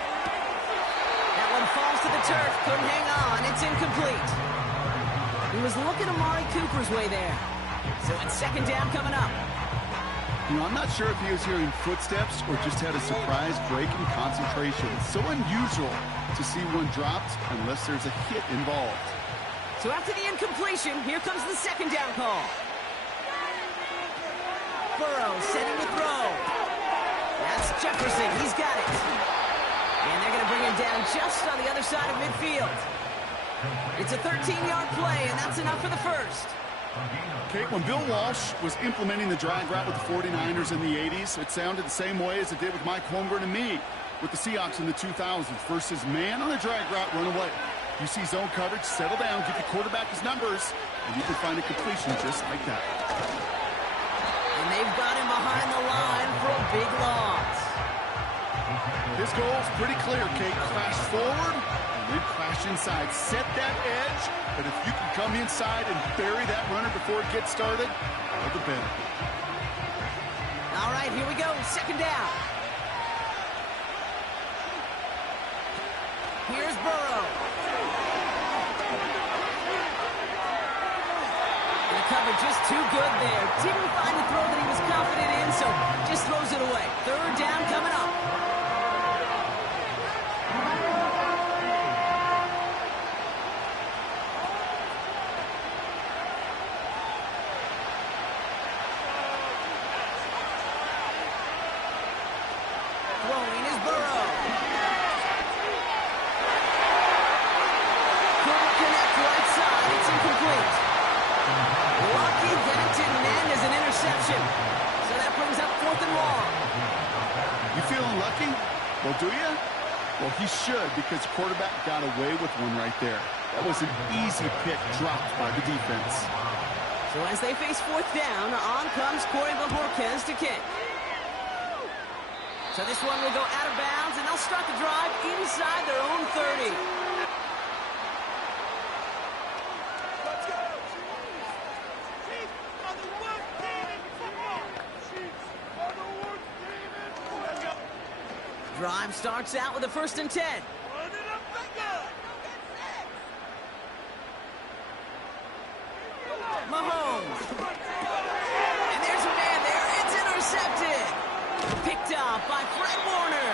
That one falls to the turf. Couldn't hang on. It's incomplete. He was looking Amari Cooper's way there. So it's 2nd down coming up. You know, I'm not sure if he was hearing footsteps or just had a surprise break in concentration. It's so unusual to see one dropped unless there's a hit involved. So after the incompletion, here comes the 2nd down call. Burrow setting the throw. That's Jefferson. He's got it. And they're going to bring him down just on the other side of midfield. It's a 13-yard play, and that's enough for the 1st. Kate, when Bill Walsh was implementing the drag route with the 49ers in the 80s, it sounded the same way as it did with Mike Holmgren and me with the Seahawks in the 2000s versus man on the drag route, run away. You see zone coverage, settle down, give your quarterback his numbers, and you can find a completion just like that. And they've got him behind the line for a big loss. His goal is pretty clear, Kate. Crash forward and then crash inside. Set that edge, but if you can come inside and bury that runner before it gets started, all the better. All right, here we go. 2nd down. Here's Burrow. And the coverage just too good there. Didn't find the throw that he was confident in, so just throws it away. 3rd down coming up. interception. So that brings up 4th and long. You feeling lucky? Well, do you? Well, he should, because the quarterback got away with one right there. That was an easy pick dropped by the defense. So as they face 4th down, on comes Corey Bojorquez to kick. So this one will go out of bounds, and they'll start the drive inside their own 30. Drive starts out with a 1st and 10. Mahomes. And there's a man there. It's intercepted. Picked off by Fred Warner.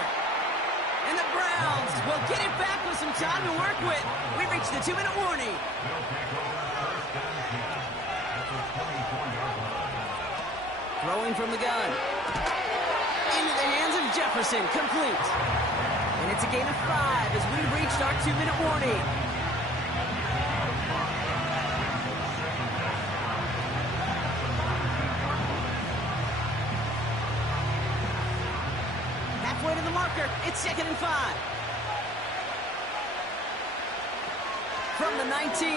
And the Browns will get it back with some time to work with. We reached the 2-minute warning. Throwing from the gun. Into the hands of Jefferson, complete. And it's a gain of 5 as we reached our 2-minute warning. Halfway to the marker, it's 2nd and 5. From the 19.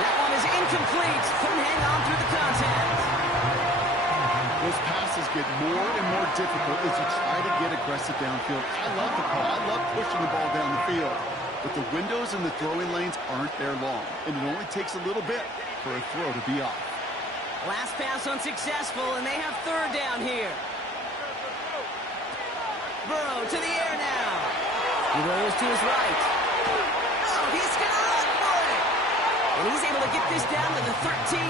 That one is incomplete. Couldn't hang on through the contact. Those passes get more and more difficult as you try to get aggressive downfield. I love the call. I love pushing the ball down the field. But the windows in the throwing lanes aren't there long, and it only takes a little bit for a throw to be off. Last pass unsuccessful, and they have 3rd down here. Burrow to the air now. He rolls to his right. Oh, he's going to run for it. And he's able to get this down to the 13.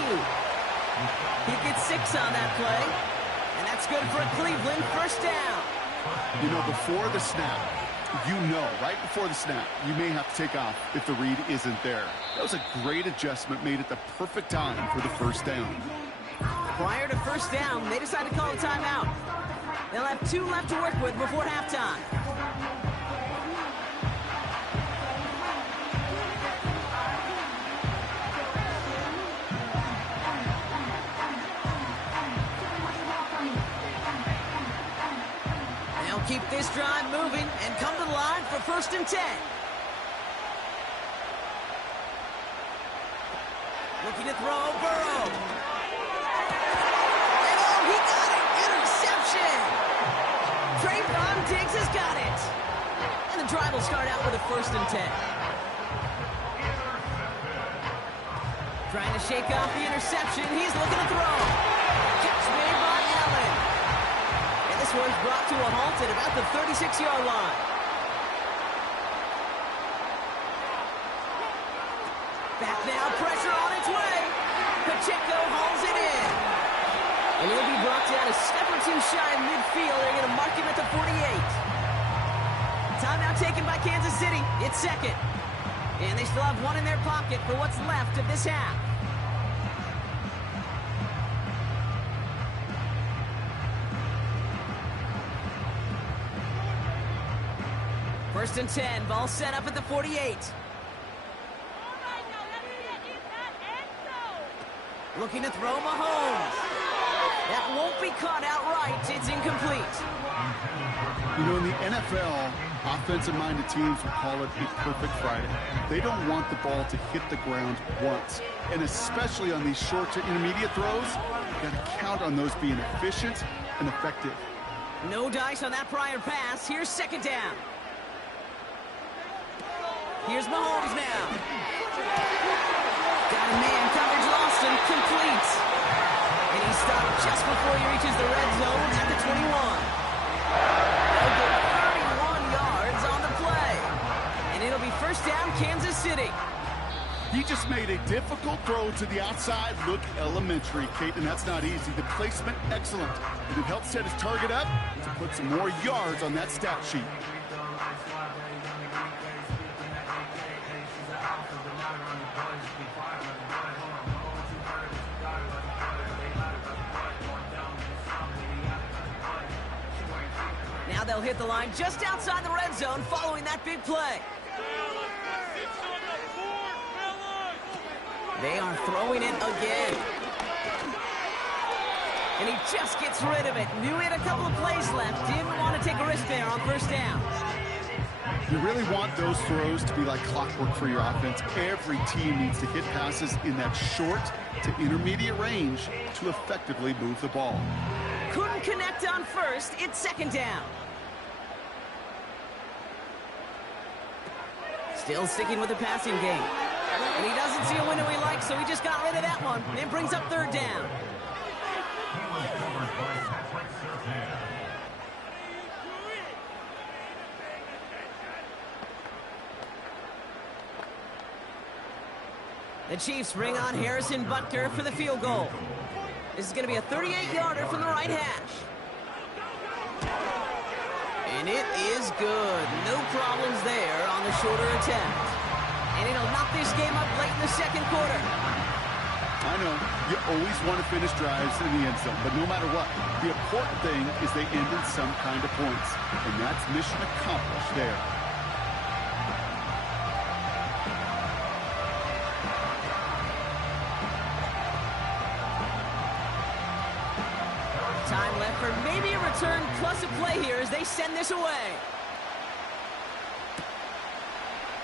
He gets 6 on that play. And that's good for a Cleveland 1st down. You know, before the snap, right before the snap, you may have to take off if the read isn't there. That was a great adjustment made at the perfect time for the 1st down. Prior to 1st down, they decided to call a timeout. They'll have 2 left to work with before halftime. They'll keep this drive moving and come to the line for 1st and 10. Looking to throw, Burrow. And oh, he got it! Interception! Trayvon Diggs has got it. And the drive will start out with a 1st and 10. Trying to shake off the interception. He's looking to throw. Catch made by Allen. And this one's brought to a halt at about the 36-yard line. Back now, pressure on its way. Pacheco hauls it in. And he'll be brought down a step or 2 shy of midfield. They're going to mark him at the 48. Timeout taken by Kansas City. It's 2nd. And they still have 1 in their pocket for what's left of this half. First and 10. Ball set up at the 48. Looking to throw Mahomes. That won't be caught outright. It's incomplete. You know, in the NFL, offensive-minded teams will call it a perfect Friday. They don't want the ball to hit the ground once. And especially on these short to intermediate throws, you got to count on those being efficient and effective. No dice on that prior pass. Here's 2nd down. Here's Mahomes now. Got a man, coverage lost him, complete. And he's stopped just before he reaches the red zone at the 21. They'll get 31 yards on the play. And it'll be 1st down, Kansas City. He just made a difficult throw to the outside. Look elementary, Kate, and that's not easy. The placement, excellent. And it helped set his target up to put some more yards on that stat sheet. Now they'll hit the line just outside the red zone following that big play. They are throwing it again. And he just gets rid of it. Knew he had a couple of plays left. Didn't want to take a risk there on first down. You really want those throws to be like clockwork for your offense. Every team needs to hit passes in that short to intermediate range to effectively move the ball. Couldn't connect on first. It's second down. Still sticking with the passing game. And he doesn't see a window he likes, so he just got rid of that one. And it brings up third down. The Chiefs bring on Harrison Butker for the field goal. This is going to be a 38-yarder from the right hash. And it is good. No problems there on the shorter attempt. And it'll knock this game up late in the second quarter. I know, you always want to finish drives in the end zone, but no matter what, the important thing is they end in some kind of points. And that's mission accomplished there. Time left for maybe a return plus a play here as they send this away.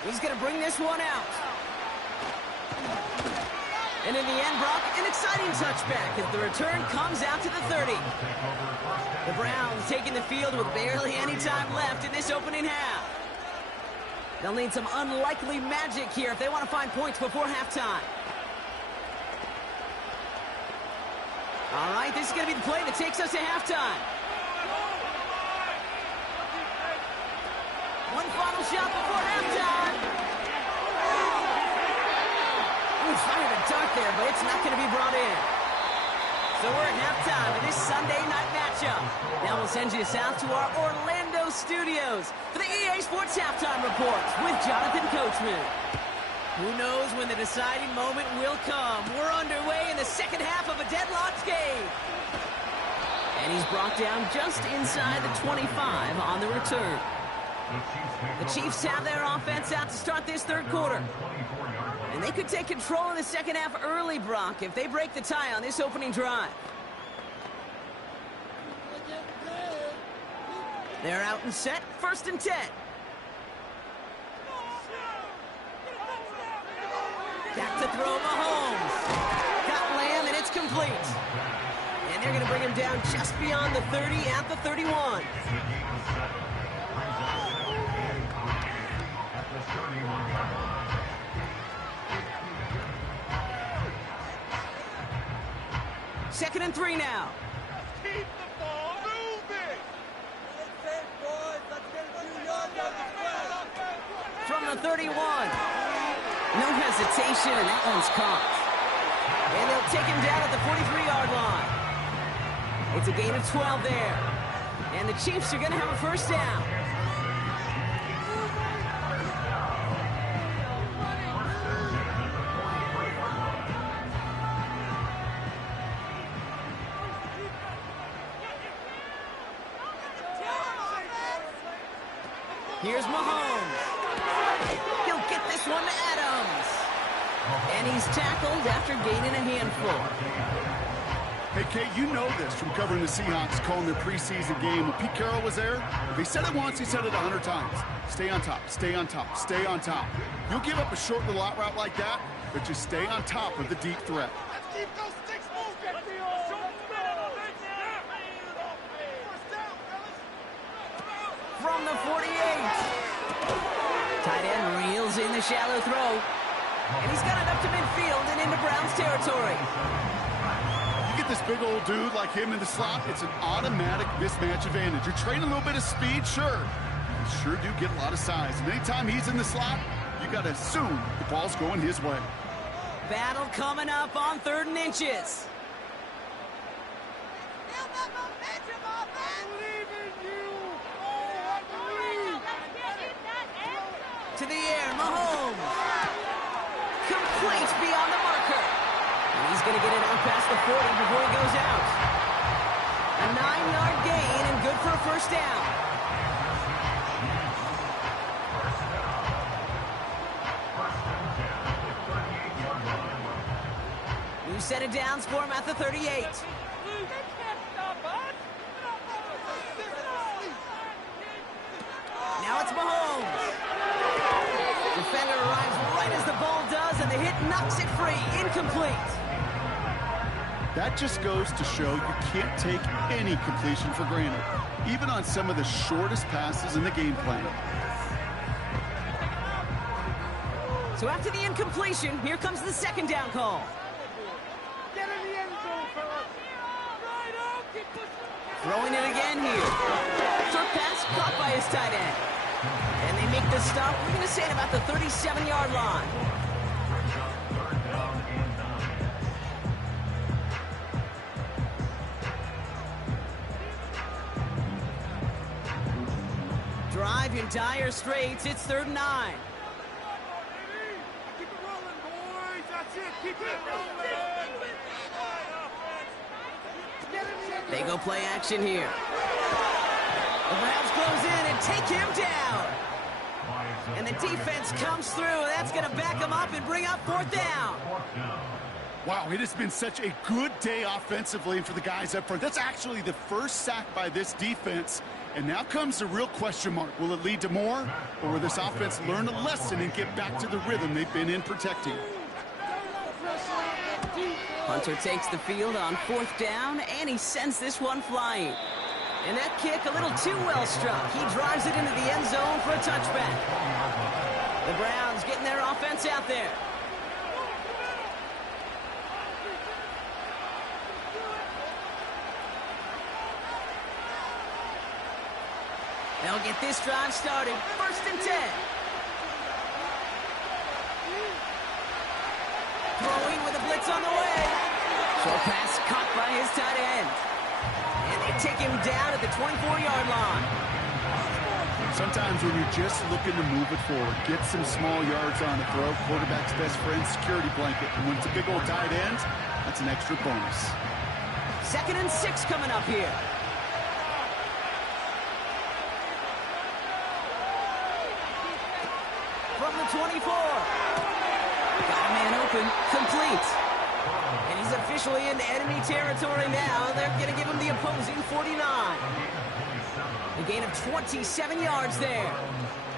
He's going to bring this one out. And in the end, Brock, an exciting touchback as the return comes out to the 30. The Browns taking the field with barely any time left in this opening half. They'll need some unlikely magic here if they want to find points before halftime. All right, this is going to be the play that takes us to halftime. One final shot before halftime. He's fired a dart there, but it's not going to be brought in. So we're at halftime of this Sunday night matchup. Now we'll send you south to our Orlando studios for the EA Sports Halftime Reports with Jonathan Coachman. Who knows when the deciding moment will come? We're underway in the second half of a deadlocked game. And he's brought down just inside the 25 on the return. The Chiefs have their offense out to start this third quarter. And they could take control in the second half early, Brock, if they break the tie on this opening drive. They're out and set, 1st and 10. Back to throw Mahomes. Got Lamb, and it's complete. And they're going to bring him down just beyond the 30 at the 31. Second and 3 now. Keep the ball moving. From the 31. No hesitation, and that one's caught. And they'll take him down at the 43-yard line. It's a gain of 12 there. And the Chiefs are going to have a first down. Here's Mahomes. He'll get this one to Adams. And he's tackled after gaining a handful. Hey, Kate, you know this from covering the Seahawks, calling their preseason game. When Pete Carroll was there, if he said it once, he said it 100 times. Stay on top, stay on top, stay on top. You'll give up a short little out route like that, but just stay on top of the deep threat. Let's keep those sticks moving. From the 48. Tight end reels in the shallow throw. And he's got it up to midfield and into Browns territory. You get this big old dude like him in the slot, it's an automatic mismatch advantage. You're trading a little bit of speed, sure. You sure do get a lot of size. And anytime he's in the slot, you got to assume the ball's going his way. Battle coming up on 3rd and inches. To the air, Mahomes. Complete beyond the marker. And he's going to get it out past the 40 before he goes out. A 9-yard gain and good for a first down. New set of downs for him at the 38. knocks it free, incomplete. That just goes to show you can't take any completion for granted, even on some of the shortest passes in the game plan. So after the incompletion, here comes the second down call. Get in the end zone, fellas. Throwing it again here. Short pass caught by his tight end. And they make the stop, we're going to say at about the 37-yard line. Drive in dire straits, it's 3rd and 9. Keep it rolling, boys. That's it. Keep it rolling. They go play action here. The Browns close in and take him down. And the defense comes through, and that's going to back them up and bring up 4th down. Wow, it has been such a good day offensively for the guys up front. That's actually the first sack by this defense. And now comes the real question mark. Will it lead to more? Or will this offense learn a lesson and get back to the rhythm they've been in protecting? Hunter takes the field on 4th down, and he sends this one flying. And that kick a little too well struck. He drives it into the end zone for a touchback. The Browns getting their offense out there. They'll get this drive started. 1st and 10. Throwing with a blitz on the way. Short pass caught by his tight end. And they take him down at the 24-yard line. Sometimes when you're just looking to move it forward, get some small yards on the throw, quarterback's best friend, security blanket. And when it's a big old tight end, that's an extra bonus. 2nd and 6 coming up here. From the 24. Got a man open, complete. And he's officially in enemy territory now. They're going to give him the opposing 49. A gain of 27 yards there.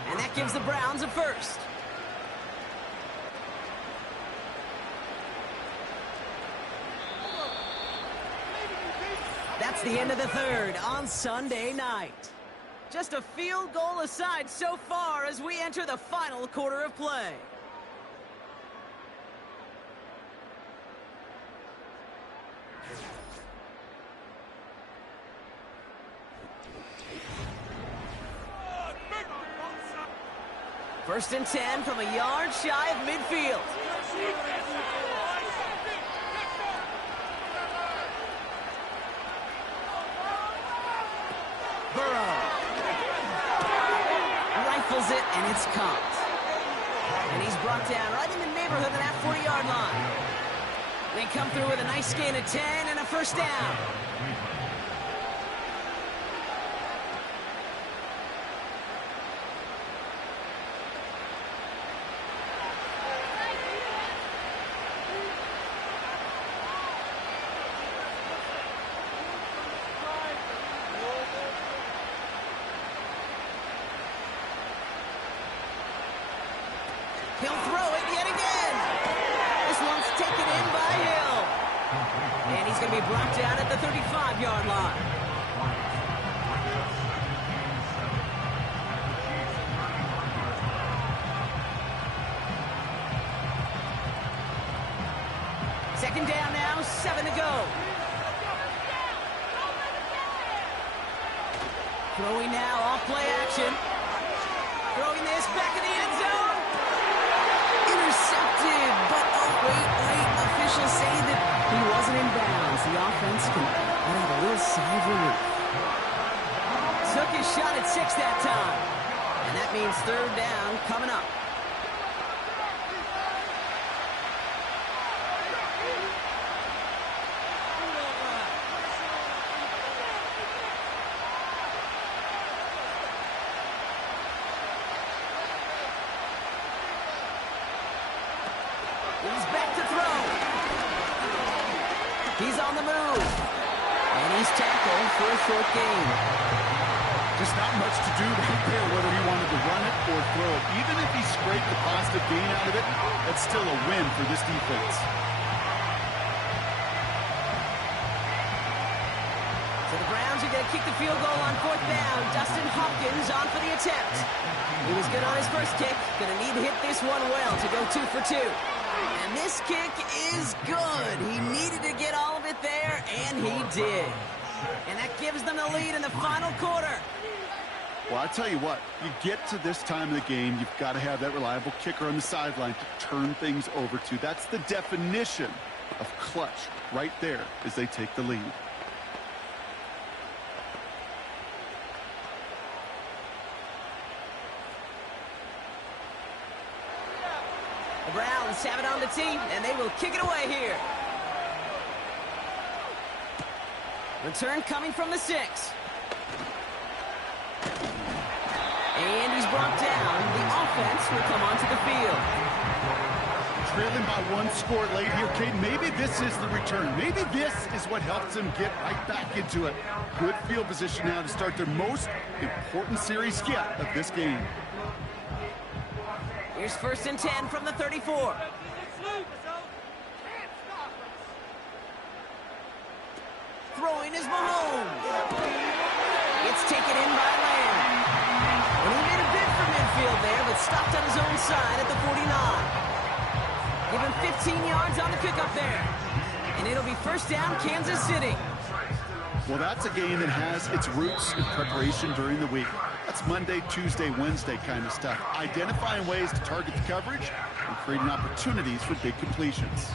And that gives the Browns a first. That's the end of the 3rd on Sunday night. Just a field goal aside so far as we enter the final quarter of play. First and 10 from a yard shy of midfield. Burrow rifles it, and it's caught. And he's brought down right in the neighborhood of that 40-yard line. They come through with a nice gain of 10 and a first down. He'll throw it yet again. This one's taken in by Hill. And he's going to be brought down at the 35-yard line. Second down now, 7 to go. Throwing now, off play action. Throwing this back in the end zone. Intercepted, but oh, wait. Officials say that he wasn't in bounds. The offense can let out a little sigh of relief. Took his shot at 6 that time. And that means 3rd down coming up. He's back to throw. He's on the move. And he's tackled for a short gain. Just not much to do right there, whether he wanted to run it or throw it. Even if he scraped the positive gain out of it, that's still a win for this defense. So the Browns are going to kick the field goal on 4th down. Dustin Hopkins on for the attempt. He was good on his first kick. Going to need to hit this one well to go 2 for 2. And this kick is good. He needed to get all of it there, and he did. And that gives them the lead in the final quarter. Well, I tell you what, you get to this time of the game, you've got to have that reliable kicker on the sideline to turn things over to. That's the definition of clutch right there as they take the lead. The Browns have it on the tee, and they will kick it away here. Return coming from the 6. And he's brought down. The offense will come onto the field. Trailing by 1 score late here, Kate. Maybe this is the return. Maybe this is what helps them get right back into it. Good field position now to start their most important series yet of this game. Here's 1st and 10 from the 34. Throwing is Mahomes. It's taken in by Lamb. And he made a bid for midfield there, but stopped on his own side at the 49. Give him 15 yards on the pickup there. And it'll be 1st down, Kansas City. Well, that's a game that has its roots in preparation during the week. That's Monday, Tuesday, Wednesday kind of stuff. Identifying ways to target the coverage and creating opportunities for big completions.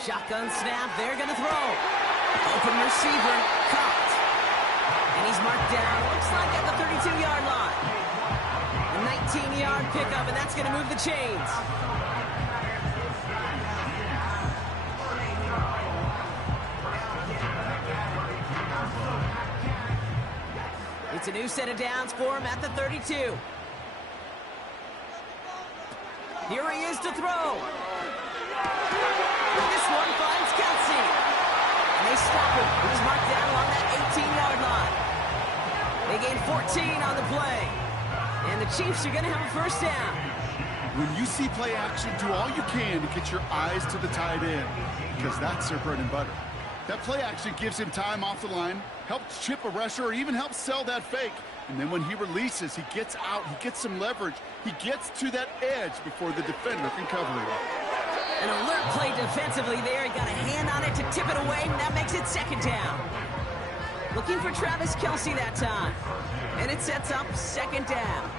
Shotgun snap, they're going to throw. Open receiver, caught. And he's marked down, looks like at the 32-yard line. A 19-yard pickup, and that's going to move the chains. It's a new set of downs for him at the 32. Here he is to throw. This one finds Kelsey. And they stop him. He's marked down along that 18-yard line. They gain 14 on the play. And the Chiefs are going to have a 1st down. When you see play action, do all you can to get your eyes to the tight end, because that's their bread and butter. That play action gives him time off the line, helps chip a rusher, or even helps sell that fake. And then when he releases, he gets out, he gets some leverage. He gets to that edge before the defender can cover it. An alert play defensively there. He got a hand on it to tip it away, and that makes it 2nd down. Looking for Travis Kelce that time. And it sets up 2nd down.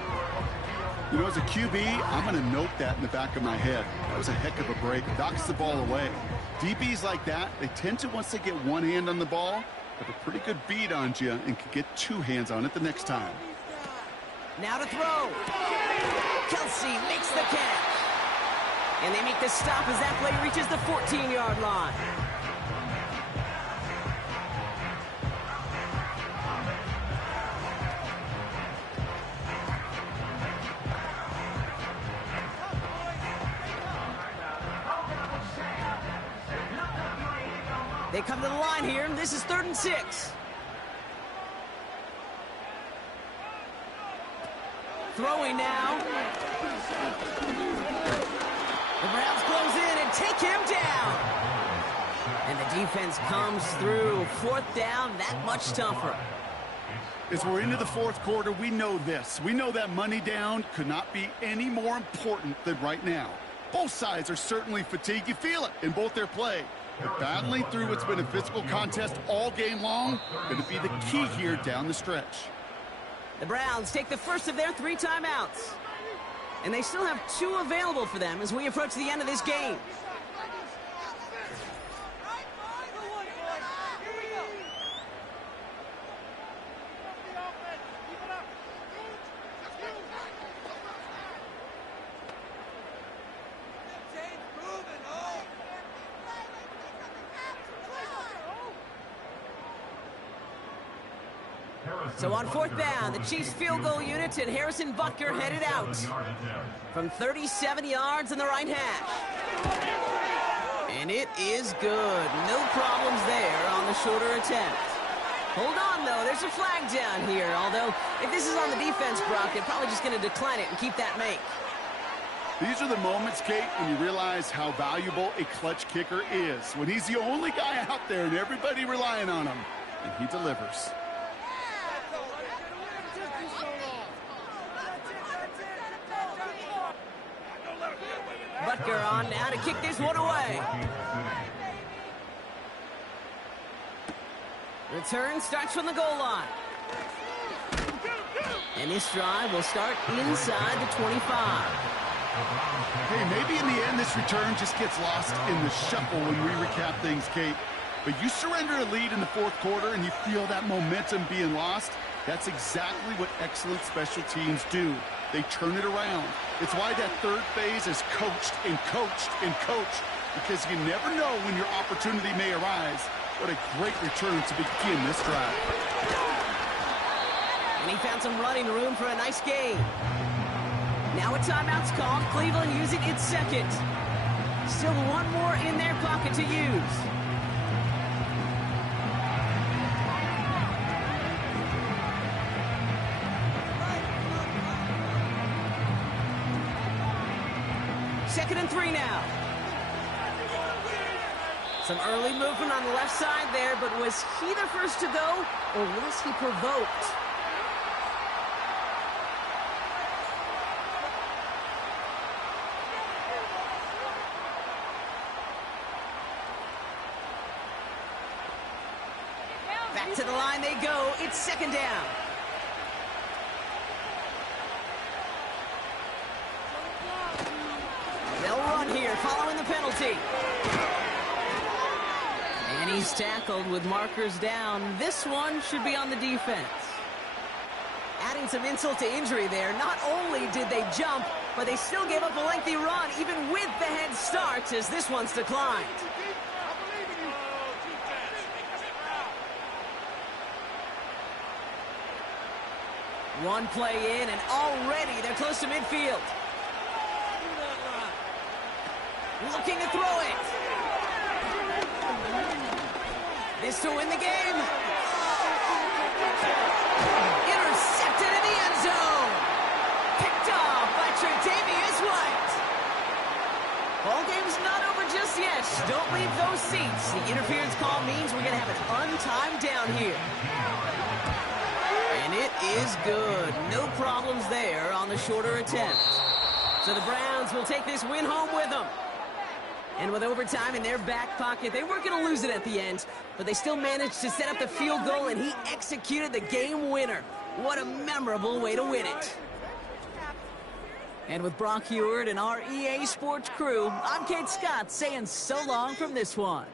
You know, as a QB, I'm going to note that in the back of my head. That was a heck of a break. Knocks the ball away. DBs like that, they tend to, once they get one hand on the ball, have a pretty good beat on you and can get 2 hands on it the next time. Now to throw. Kelce makes the catch. And they make the stop as that play reaches the 14-yard line. They come to the line here, and this is 3rd and 6. Throwing now. The Browns close in and take him down. And the defense comes through. 4th down, that much tougher. As we're into the 4th quarter, we know this. We know that money down could not be any more important than right now. Both sides are certainly fatigued. You feel it in both their play. But battling through what's been a physical contest all game long, going to be the key here down the stretch. The Browns take the first of their 3 timeouts. And they still have 2 available for them as we approach the end of this game. So on fourth down, the Chiefs field goal unit and Harrison Butker headed out from 37 yards in the right hash. And it is good. No problems there on the shorter attempt. Hold on, though. There's a flag down here. Although, if this is on the defense, Brock, they're probably just going to decline it and keep that make. These are the moments, Kate, when you realize how valuable a clutch kicker is. When he's the only guy out there and everybody relying on him, and he delivers. Butker on now to kick this one away. Return starts from the goal line. And this drive will start inside the 25. Hey, maybe in the end this return just gets lost in the shuffle when we recap things, Kate. But you surrender a lead in the fourth quarter and you feel that momentum being lost. That's exactly what excellent special teams do. They turn it around. It's why that third phase is coached and coached and coached, because you never know when your opportunity may arise. What a great return to begin this drive. And he found some running room for a nice gain. Now a timeout's called. Cleveland using its second. Still one more in their pocket to use. Second and 3 now. Some early movement on the left side there, but was he the first to go, or was he provoked? Back to the line they go. It's second down. They'll run here following the penalty. And he's tackled with markers down. This one should be on the defense. Adding some insult to injury there. Not only did they jump, but they still gave up a lengthy run, even with the head start, as this one's declined. One play in, and already they're close to midfield. Looking to throw it. This to win the game. Intercepted in the end zone. Picked off by Tre'Davious White. Ball game's not over just yet. Don't leave those seats. The interference call means we're going to have an untimed down here. And it is good. No problems there on the shorter attempt. So the Browns will take this win home with them. And with overtime in their back pocket, they weren't going to lose it at the end, but they still managed to set up the field goal, and he executed the game winner. What a memorable way to win it. And with Brock Huard and our EA Sports crew, I'm Kate Scott saying so long from this one.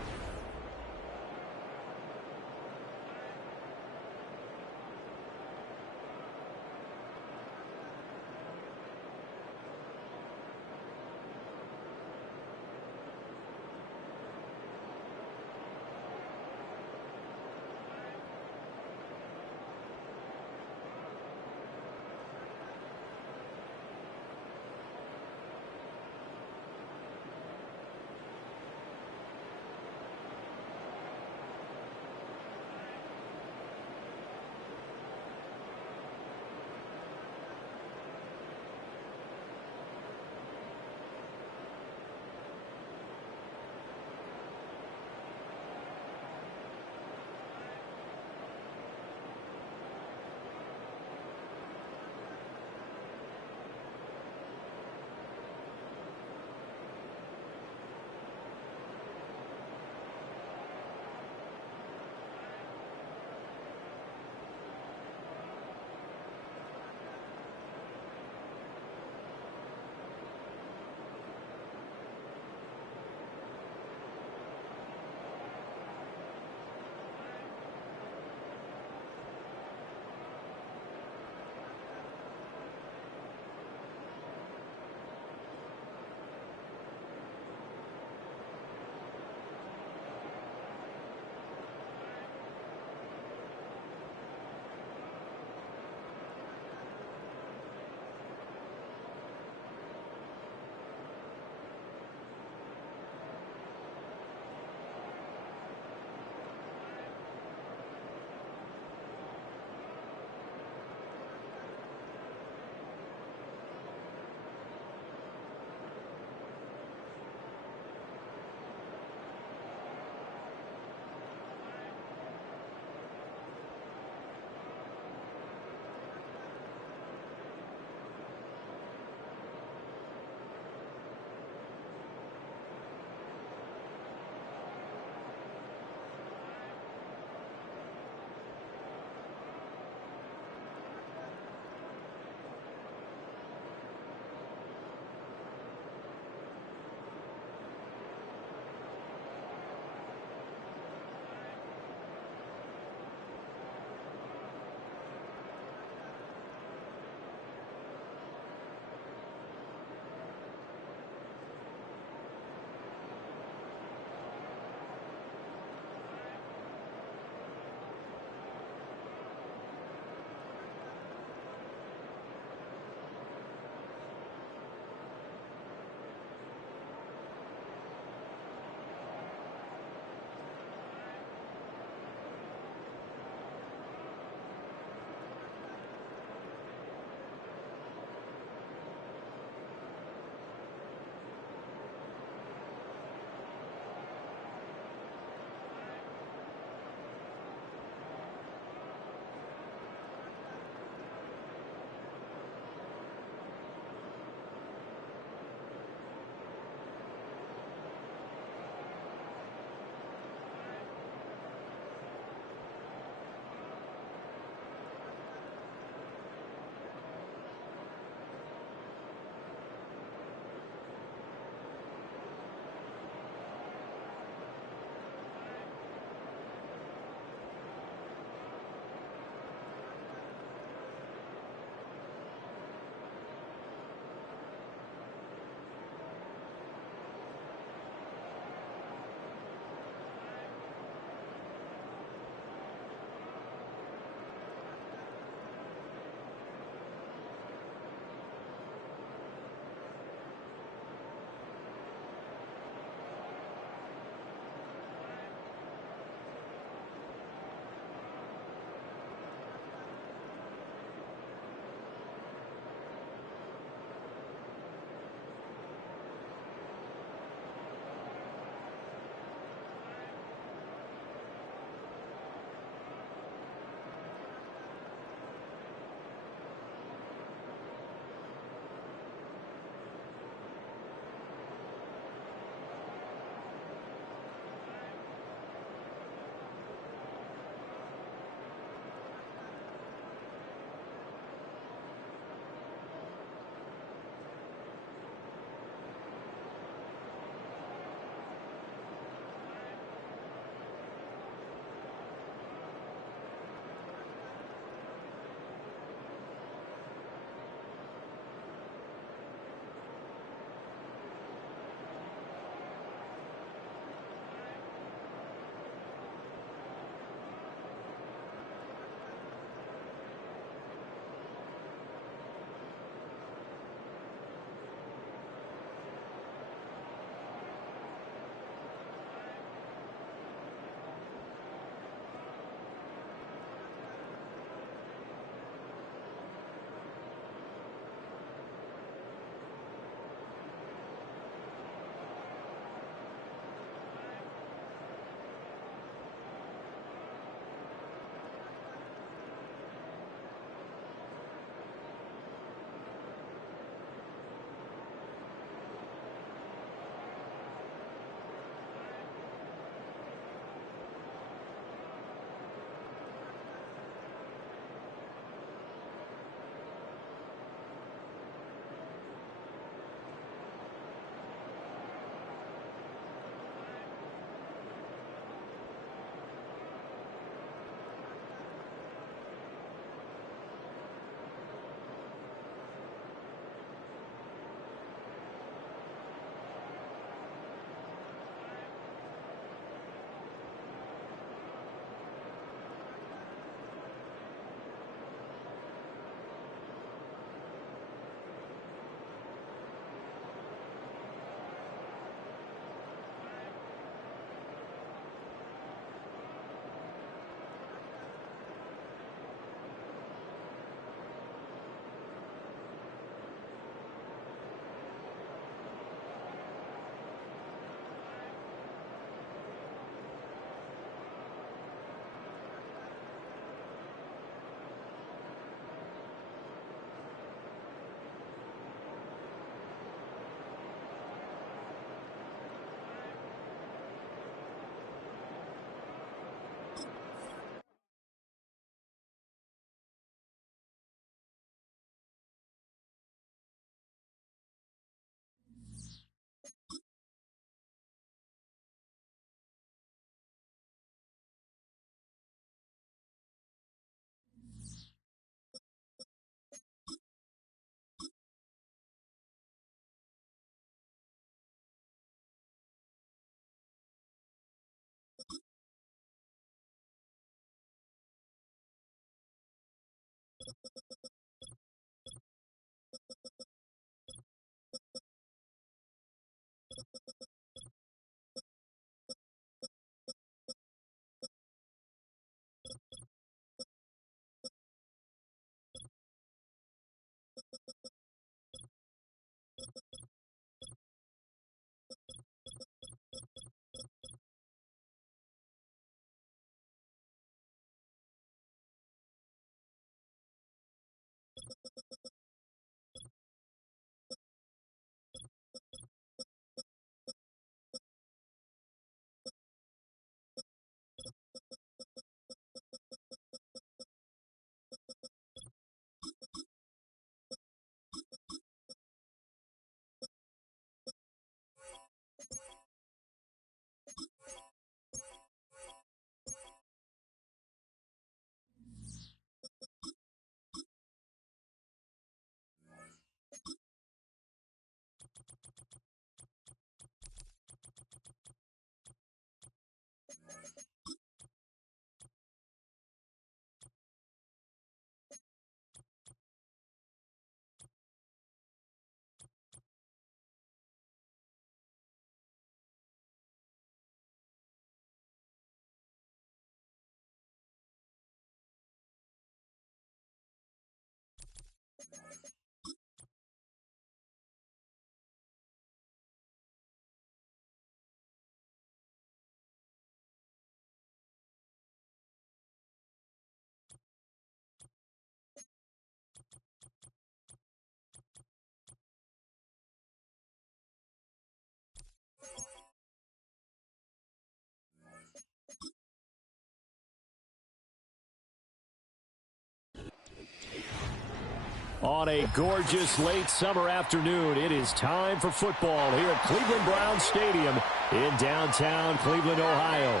On a gorgeous late summer afternoon, it is time for football here at Cleveland Browns Stadium in downtown Cleveland, Ohio.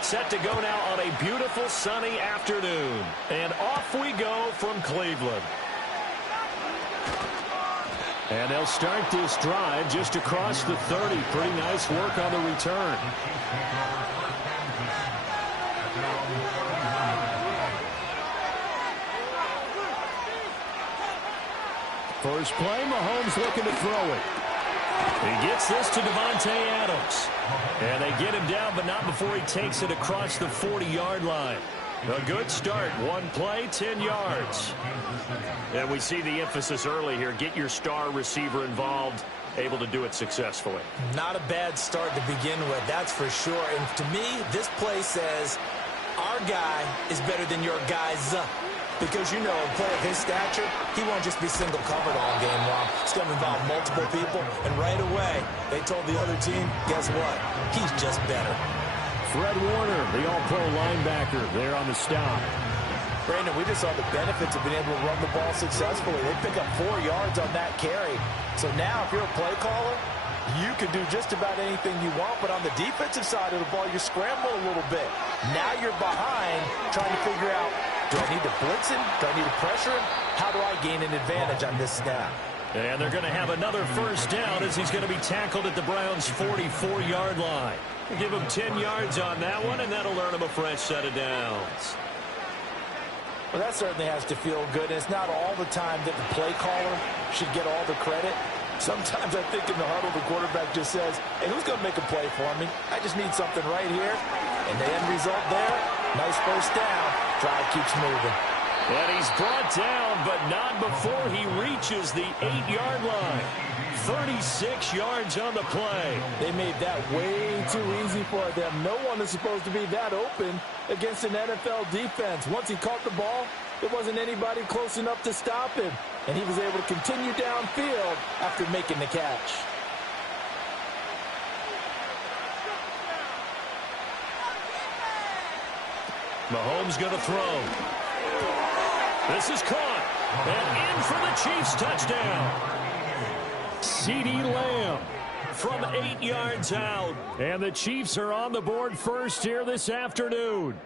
Set to go now on a beautiful sunny afternoon. And off we go from Cleveland. And they'll start this drive just across the 30. Pretty nice work on the return. First play, Mahomes looking to throw it. He gets this to Davante Adams. And they get him down, but not before he takes it across the 40-yard line. A good start. One play, 10 yards. And we see the emphasis early here. Get your star receiver involved, able to do it successfully. Not a bad start to begin with, that's for sure. And to me, this play says, our guy is better than your guy's. Because, you know, a player of his stature, he won't just be single covered all game long. It's going to involve multiple people. And right away, they told the other team, guess what? He's just better. Fred Warner, the all-pro linebacker, there on the stop. Brandon, we just saw the benefits of being able to run the ball successfully. They pick up 4 yards on that carry. So now, if you're a play caller, you can do just about anything you want. But on the defensive side of the ball, you scramble a little bit. Now you're behind, trying to figure out, do I need to blitz him? Do I need to pressure him? How do I gain an advantage on this snap? And they're going to have another first down as he's going to be tackled at the Browns' 44-yard line. Give him 10 yards on that one, and that'll earn him a fresh set of downs. Well, that certainly has to feel good. And it's not all the time that the play caller should get all the credit. Sometimes I think in the huddle, the quarterback just says, hey, who's going to make a play for me? I just need something right here. And the end result there, nice first down. Drive keeps moving. And he's brought down, but not before he reaches the 8-yard line. 36 yards on the play. They made that way too easy for them. No one is supposed to be that open against an NFL defense. Once he caught the ball, there wasn't anybody close enough to stop him. And he was able to continue downfield after making the catch. Mahomes going to throw. This is caught. And in for the Chiefs touchdown. CeeDee Lamb from 8 yards out. And the Chiefs are on the board first here this afternoon.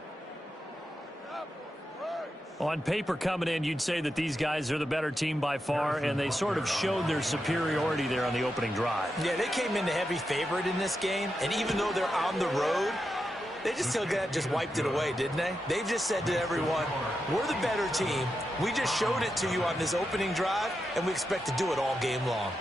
On paper coming in, you'd say that these guys are the better team by far, and they sort of showed their superiority there on the opening drive. Yeah, they came in the heavy favorite in this game, and even though they're on the road, they just still just wiped it away, didn't they? They've just said to everyone, we're the better team. We just showed it to you on this opening drive, and we expect to do it all game long.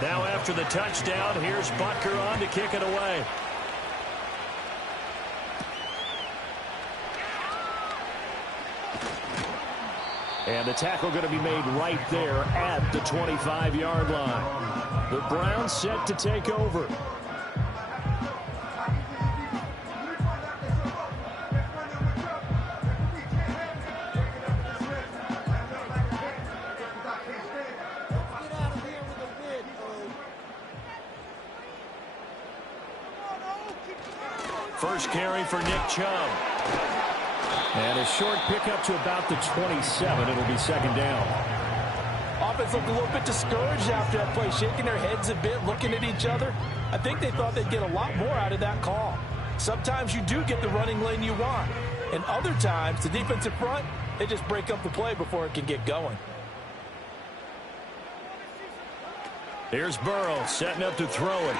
Now after the touchdown, here's Butker on to kick it away. And the tackle going to be made right there at the 25-yard line. The Browns set to take over. First carry for Nick Chubb. And a short pickup to about the 27. It'll be second down. Offense looked a little bit discouraged after that play, shaking their heads a bit, looking at each other. I think they thought they'd get a lot more out of that call. Sometimes you do get the running lane you want. And other times, the defensive front, they just break up the play before it can get going. Here's Burrow setting up to throw it.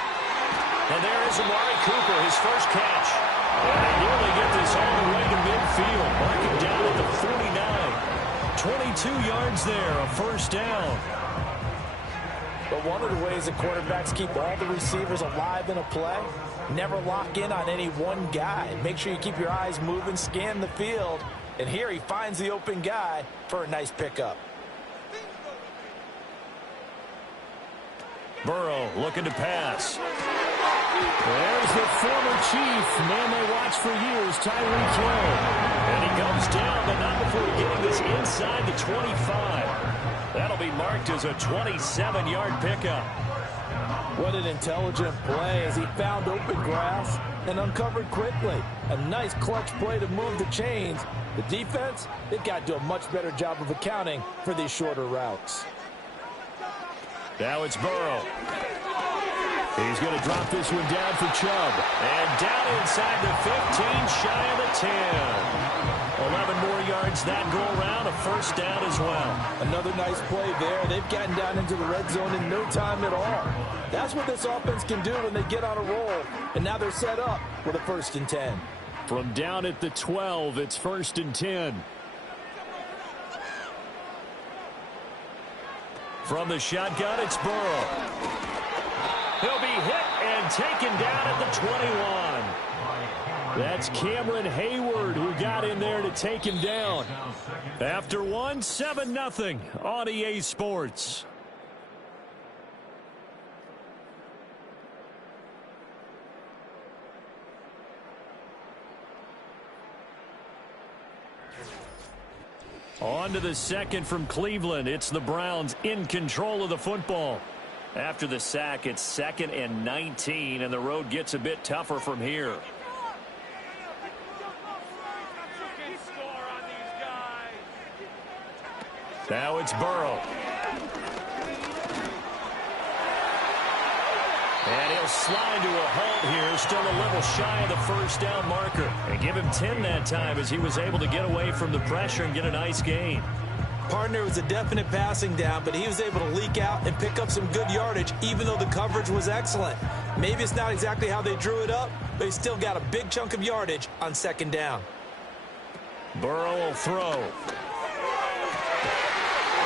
And there is Amari Cooper, his first catch. And they nearly get this all the way to midfield. Marking down at the 49. 22 yards there, a first down. But one of the ways that quarterbacks keep all the receivers alive in a play, never lock in on any one guy. Make sure you keep your eyes moving, scan the field. And here he finds the open guy for a nice pickup. Burrow looking to pass. There's the former Chief, man they watched for years, Tyreek Hill. And he goes down, but not before getting this inside the 25. That'll be marked as a 27-yard pickup. What an intelligent play as he found open grass and uncovered quickly. A nice clutch play to move the chains. The defense, they've got to do a much better job of accounting for these shorter routes. Now it's Burrow. He's going to drop this one down for Chubb. And down inside the 15, shy of the 10. 11 more yards that go around, a first down as well. Another nice play there. They've gotten down into the red zone in no time at all. That's what this offense can do when they get on a roll. And now they're set up with a 1st and 10. From down at the 12, it's 1st and 10. From the shotgun, it's Burrow. He'll be hit and taken down at the 21. That's Cameron Hayward who got in there to take him down. After one, 7-0 on EA Sports. On to the second from Cleveland. It's the Browns in control of the football. After the sack, it's 2nd and 19, and the road gets a bit tougher from here. Now it's Burrow. And he'll slide to a halt here, still a little shy of the first down marker. And give him 10 that time as he was able to get away from the pressure and get a nice gain. Partner was a definite passing down, but he was able to leak out and pick up some good yardage, even though the coverage was excellent. Maybe it's not exactly how they drew it up, but he still got a big chunk of yardage on 2nd down. Burrow will throw.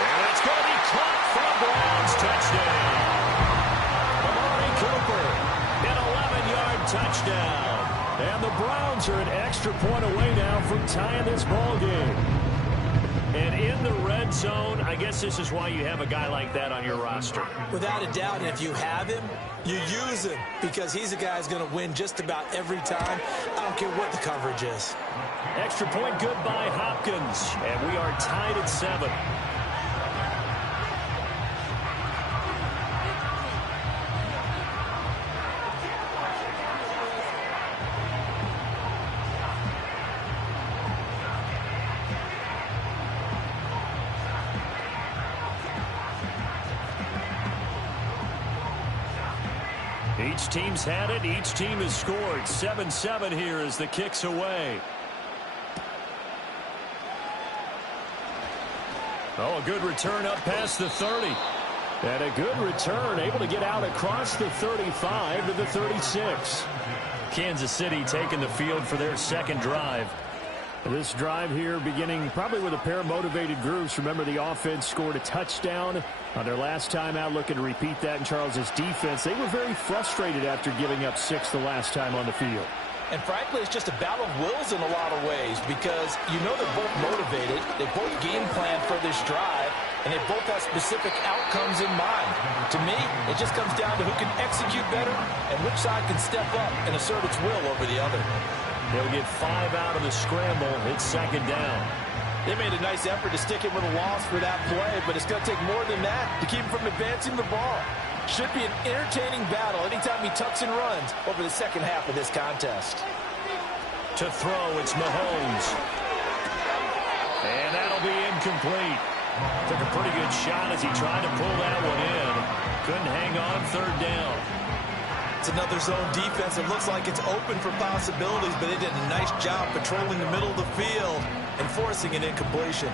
And it's going to be caught for a Browns touchdown. Amari Cooper, an 11-yard touchdown. And the Browns are an extra point away now from tying this ball game. And in the red zone, I guess this is why you have a guy like that on your roster. Without a doubt, and if you have him, you use him because he's a guy who's going to win just about every time. I don't care what the coverage is. Extra point good by Hopkins, and we are tied at 7. Each team's had it. Each team has scored. 7-7 here as the kick's away. Oh, a good return up past the 30. And a good return, able to get out across the 35 to the 36. Kansas City taking the field for their second drive. This drive here beginning probably with a pair of motivated groups. Remember, the offense scored a touchdown on their last time out, looking to repeat that in Charles's defense. They were very frustrated after giving up 6 the last time on the field. And frankly, it's just a battle of wills in a lot of ways because you know they're both motivated. They both game plan for this drive, and they both have specific outcomes in mind. To me, it just comes down to who can execute better and which side can step up and assert its will over the other. They'll get 5 out of the scramble. It's 2nd down. They made a nice effort to stick it with a loss for that play, but it's going to take more than that to keep him from advancing the ball. Should be an entertaining battle anytime he tucks and runs over the second half of this contest. To throw, it's Mahomes. And that'll be incomplete. Took a pretty good shot as he tried to pull that one in. Couldn't hang on 3rd down. It's another zone defense. It looks like it's open for possibilities, but they did a nice job patrolling the middle of the field and forcing an incompletion.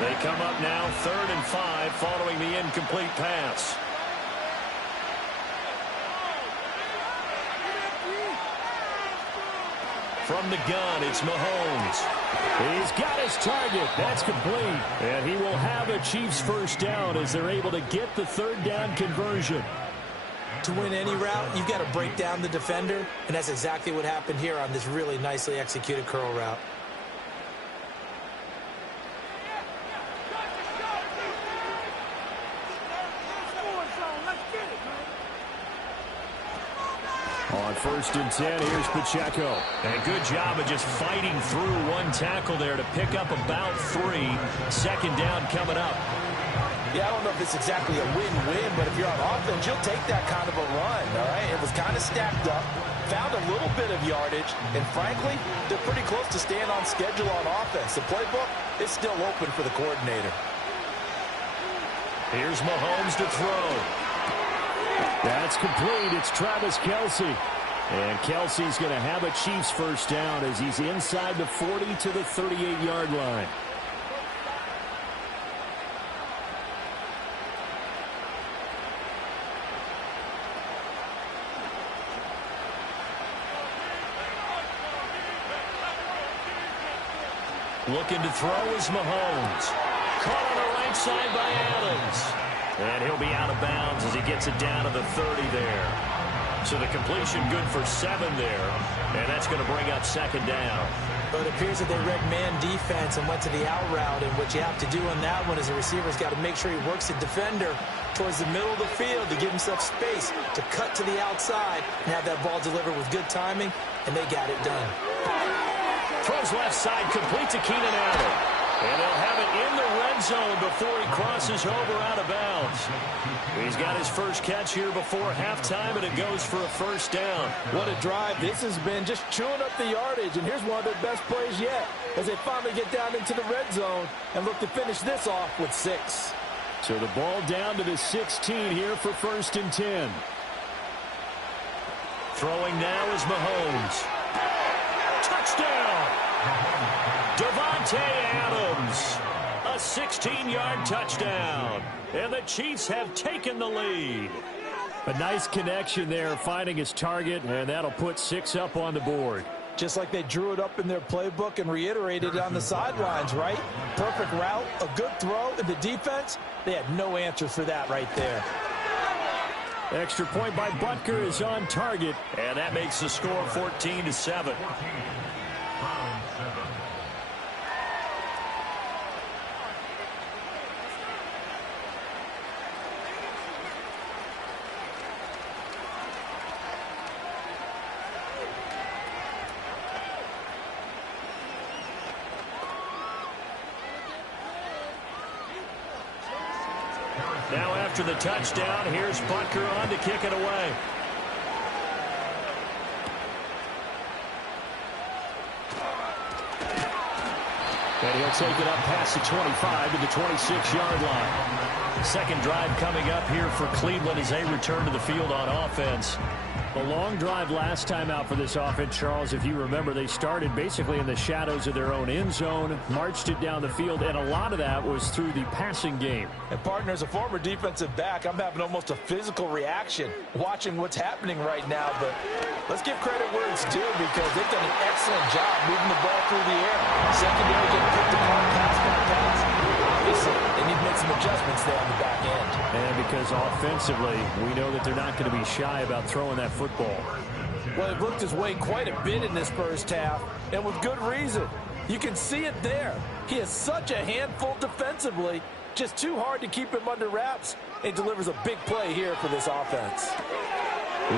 They come up now 3rd and 5 following the incomplete pass. From the gun, it's Mahomes. He's got his target. That's complete. And he will have a Chiefs first down as they're able to get the 3rd down conversion. To win any route, you've got to break down the defender, and that's exactly what happened here on this really nicely executed curl route. On 1st and 10, here's Pacheco. And a good job of just fighting through one tackle there to pick up about 3. Second down coming up. Yeah, I don't know if it's exactly a win-win, but if you're on offense, you'll take that kind of a run, all right? It was kind of stacked up, found a little bit of yardage, and frankly, they're pretty close to staying on schedule on offense. The playbook is still open for the coordinator. Here's Mahomes to throw. That's complete. It's Travis Kelce. And Kelce's going to have a Chiefs first down as he's inside the 40 to the 38-yard line. Looking to throw is Mahomes. Caught on the right side by Adams. And he'll be out of bounds as he gets it down to the 30 there. So the completion good for 7 there. And that's going to bring up second down. But it appears that they read man defense and went to the out route. And what you have to do on that one is the receiver's got to make sure he works the defender towards the middle of the field to give himself space to cut to the outside and have that ball delivered with good timing. And they got it done. Throws left side, complete to Keenan Allen. And they'll have it in the red zone before he crosses over out of bounds. He's got his first catch here before halftime, and it goes for a first down. What a drive this has been, just chewing up the yardage. And here's one of their best plays yet as they finally get down into the red zone and look to finish this off with 6. So the ball down to the 16 here for 1st and 10. Throwing now is Mahomes. Touchdown! Davante Adams. A 16-yard touchdown. And the Chiefs have taken the lead. A nice connection there, finding his target, and that'll put 6 up on the board. Just like they drew it up in their playbook and reiterated it on the sidelines, right? Perfect route, a good throw, and the defense, they had no answer for that right there. Extra point by Butker is on target, and that makes the score 14-7. Now after the touchdown, here's Butker on to kick it away. And he'll take it up past the 25 to the 26-yard line. Second drive coming up here for Cleveland as they return to the field on offense. A long drive last time out for this offense, Charles. If you remember, they started basically in the shadows of their own end zone, marched it down the field, and a lot of that was through the passing game. And, partner, as a former defensive back, I'm having almost a physical reaction watching what's happening right now. But let's give credit where it's due because they've done an excellent job moving the ball through the air. Secondary getting picked apart pass by pass. Obviously, they need to make some adjustments there on the back end. And because offensively, we know that they're not going to be shy about throwing that football. Well, they've looked his way quite a bit in this first half, and with good reason. You can see it there. He is such a handful defensively, just too hard to keep him under wraps, and delivers a big play here for this offense.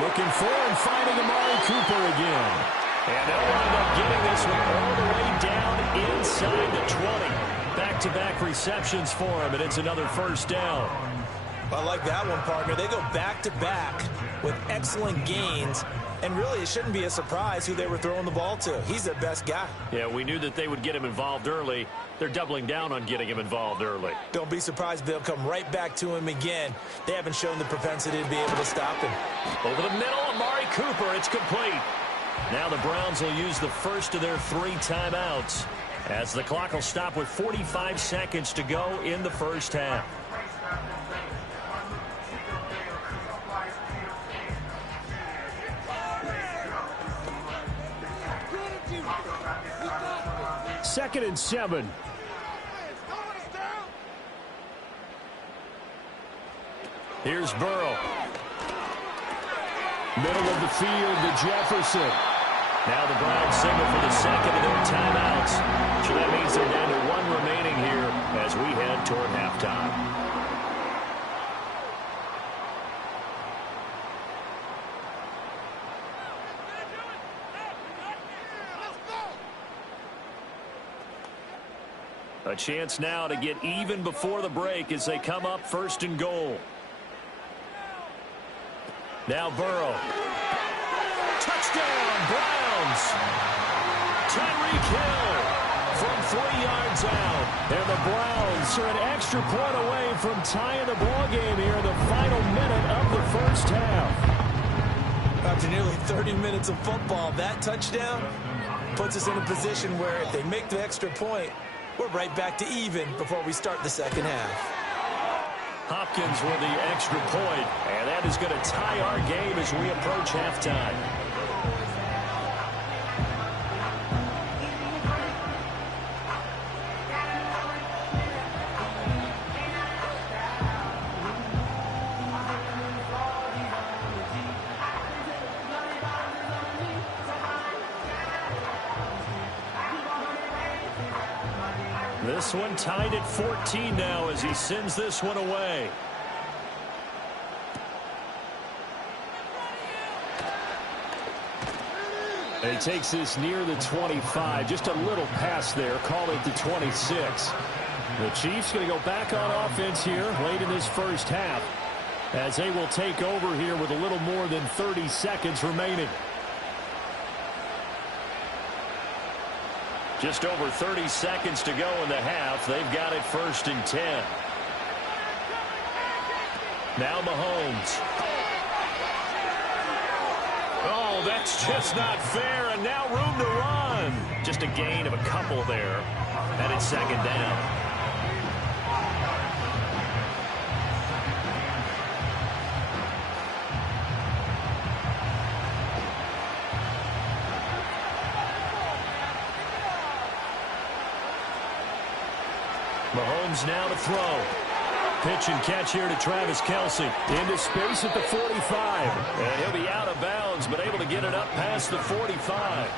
Looking for and finding Amari Cooper again. And they'll wind up getting this one all the way down inside the 20. Back-to-back receptions for him, and it's another first down. I like that one, partner. They go back-to-back with excellent gains, and really it shouldn't be a surprise who they were throwing the ball to. He's their best guy. Yeah, we knew that they would get him involved early. They're doubling down on getting him involved early. Don't be surprised if they'll come right back to him again. They haven't shown the propensity to be able to stop him. Over the middle, Amari Cooper. It's complete. Now the Browns will use the first of their 3 timeouts as the clock will stop with 45 seconds to go in the first half. Second and 7. Here's Burrow. Middle of the field to Jefferson. Now the Browns signal for the second of their timeouts. So that means they're down to 1 remaining here as we head toward halftime. A chance now to get even before the break as they come up 1st and goal. Now Burrow. Touchdown, Browns. Tyreek Hill from 3 yards out. And the Browns are an extra point away from tying the ball game here in the final minute of the first half. After nearly 30 minutes of football, that touchdown puts us in a position where if they make the extra point, we're right back to even before we start the second half. Hopkins with the extra point, and that is going to tie our game as we approach halftime. This one tied at 14 now as he sends this one away. And he takes this near the 25. Just a little pass there. Call it the 26. The Chiefs going to go back on offense here late in this first half as they will take over here with a little more than 30 seconds remaining. Just over 30 seconds to go in the half. They've got it 1st and 10. Now Mahomes. Oh, that's just not fair. And now room to run. Just a gain of a couple there. And it's 2nd down. Mahomes now to throw. Pitch and catch here to Travis Kelce. Into space at the 45. And he'll be out of bounds, but able to get it up past the 45.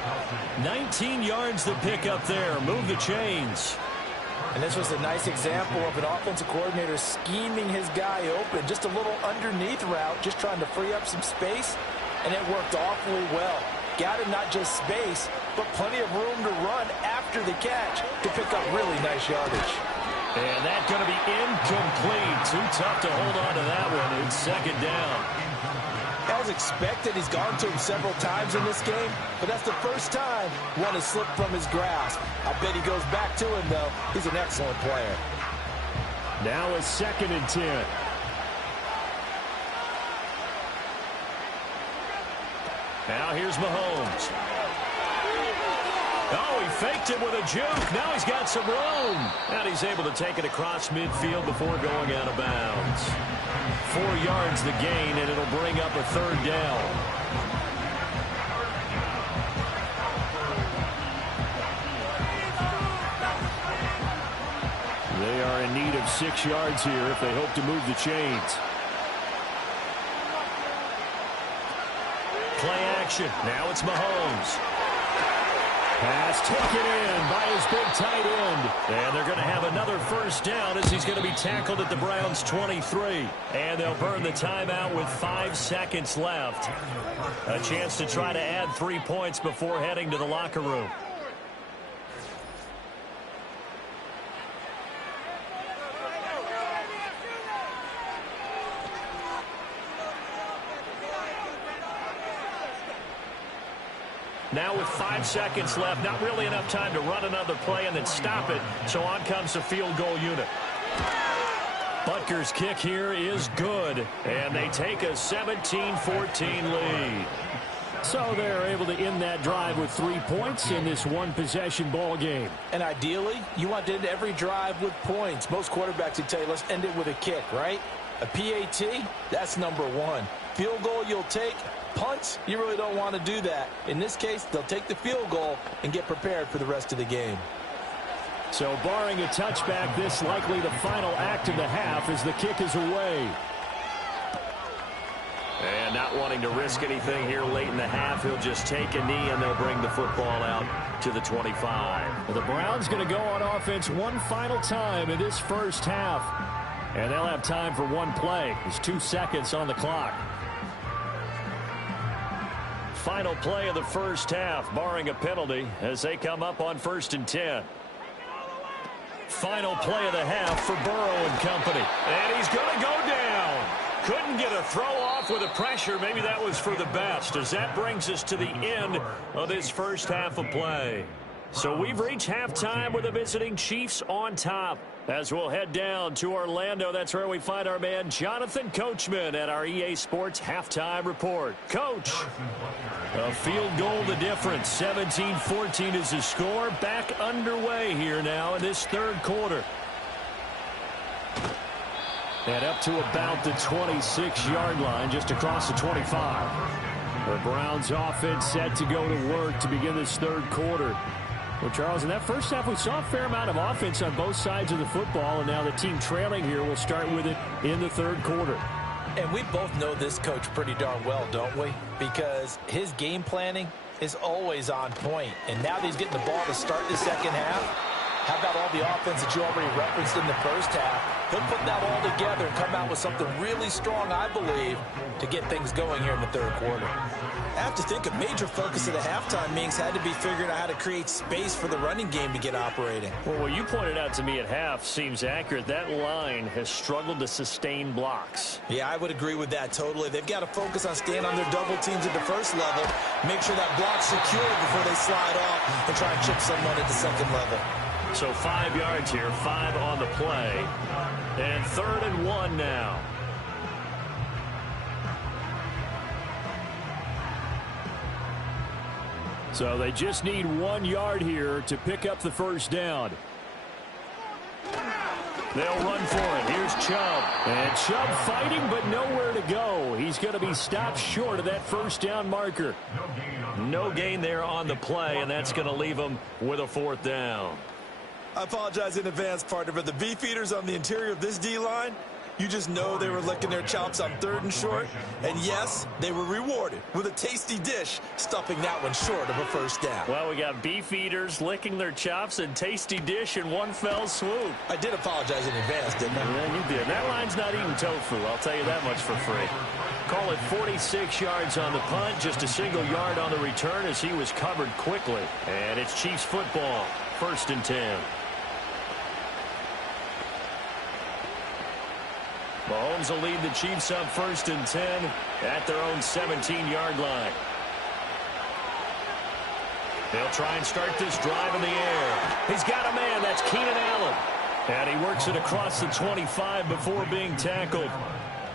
19 yards to pick up there. Move the chains. And this was a nice example of an offensive coordinator scheming his guy open. Just a little underneath route, just trying to free up some space. And it worked awfully well. Got him not just space, but plenty of room to run after the catch to pick up really nice yardage. And that's going to be incomplete. Too tough to hold on to that one. It's 2nd down. As expected, he's gone to him several times in this game, but that's the first time one has slipped from his grasp. I bet he goes back to him, though. He's an excellent player. Now it's 2nd and 10. Now here's Mahomes. Oh, he faked it with a juke. Now he's got some room. And he's able to take it across midfield before going out of bounds. 4 yards the gain, and it'll bring up a 3rd down. They are in need of 6 yards here if they hope to move the chains. Play action. Now it's Mahomes. Pass taken in by his big tight end. And they're going to have another 1st down as he's going to be tackled at the Browns' 23. And they'll burn the timeout with 5 seconds left. A chance to try to add 3 points before heading to the locker room. Now with 5 seconds left, not really enough time to run another play and then stop it. So on comes the field goal unit. Butker's kick here is good. And they take a 17-14 lead. So they're able to end that drive with 3 points in this one-possession ball game. And ideally, you want to end every drive with points. Most quarterbacks would tell you, let's end it with a kick, right? A PAT, that's number 1. Field goal you'll take. Punts, you really don't want to do that. In this case, they'll take the field goal and get prepared for the rest of the game. So barring a touchback, this likely the final act of the half as the kick is away. And not wanting to risk anything here late in the half, he'll just take a knee and they'll bring the football out to the 25. Well, the Browns going to go on offense one final time in this first half. And they'll have time for one play. There's 2 seconds on the clock. Final play of the first half, barring a penalty, as they come up on 1st and 10. Final play of the half for Burrow and company. And he's going to go down. Couldn't get a throw off with the pressure. Maybe that was for the best, as that brings us to the end of this first half of play. So we've reached halftime with the visiting Chiefs on top. As we'll head down to Orlando, that's where we find our man Jonathan Coachman at our EA Sports Halftime Report. Coach, a field goal the difference. 17-14 is the score. Back underway here now in this third quarter. And up to about the 26-yard line, just across the 25. The Browns offense set to go to work to begin this third quarter. Well, Charles, in that first half, we saw a fair amount of offense on both sides of the football, and now the team trailing here will start with it in the third quarter. And we both know this coach pretty darn well, don't we? Because his game planning is always on point. And now that he's getting the ball to start the second half, how about all the offense that you already referenced in the first half? He'll put that all together and come out with something really strong, I believe, to get things going here in the third quarter. I have to think a major focus of the halftime meetings had to be figuring out how to create space for the running game to get operating. Well, what you pointed out to me at half seems accurate. That line has struggled to sustain blocks. Yeah, I would agree with that totally. They've got to focus on staying on their double teams at the first level, make sure that block's secure before they slide off and try and chip someone at the second level. So 5 yards here, 5 on the play, and 3rd and 1 now. So they just need 1 yard here to pick up the first down. They'll run for it. Here's Chubb. And Chubb fighting, but nowhere to go. He's going to be stopped short of that first down marker. No gain there on the play, and that's going to leave him with a 4th down. I apologize in advance, partner, but the beefeaters on the interior of this D-line, you just know they were licking their chops on 3rd and short. And yes, they were rewarded with a tasty dish, stuffing that one short of a first down. Well, we got beef eaters licking their chops and tasty dish in one fell swoop. I did apologize in advance, didn't I? Yeah, you did. That line's not eating tofu, I'll tell you that much for free. Call it 46 yards on the punt, just a single yard on the return as he was covered quickly. And it's Chiefs football, 1st and 10. Mahomes will lead the Chiefs up 1st and 10 at their own 17-yard line. They'll try and start this drive in the air. He's got a man. That's Keenan Allen. And he works it across the 25 before being tackled.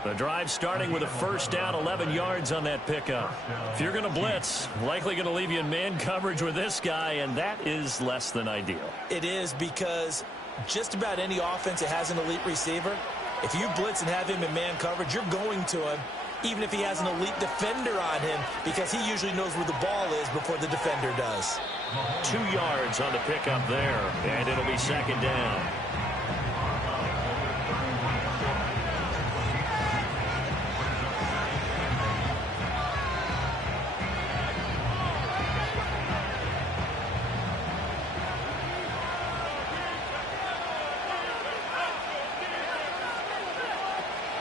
The drive starting with a first down, 11 yards on that pickup. If you're going to blitz, likely going to leave you in man coverage with this guy, and that is less than ideal. It is, because just about any offense that has an elite receiver, if you blitz and have him in man coverage, you're going to him, even if he has an elite defender on him, because he usually knows where the ball is before the defender does. 2 yards on the pickup there, and it'll be 2nd down.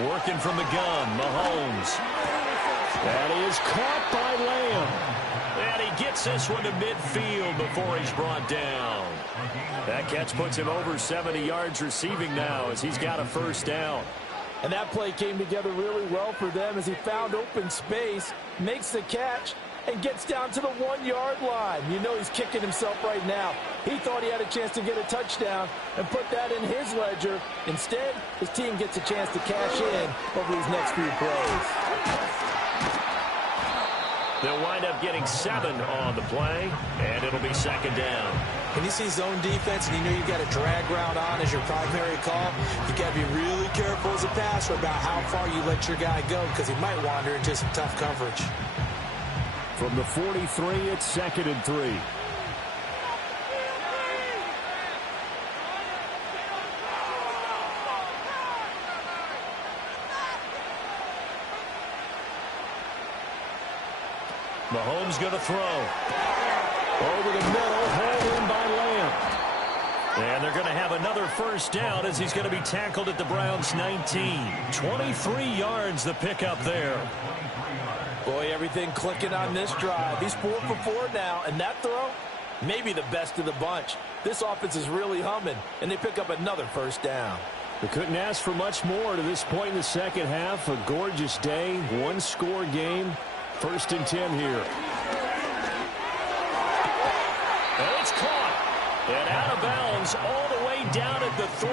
Working from the gun, Mahomes. And he is caught by Lamb. And he gets this one to midfield before he's brought down. That catch puts him over 70 yards receiving now as he's got a first down. And that play came together really well for them as he found open space, makes the catch, and gets down to the 1 yard line. You know he's kicking himself right now. He thought he had a chance to get a touchdown and put that in his ledger. Instead, his team gets a chance to cash in over these next few plays. They'll wind up getting 7 on the play, and it'll be 2nd down. When you see zone defense and you know you've got a drag route on as your primary call, you've got to be really careful as a passer about how far you let your guy go, because he might wander into some tough coverage. From the 43, it's 2nd and 3. Mahomes going to throw. Over the middle, hauled in by Lamb. And they're going to have another first down as he's going to be tackled at the Browns' 19. 23 yards the pickup there. Boy, everything clicking on this drive. He's 4 for 4 now, and that throw, maybe the best of the bunch. This offense is really humming, and they pick up another first down. We couldn't ask for much more to this point in the second half. A gorgeous day, one-score game. 1st and 10 here. And it's caught. And out of bounds all the way down at the 3.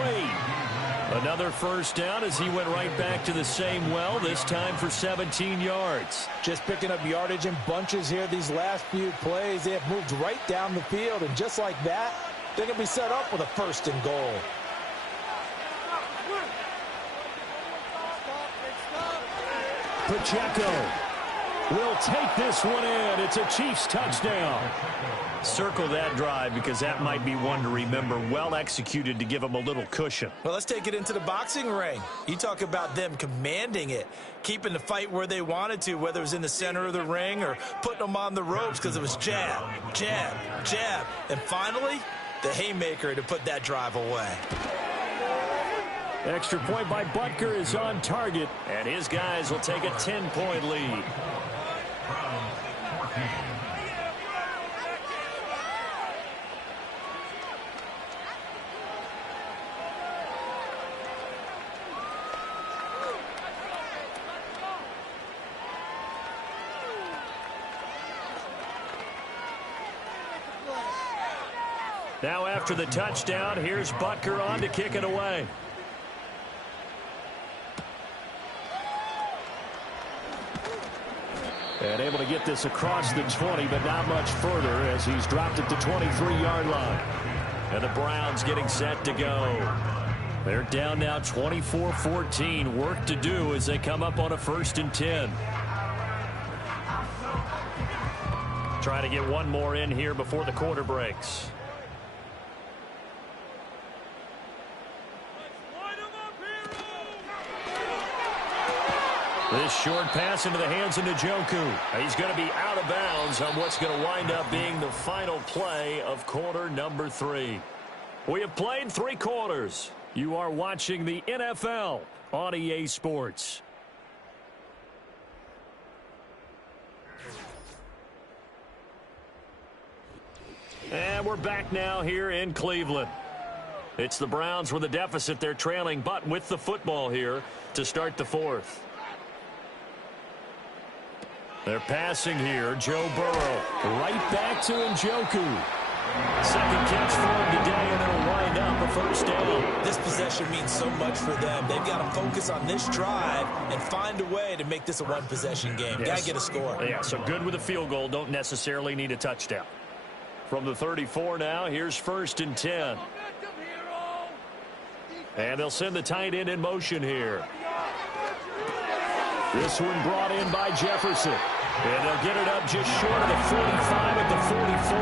Another first down as he went right back to the same well, this time for 17 yards. Just picking up yardage in bunches here these last few plays. They have moved right down the field, and just like that, they're going to be set up with a 1st and goal. Pacheco will take this one in. It's a Chiefs touchdown. Circle that drive because that might be one to remember. Well executed to give them a little cushion. Well, let's take it into the boxing ring. You talk about them commanding it, keeping the fight where they wanted to, whether it was in the center of the ring or putting them on the ropes because it was jab, jab, jab. And finally, the haymaker to put that drive away. Extra point by Butker is on target, and his guys will take a 10-point lead. Now after the touchdown, here's Butker on to kick it away. And able to get this across the 20, but not much further as he's dropped it to 23-yard line. And the Browns getting set to go. They're down now 24-14. Work to do as they come up on a 1st and 10. Trying to get one more in here before the quarter breaks. This short pass into the hands of Njoku. He's going to be out of bounds on what's going to wind up being the final play of quarter number 3. We have played 3 quarters. You are watching the NFL on EA Sports. And we're back now here in Cleveland. It's the Browns with a deficit. They're trailing, but with the football here to start the 4th. They're passing here. Joe Burrow right back to Njoku. Second catch for him today, and it'll wind up a 1st down. This possession means so much for them. They've got to focus on this drive and find a way to make this a one-possession game. Yes. Got to get a score. Yeah, so good with a field goal. Don't necessarily need a touchdown. From the 34 now, here's 1st and 10. And they'll send the tight end in motion here. This one brought in by Jefferson. And they'll get it up just short of the 45 at the 44.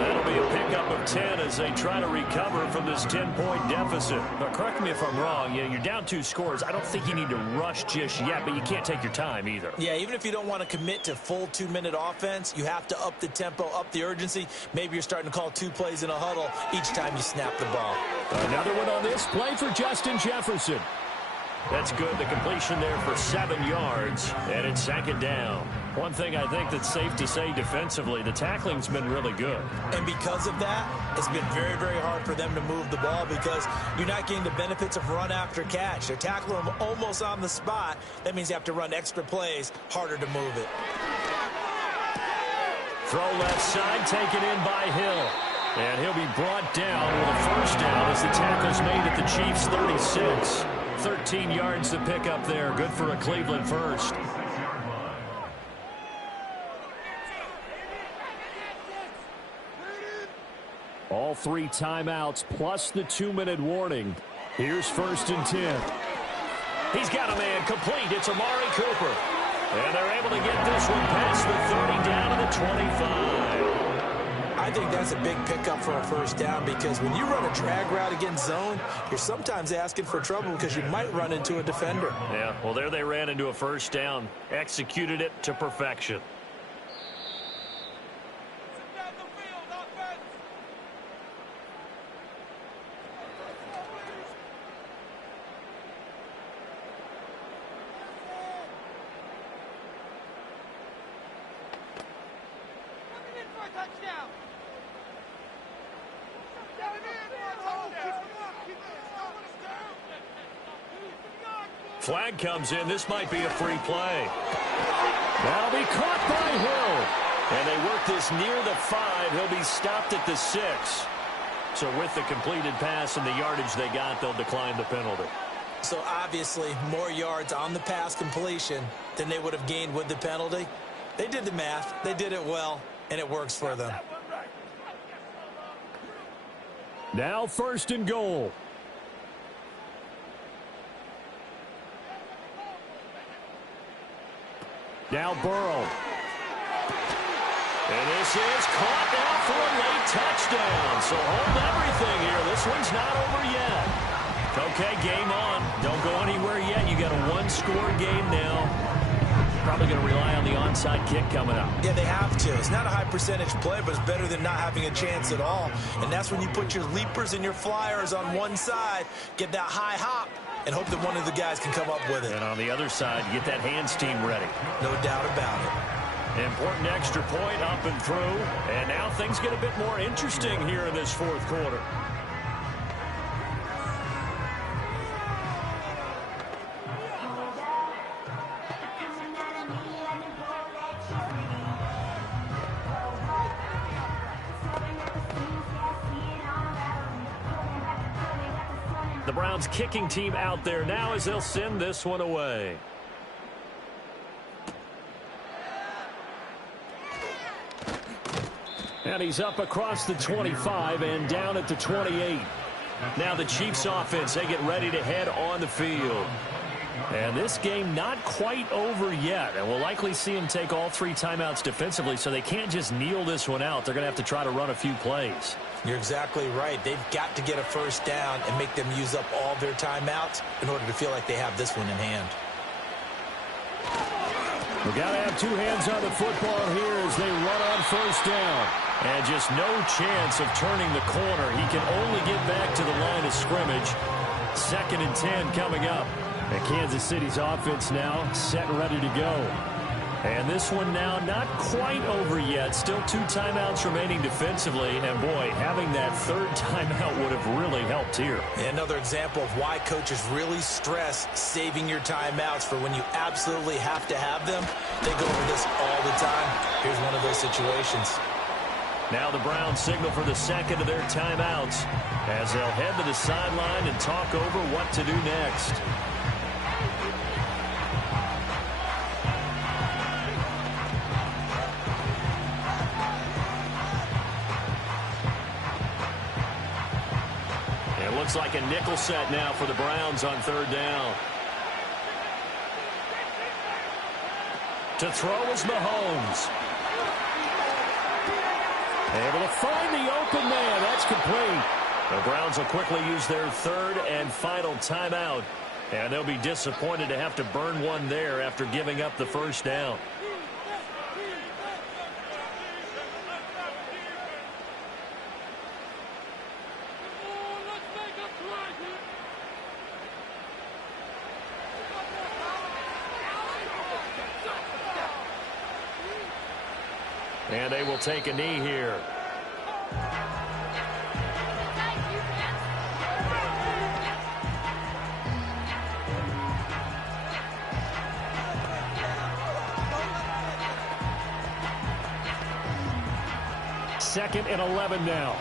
That'll be a pickup of 10 as they try to recover from this 10-point deficit. But correct me if I'm wrong. You're down 2 scores. I don't think you need to rush just yet, but you can't take your time either. Yeah, even if you don't want to commit to full 2-minute offense, you have to up the tempo, up the urgency. Maybe you're starting to call 2 plays in a huddle each time you snap the ball. Another one on this play for Justin Jefferson. That's good. The completion there for 7 yards, and it's 2nd down. One thing I think that's safe to say defensively, the tackling's been really good. And because of that, it's been very, very hard for them to move the ball because you're not getting the benefits of run after catch. They're tackling them almost on the spot. That means you have to run extra plays, harder to move it. Throw left side, taken in by Hill. And he'll be brought down with a 1st down as the tackle's made at the Chiefs' 36. 13 yards to pick up there. Good for a Cleveland 1st. All 3 timeouts plus the 2-minute warning. Here's 1st and 10. He's got a man complete. It's Amari Cooper. And they're able to get this one past the 30 down to the 25. I think that's a big pickup for a 1st down because when you run a drag route against zone, you're sometimes asking for trouble because you might run into a defender. Yeah, well, there they ran into a 1st down. Executed it to perfection. Flag comes in. This might be a free play. That'll be caught by Hill. And they work this near the 5. He'll be stopped at the 6. So with the completed pass and the yardage they got, they'll decline the penalty. So obviously more yards on the pass completion than they would have gained with the penalty. They did the math. They did it well, and it works for them. Now 1st and goal. Now Burrow. And this is caught now for a late touchdown. So hold everything here. This one's not over yet. Okay, game on. Don't go anywhere yet. You got a 1-score game now. Probably going to rely on the onside kick coming up. Yeah, they have to. It's not a high percentage play, but it's better than not having a chance at all. And that's when you put your leapers and your flyers on one side, get that high hop, and hope that one of the guys can come up with it. And on the other side, get that hands team ready. No doubt about it. Important extra point up and through. And now things get a bit more interesting here in this 4th quarter. The Browns kicking team out there now as they'll send this one away. And he's up across the 25 and down at the 28. Now the Chiefs offense, they get ready to head on the field. And this game not quite over yet. And we'll likely see them take all 3 timeouts defensively, so they can't just kneel this one out. They're going to have to try to run a few plays. You're exactly right. They've got to get a 1st down and make them use up all their timeouts in order to feel like they have this one in hand. We've got to have 2 hands on the football here as they run on 1st down. And just no chance of turning the corner. He can only get back to the line of scrimmage. 2nd and 10 coming up. And Kansas City's offense now set and ready to go. And this one now not quite over yet. Still 2 timeouts remaining defensively. And, boy, having that 3rd timeout would have really helped here. Another example of why coaches really stress saving your timeouts for when you absolutely have to have them. They go over this all the time. Here's one of those situations. Now the Browns signal for the 2nd of their timeouts as they'll head to the sideline and talk over what to do next. It looks like a nickel set now for the Browns on 3rd down. To throw is Mahomes. Able to find the open man. That's complete. The Browns will quickly use their 3rd and final timeout. And they'll be disappointed to have to burn one there after giving up the 1st down. And they will take a knee here. Second and 11 now.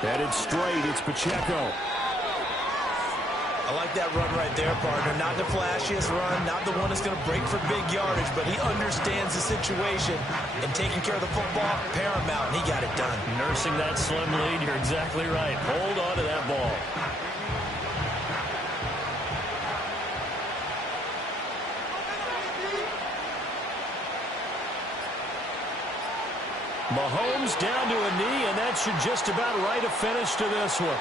Headed straight, it's Pacheco. I like that run right there, partner. Not the flashiest run, not the one that's going to break for big yardage, but he understands the situation, and taking care of the football, paramount, and he got it done. Nursing that slim lead, you're exactly right. Hold on to that ball. Mahomes down to a knee, and that should just about write a finish to this one.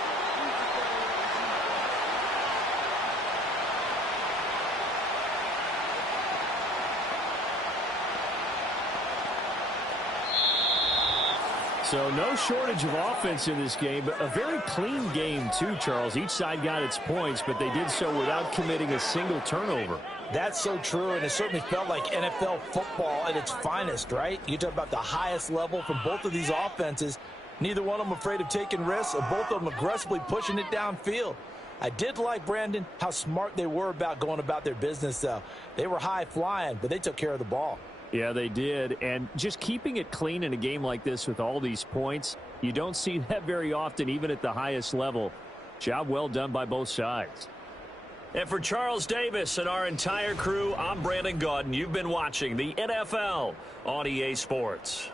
So no shortage of offense in this game, but a very clean game too, Charles. Each side got its points, but they did so without committing a single turnover. That's so true, and it certainly felt like NFL football at its finest, right? You talk about the highest level from both of these offenses. Neither one of them afraid of taking risks, and both of them aggressively pushing it downfield. I did like, Brandon, how smart they were about going about their business, though. They were high flying, but they took care of the ball. Yeah, they did. And just keeping it clean in a game like this with all these points, you don't see that very often, even at the highest level. Job well done by both sides. And for Charles Davis and our entire crew, I'm Brandon Gaudin. You've been watching the NFL on EA Sports.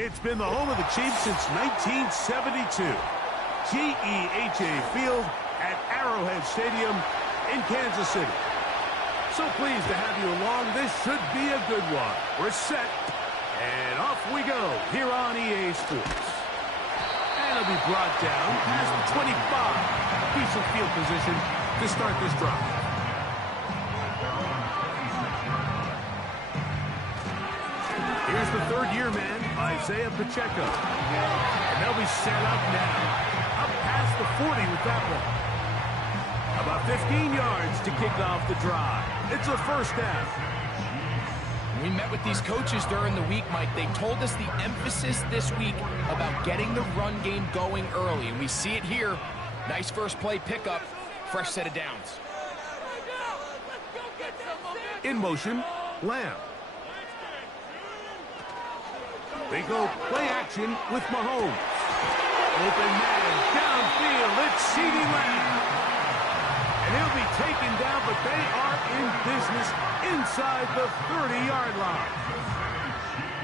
It's been the home of the Chiefs since 1972. GEHA Field at Arrowhead Stadium in Kansas City. So pleased to have you along. This should be a good one. We're set, and off we go here on EA Sports. And it'll be brought down past the 25. Decent field position to start this drive. Here's the third-year man, Isaiah Pacheco. And they'll be set up now. Up past the 40 with that one. About 15 yards to kick off the drive. It's a first down. We met with these coaches during the week, Mike. They told us the emphasis this week about getting the run game going early. And we see it here. Nice first play pickup. Fresh set of downs. In motion, Lamb. They go play action with Mahomes. Open man, downfield, it's CeeDee Lamb. And he'll be taken down, but they are in business inside the 30-yard line.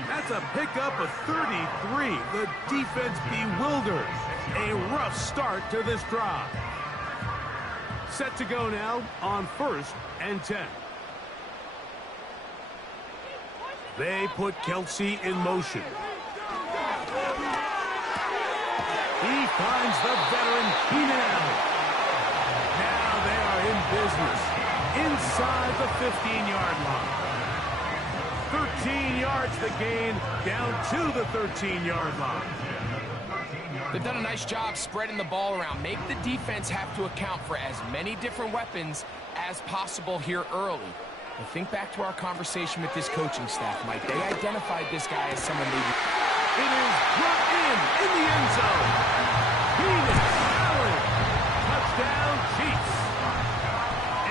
That's a pickup of 33. The defense bewildered. A rough start to this drive. Set to go now on 1st and 10. They put Kelce in motion. He finds the veteran Keenan Allen. Now they are in business inside the 15-yard line. 13 yards the gain, down to the 13-yard line. They've done a nice job spreading the ball around. Make the defense have to account for as many different weapons as possible here early. And think back to our conversation with this coaching staff, Mike. They identified this guy as someone they... It is brought in the end zone. Keenan Allen. Touchdown, Chiefs.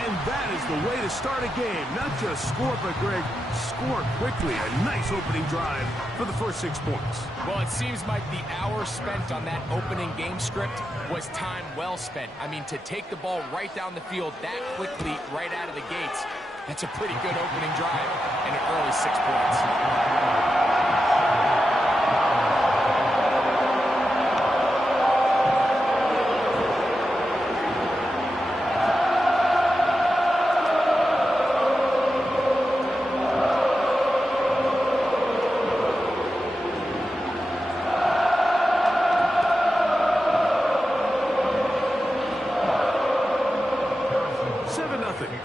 And that is the way to start a game. Not just score, but, Greg, score quickly. A nice opening drive for the first 6 points. Well, it seems like the hour spent on that opening game script was time well spent. I mean, to take the ball right down the field that quickly, right out of the gates, that's a pretty good opening drive and an early 6 points.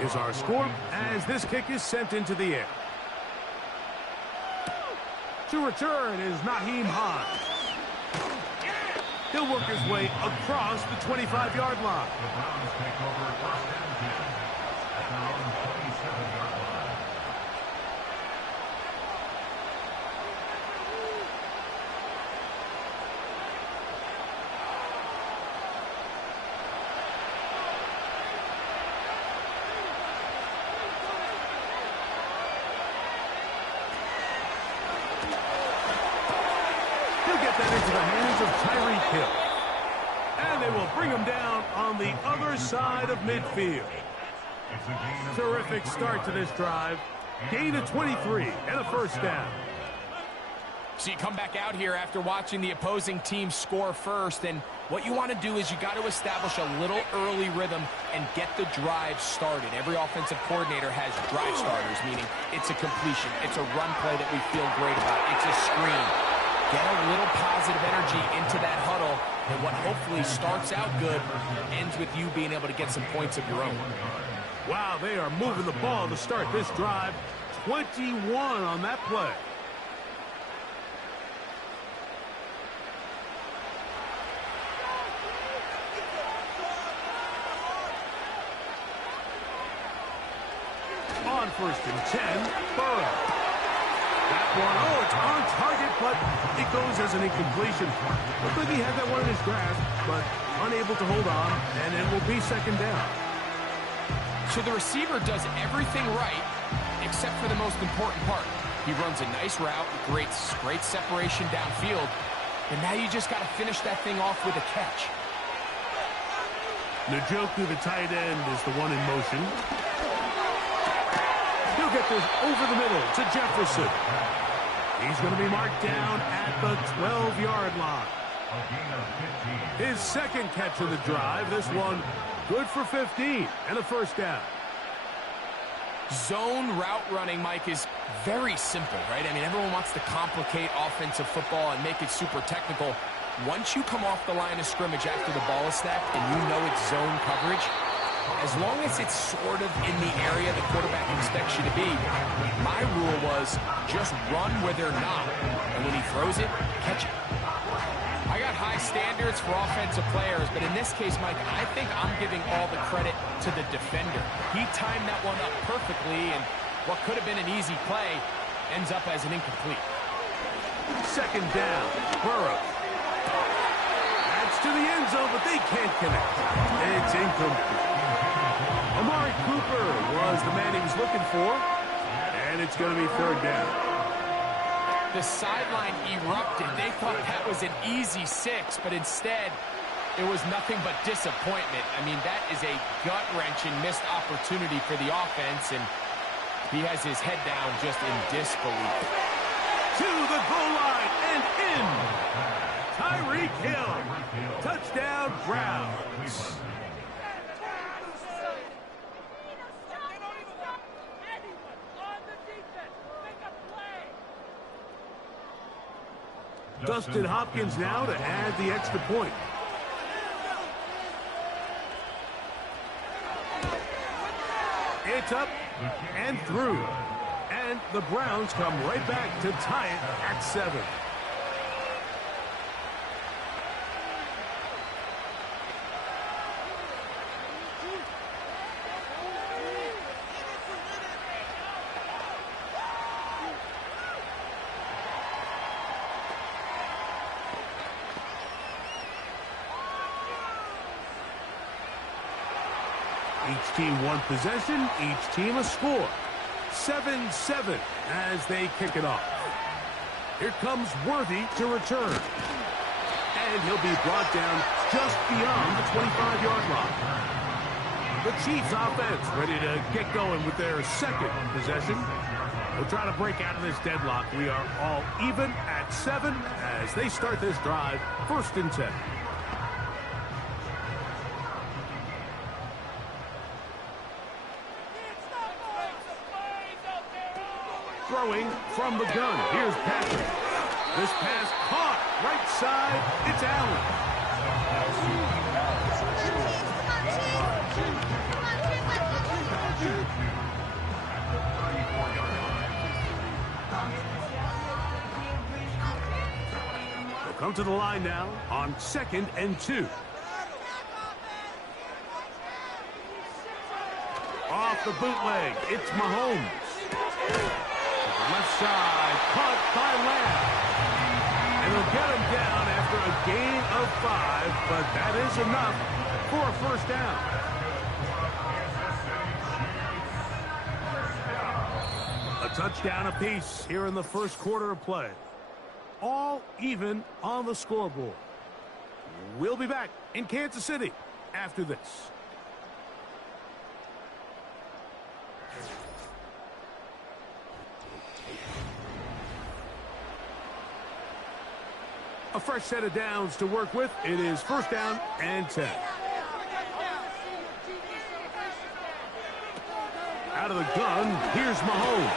Is our score as this kick is sent into the air. To return is Nyheim Hines. He'll work his way across the 25-yard line. The Browns take over 1st and 10 at their own 27-yard line. Into the hands of Tyreek Hill. And they will bring him down on the other side of midfield. Terrific start to this drive. Gain of 23 and a first down. So you come back out here after watching the opposing team score first, and what you want to do is you got to establish a little early rhythm and get the drive started. Every offensive coordinator has drive starters, meaning it's a completion, it's a run play that we feel great about, it's a screen. Get a little positive energy into that huddle, and what hopefully starts out good ends with you being able to get some points of your own. Wow, they are moving the ball to start this drive. 21 on that play. On 1st and 10, Burrow. That one, it's on target, but it goes as an incompletion. Looked like he had that one in his grasp, but unable to hold on, and it will be second down. So the receiver does everything right, except for the most important part. He runs a nice route, great separation downfield, and now you just got to finish that thing off with a catch. Njoku, the tight end, is the one in motion. He'll get this over the middle to Jefferson. He's going to be marked down at the 12-yard line. His second catch of the drive. This one good for 15 and a first down. Zone route running, Mike, is very simple, right? I mean, everyone wants to complicate offensive football and make it super technical. Once you come off the line of scrimmage after the ball is snapped and you know it's zone coverage, as long as it's sort of in the area the quarterback expects you to be, my rule was just run where they're not. And when he throws it, catch it. I got high standards for offensive players, but in this case, Mike, I think I'm giving all the credit to the defender. He timed that one up perfectly, and what could have been an easy play ends up as an incomplete. Second down, Burrow. That's to the end zone, but they can't connect. It's incomplete. Amari Cooper was the man he was looking for, and it's going to be third down. The sideline erupted. They thought that was an easy 6, but instead, it was nothing but disappointment. I mean, that is a gut-wrenching missed opportunity for the offense, and he has his head down just in disbelief. To the goal line and in. Tyreek Hill. Touchdown, Browns. Dustin Hopkins now to add the extra point. It's up and through. And the Browns come right back to tie it at 7. Each team one possession, each team a score. 7-7 as they kick it off. Here comes Worthy to return. And he'll be brought down just beyond the 25-yard line. The Chiefs offense ready to get going with their second possession. We'll try to break out of this deadlock. We are all even at 7 as they start this drive, 1st and 10. Throwing from the gun. Here's Patrick. This pass caught right side. It's Allen. They'll come to the line now on 2nd and 2. Off the bootleg. It's Mahomes. Left side, caught by Lamb. And they'll get him down after a gain of 5, but that is enough for a first down. A touchdown apiece here in the first quarter of play. All even on the scoreboard. We'll be back in Kansas City after this. A fresh set of downs to work with. It is 1st down and 10. Out of the gun, here's Mahomes.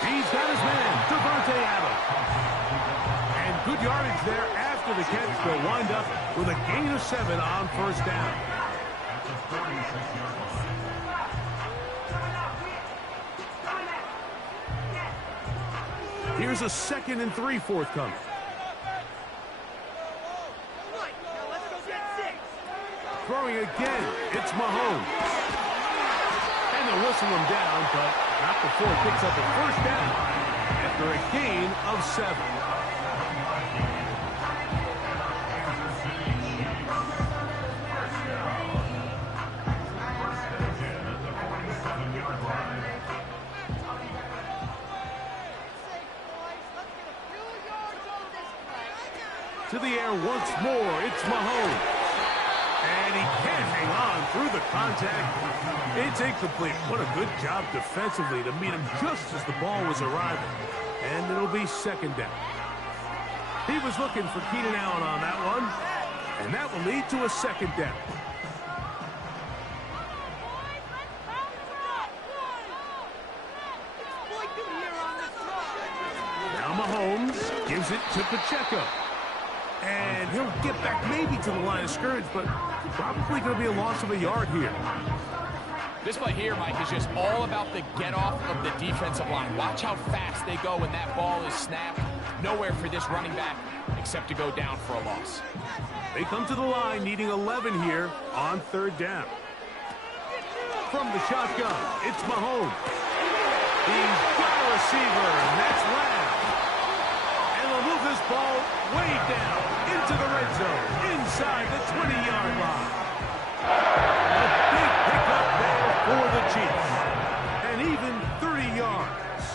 He's got his man, Davante Adams. And good yardage there after the catch. They'll wind up with a gain of 7 on 1st down. Here's a 2nd and 3 forthcoming. Throwing again, it's Mahomes. And they'll whistle him down, but not before he picks up a first down after a gain of 7. To the air once more, it's Mahomes. And he can't hang on through the contact. It's incomplete. What a good job defensively to meet him just as the ball was arriving. And it'll be second down. He was looking for Keenan Allen on that one. And that will lead to a second down. Now Mahomes gives it to Pacheco. And he'll get back maybe to the line of scrimmage, but probably going to be a loss of a yard here. This play here, Mike, is just all about the get-off of the defensive line. Watch how fast they go when that ball is snapped. Nowhere for this running back except to go down for a loss. They come to the line needing 11 here on third down. From the shotgun, it's Mahomes. He's got a receiver, and that's Lamb. And they'll move this ball way down into the red zone, inside the 20-yard line. A big pickup there for the Chiefs. And even 30 yards.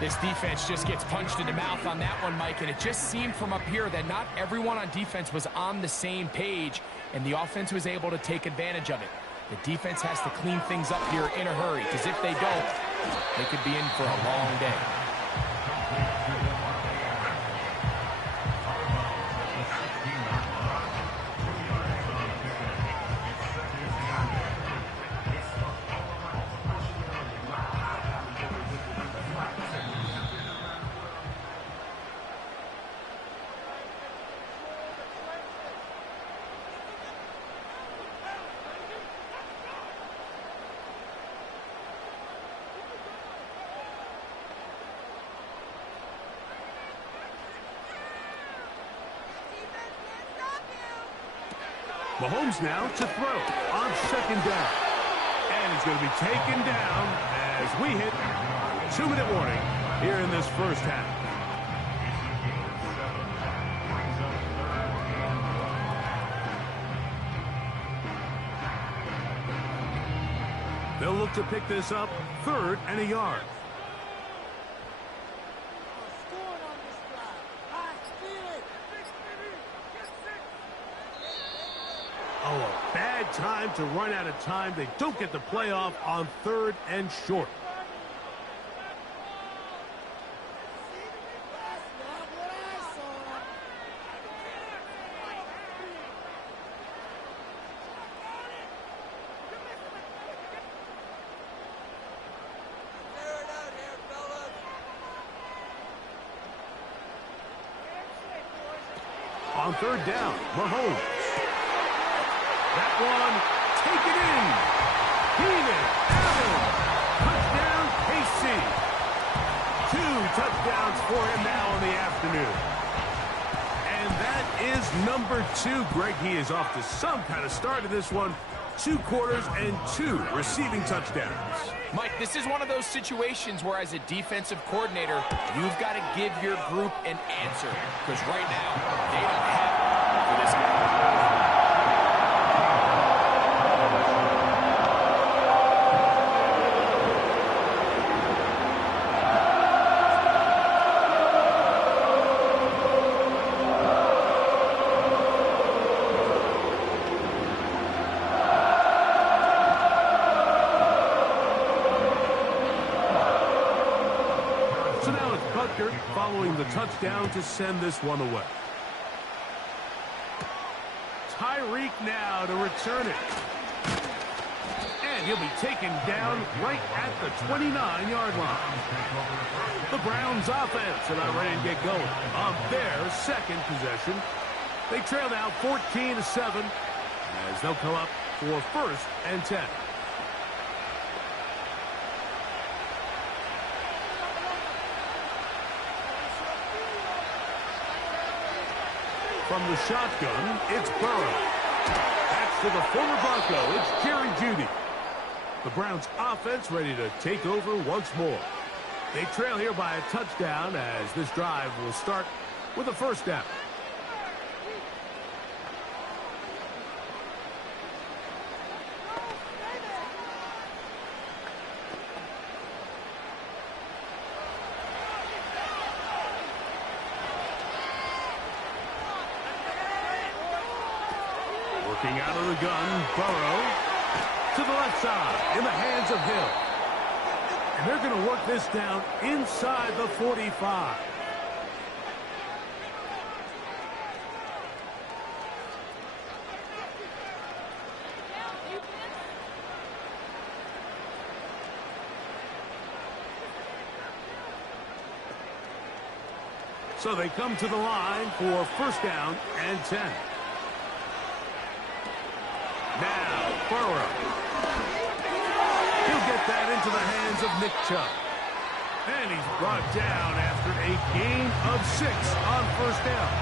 This defense just gets punched in the mouth on that one, Mike, and it just seemed from up here that not everyone on defense was on the same page, and the offense was able to take advantage of it. The defense has to clean things up here in a hurry, because if they don't, they could be in for a long day. Mahomes now to throw on second down. And he's going to be taken down as we hit 2-minute warning here in this first half. They'll look to pick this up, 3rd and a yard. Oh, a bad time to run out of time. They don't get the playoff on 3rd and short. On 3rd down, Mahomes. That one, taken in. Keenan Allen. Touchdown, KC. 2 touchdowns for him now in the afternoon. And that is number 2. Greg, he is off to some kind of start in this one. 2 quarters and 2 receiving touchdowns. Mike, this is one of those situations where as a defensive coordinator, you've got to give your group an answer. Because right now, they don't have it for this guy. Following the touchdown to send this one away. Tyreek now to return it. And he'll be taken down right at the 29-yard line. The Browns offense and Iran get going on their second possession. They trail now 14-7 as they'll come up for 1st and 10. From the shotgun, it's Burrow. That's to the former Bronco. It's Jerry Jeudy. The Browns offense ready to take over once more. They trail here by a touchdown as this drive will start with a 1st down. Working out of the gun, Burrow to the left side in the hands of Hill. And And they're going to work this down inside the 45. So they come to the line for first down and 10. Now, Burrow. He'll get that into the hands of Nick Chubb. And he's brought down after a gain of 6 on first down.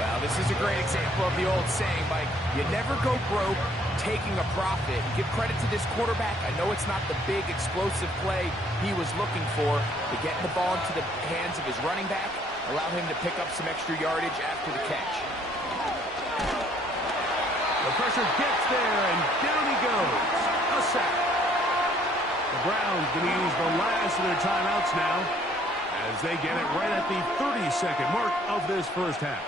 Well, this is a great example of the old saying, Mike, you never go broke taking a profit. Give credit to this quarterback. I know it's not the big explosive play he was looking for, but getting the ball into the hands of his running back allowed him to pick up some extra yardage after the catch. The pressure gets there, and down he goes. A sack. The Browns going to use the last of their timeouts now as they get it right at the 30-second mark of this first half.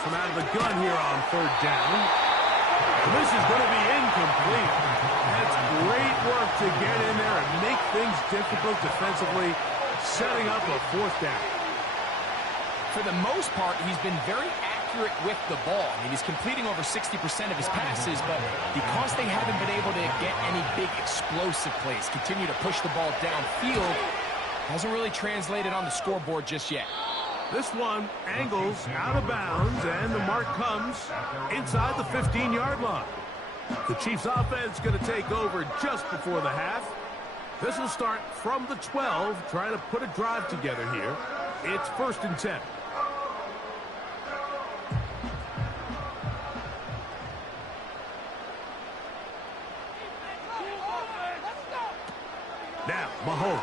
From out of the gun here on third down. And this is going to be incomplete. That's great work to get in there and make things difficult defensively, setting up a fourth down. For the most part, he's been very accurate with the ball. I mean, he's completing over 60% of his passes, but because they haven't been able to get any big explosive plays, continue to push the ball downfield, hasn't really translated on the scoreboard just yet. This one angles out of bounds, and the mark comes inside the 15-yard line. The Chiefs offense going to take over just before the half. This will start from the 12, trying to put a drive together here. It's first and 10. Now, Mahomes.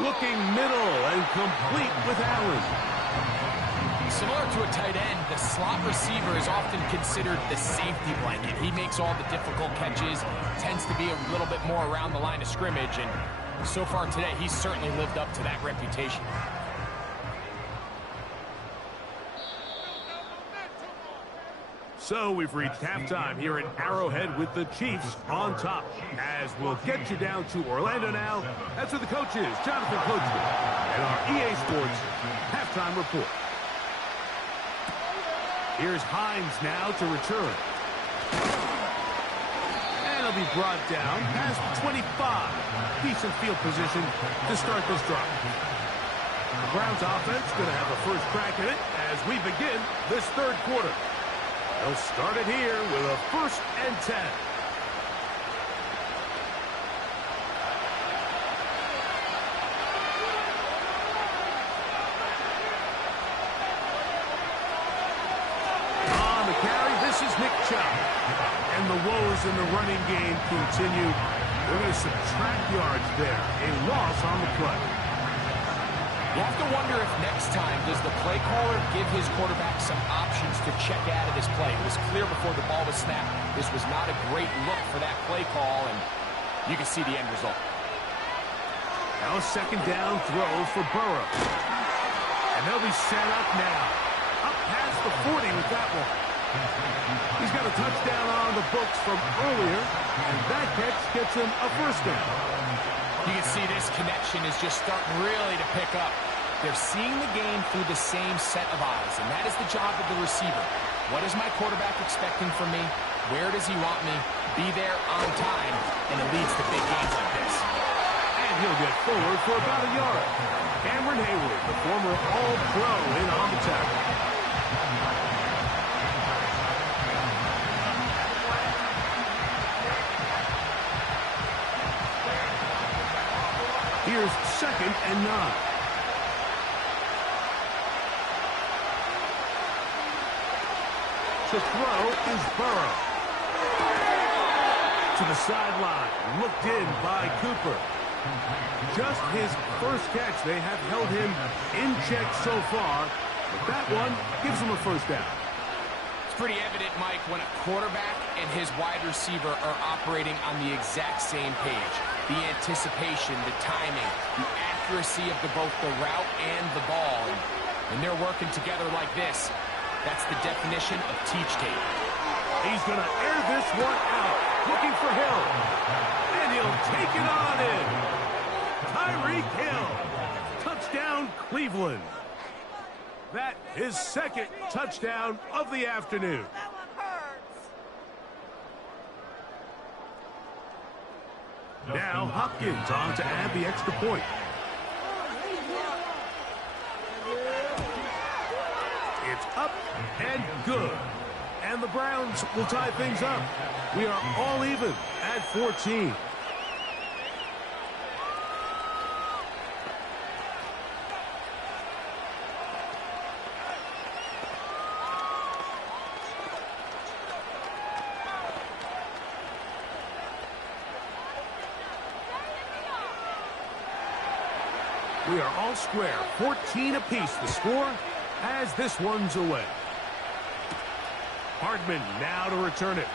Looking middle and complete with Allen. Similar to a tight end, the slot receiver is often considered the safety blanket. He makes all the difficult catches, tends to be a little bit more around the line of scrimmage, and so far today, he's certainly lived up to that reputation. So we've reached halftime here at Arrowhead with the Chiefs on top. As we'll get you down to Orlando now. That's where the coach is, Jonathan Coachman, and our EA Sports halftime report. Here's Hines now to return. And he'll be brought down past 25. Decent field position to start this drive. The Browns offense going to have a first crack at it as we begin this third quarter. They'll start it here with a first and 10. On the carry, this is Nick Chubb. And the woes in the running game continue. They're going to subtract yards there. A loss on the play. You have to wonder if next time does the play caller give his quarterback some options to check out of this play. It was clear before the ball was snapped. This was not a great look for that play call, and you can see the end result. Now a second down throw for Burrow. And they'll be set up now. Up past the 40 with that one. He's got a touchdown on the books from earlier, and that catch gets him a first down. You can see this connection is just starting really to pick up. They're seeing the game through the same set of eyes, and that is the job of the receiver. What is my quarterback expecting from me? Where does he want me? Be there on time, and it leads to big games like this. And he'll get forward for about a yard. Cameron Hayward, the former All-Pro, in on the tackle. Here's second and 9. To throw is Burrow. To the sideline, looked in by Cooper. Just his first catch. They have held him in check so far, but that one gives him a first down. It's pretty evident, Mike, when a quarterback and his wide receiver are operating on the exact same page. The anticipation, the timing, the accuracy of both the route and the ball. And when they're working together like this, that's the definition of teach tape. He's going to air this one out, looking for Hill. And he'll take it on in. Tyreek Hill. Touchdown, Cleveland. That is second touchdown of the afternoon. Now Hopkins on to add the extra point. It's up and good. And the Browns will tie things up. We are all even at 14. We are all square, 14 apiece the score as this one's away. Hardman now to return it.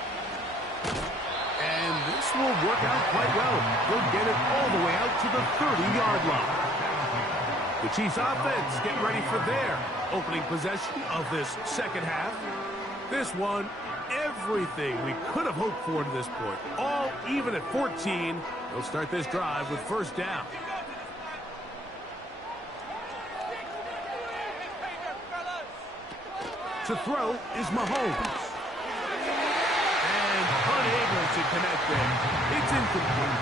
And this will work out quite well. They'll get it all the way out to the 30-yard line. The Chiefs offense getting ready for their opening possession of this second half. This one, everything we could have hoped for to this point. All even at 14. They'll start this drive with first down. To throw is Mahomes. And unable to connect there. It's incomplete.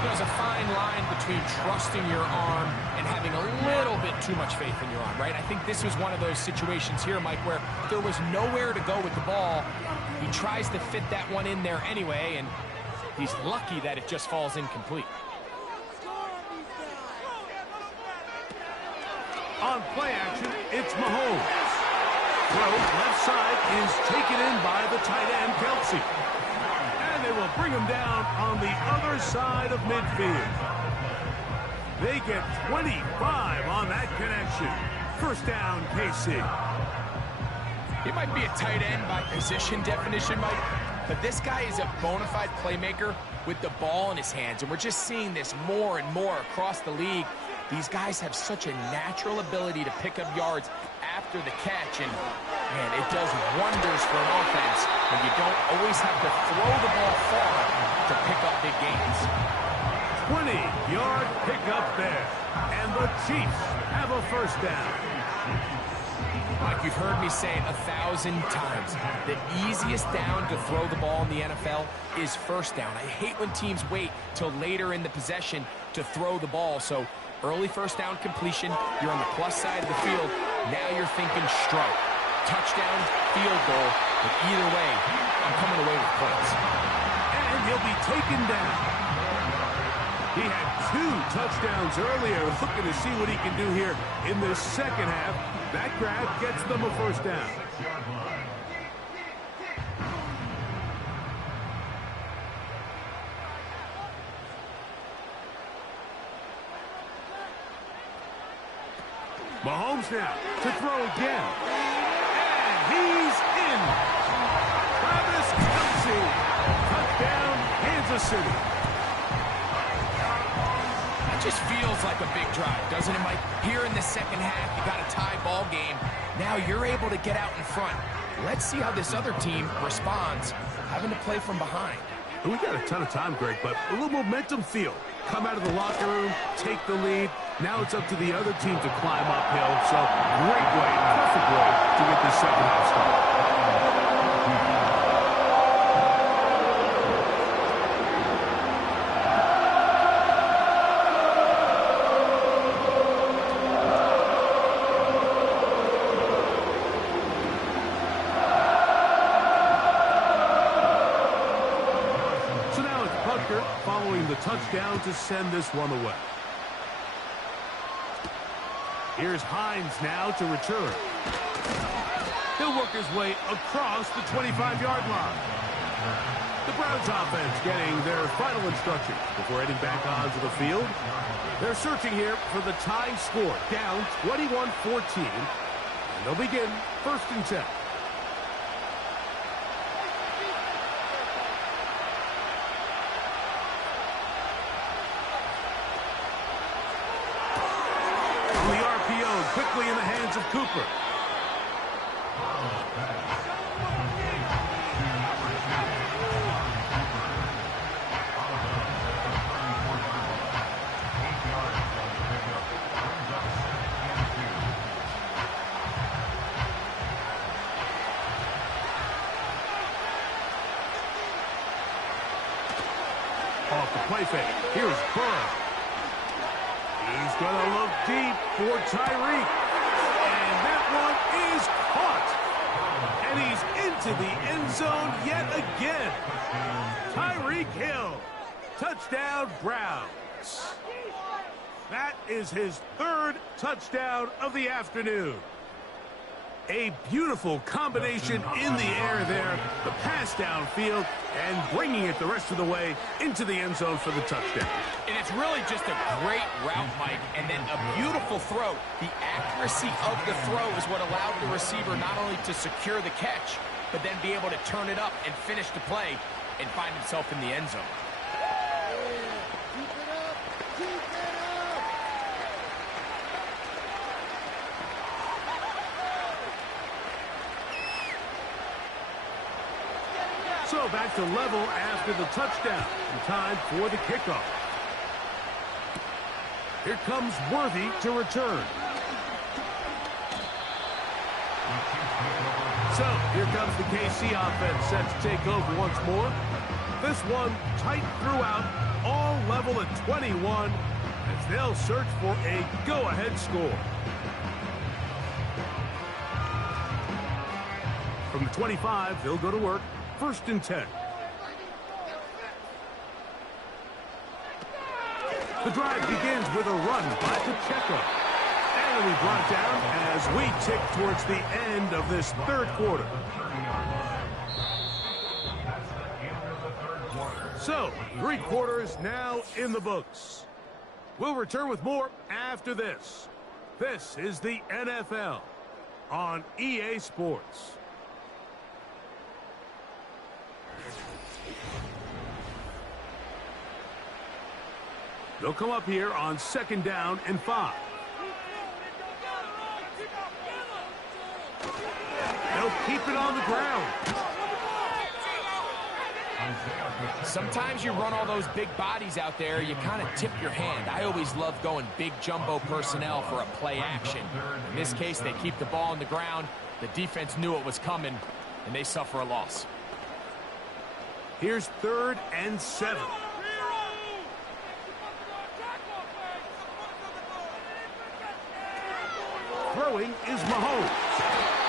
There's a fine line between trusting your arm and having a little bit too much faith in your arm, right? I think this was one of those situations here, Mike, where there was nowhere to go with the ball. He tries to fit that one in there anyway, and he's lucky that it just falls incomplete. On play action, it's Mahomes. Throw left side is taken in by the tight end, Kelce. And they will bring him down on the other side of midfield. They get 25 on that connection. First down, KC. He might be a tight end by position definition, Mike, but this guy is a bona fide playmaker with the ball in his hands, and we're just seeing this more and more across the league. These guys have such a natural ability to pick up yards after the catch, and man, it does wonders for an offense when you don't always have to throw the ball far to pick up big gains. 20-yard pickup there, and the Chiefs have a first down. Like you've heard me say 1,000 times, the easiest down to throw the ball in the NFL is first down. I hate when teams wait till later in the possession to throw the ball, so early first down completion, you're on the plus side of the field. Now you're thinking strike, touchdown, field goal, but either way, I'm coming away with points. And he'll be taken down. He had 2 touchdowns earlier, looking to see what he can do here in the second half. That grab gets them a first down. Mahomes now to throw again. And he's in. Travis Kelce. Touchdown, Kansas City. That just feels like a big drive, doesn't it, Mike? Here in the second half, you got a tie ball game. Now you're able to get out in front. Let's see how this other team responds, having to play from behind. We got a ton of time, Greg, but a little momentum feel. Come out of the locker room, take the lead. Now it's up to the other team to climb uphill. So great way, perfect way to get this second half started. So now it's Butker following the touchdown to send this one away. Here's Hines now to return. He'll work his way across the 25-yard line. The Browns offense getting their final instructions before heading back onto the field. They're searching here for the tying score, down 21-14. And they'll begin 1st and 10. quickly in the hands of Cooper. Off the play fake. Here's Burrow. He's going to look deep for Tyreek. And that one is caught. And he's into the end zone yet again. Tyreek Hill. Touchdown, Browns. That is his third touchdown of the afternoon. A beautiful combination in the air there. The pass downfield and bringing it the rest of the way into the end zone for the touchdown. And it's really just a great route, Mike, and then a beautiful throw. The accuracy of the throw is what allowed the receiver not only to secure the catch, but then be able to turn it up and finish the play and find himself in the end zone. So back to level after the touchdown. And time for the kickoff. Here comes Worthy to return. So here comes the KC offense set to take over once more. This one tight throughout, all level at 21 as they'll search for a go-ahead score. From the 25, they'll go to work. 1st and 10. The drive begins with a run by Pacheco. And we brought down as we tick towards the end of this third quarter. So, 3 quarters now in the books. We'll return with more after this. This is the NFL on EA Sports. They'll come up here on 2nd down and 5. They'll keep it on the ground. Sometimes you run all those big bodies out there, you kind of tip your hand. I always love going big jumbo personnel for a play action. In this case, they keep the ball on the ground. The defense knew it was coming, and they suffer a loss. Here's 3rd and 7. Throwing is Mahomes.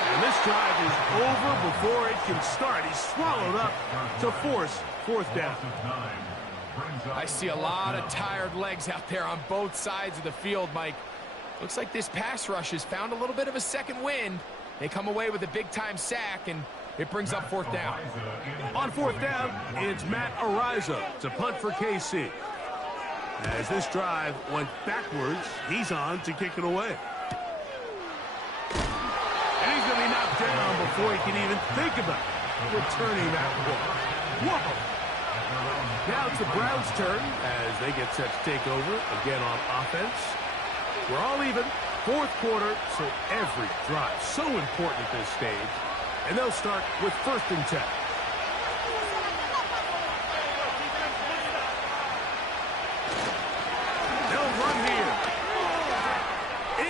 And this drive is over before it can start. He's swallowed up to force 4th down. I see a lot of tired legs out there on both sides of the field, Mike. Looks like this pass rush has found a little bit of a second wind. They come away with a big-time sack, and it brings up 4th down. On 4th down, it's Matt Araiza to punt for KC. As this drive went backwards, he's on to kick it away. And he's going to be knocked down before he can even think about returning that ball. Whoa! Now it's the Browns' turn as they get set to take over again on offense. We're all even. 4th quarter, so every drive so important at this stage. And they'll start with 1st and 10. They'll run here.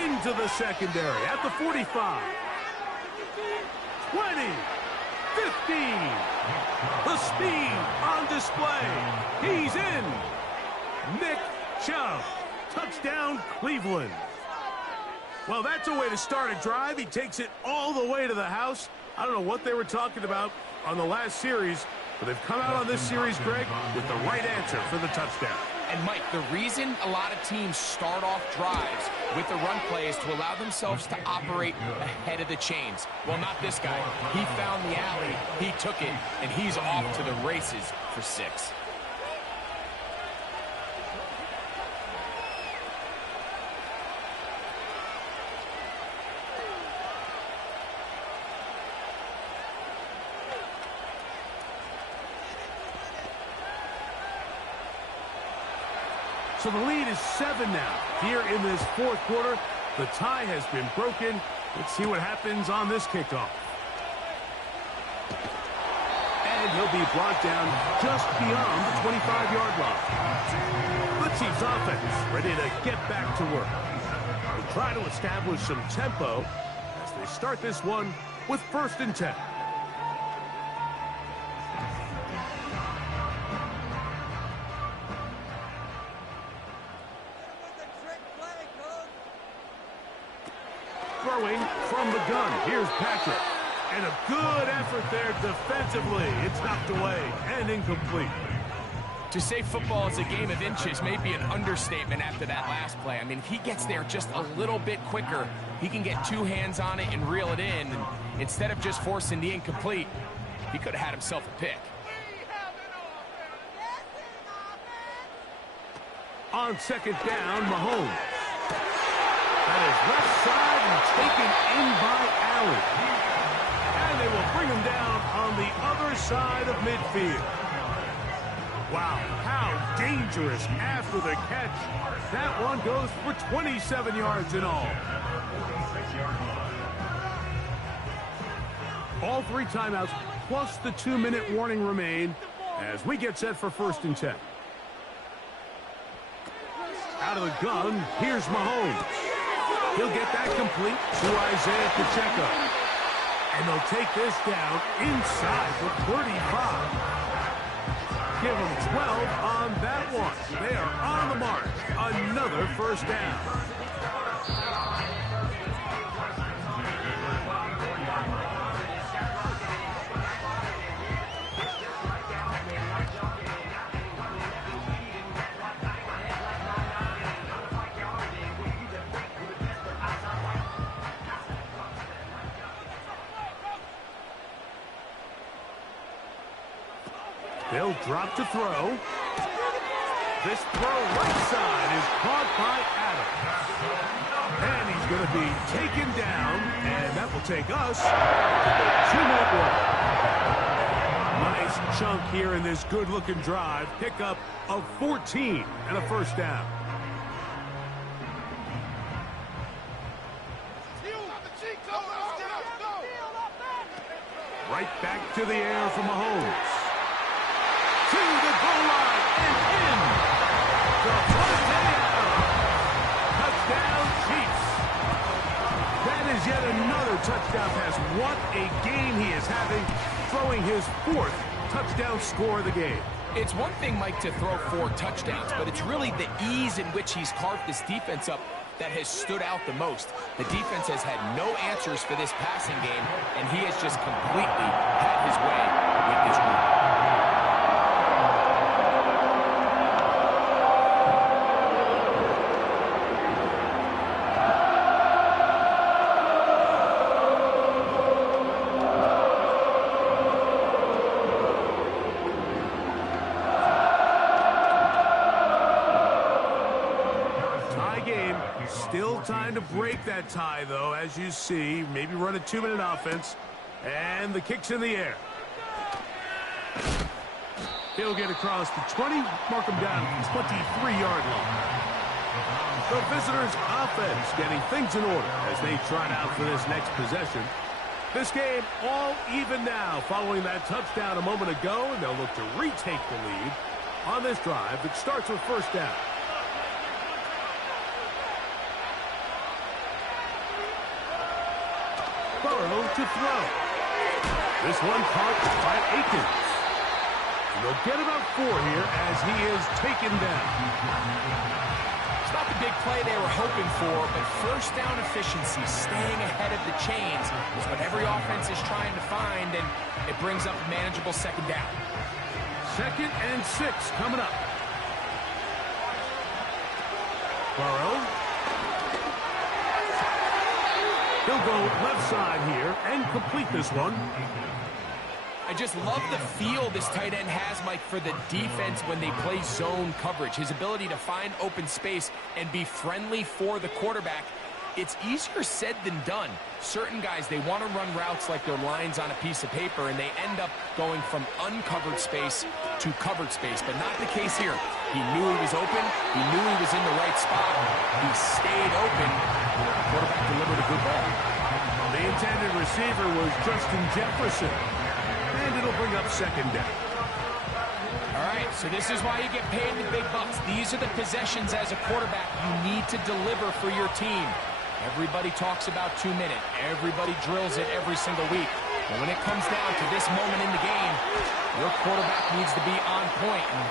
Into the secondary at the 45. 20. 15. The speed on display. He's in. Nick Chubb. Touchdown, Cleveland. Well, that's a way to start a drive. He takes it all the way to the house. I don't know what they were talking about on the last series, but they've come out on this series, Greg, with the right answer for the touchdown. And, Mike, the reason a lot of teams start off drives with the run play is to allow themselves to operate ahead of the chains. Well, not this guy. He found the alley, he took it, and he's off to the races for 6. So the lead is 7 now here in this 4th quarter. The tie has been broken. Let's see what happens on this kickoff. And he'll be brought down just beyond the 25-yard line. The Chiefs offense ready to get back to work. They'll try to establish some tempo as they start this one with 1st and 10. Throwing from the gun. Here's Patrick. And a good effort there defensively. It's knocked away and incomplete. To say football is a game of inches may be an understatement after that last play. I mean, if he gets there just a little bit quicker, he can get 2 hands on it and reel it in. And instead of just forcing the incomplete, he could have had himself a pick. On 2nd down, Mahomes. That is left side and taken in by Allen. And they will bring him down on the other side of midfield. Wow, how dangerous after the catch. That one goes for 27 yards in all. All 3 timeouts plus the 2-minute warning remain as we get set for 1st and 10. Out of the gun, here's Mahomes. He'll get that complete to Isaiah Pacheco. And they'll take this down inside the 35. Give them 12 on that one. They are on the mark. Another 1st down. They'll drop to throw. This throw right side is caught by Adams. And he's going to be taken down, and that will take us to the 2-minute warning. Nice chunk here in this good-looking drive. Pickup of 14 and a 1st down. Right back to the air for Mahomes. To the goal line and in. Davante Adams. Touchdown, Chiefs. That is yet another touchdown pass. What a game he is having, throwing his 4th touchdown score of the game. It's one thing, Mike, to throw 4 touchdowns, but it's really the ease in which he's carved this defense up that has stood out the most. The defense has had no answers for this passing game, and he has just completely had his way with this group. Still time to break that tie, though, as you see. Maybe run a 2-minute offense. And the kick's in the air. He'll get across the 20, mark him down at the 23-yard line. The visitors' offense getting things in order as they trot out for this next possession. This game all even now following that touchdown a moment ago, and they'll look to retake the lead on this drive that starts with 1st down. Burrow to throw. This one caught by Akins. And they'll get about 4 here as he is taken down. It's not the big play they were hoping for, but 1st down efficiency, staying ahead of the chains, is what every offense is trying to find, and it brings up a manageable 2nd down. 2nd and 6 coming up. Burrow. He'll go left side here and complete this one. I just love the feel this tight end has, Mike, for the defense when they play zone coverage. His ability to find open space and be friendly for the quarterback. It's easier said than done. Certain guys, they want to run routes like they're lines on a piece of paper, and they end up going from uncovered space to covered space, but not the case here. He knew he was open. He knew he was in the right spot. He stayed open. The quarterback delivered a good ball. The intended receiver was Justin Jefferson. And it'll bring up second down. All right, so this is why you get paid the big bucks. These are the possessions as a quarterback you need to deliver for your team. Everybody talks about 2-minute. Everybody drills it every single week. But when it comes down to this moment in the game, your quarterback needs to be on point. And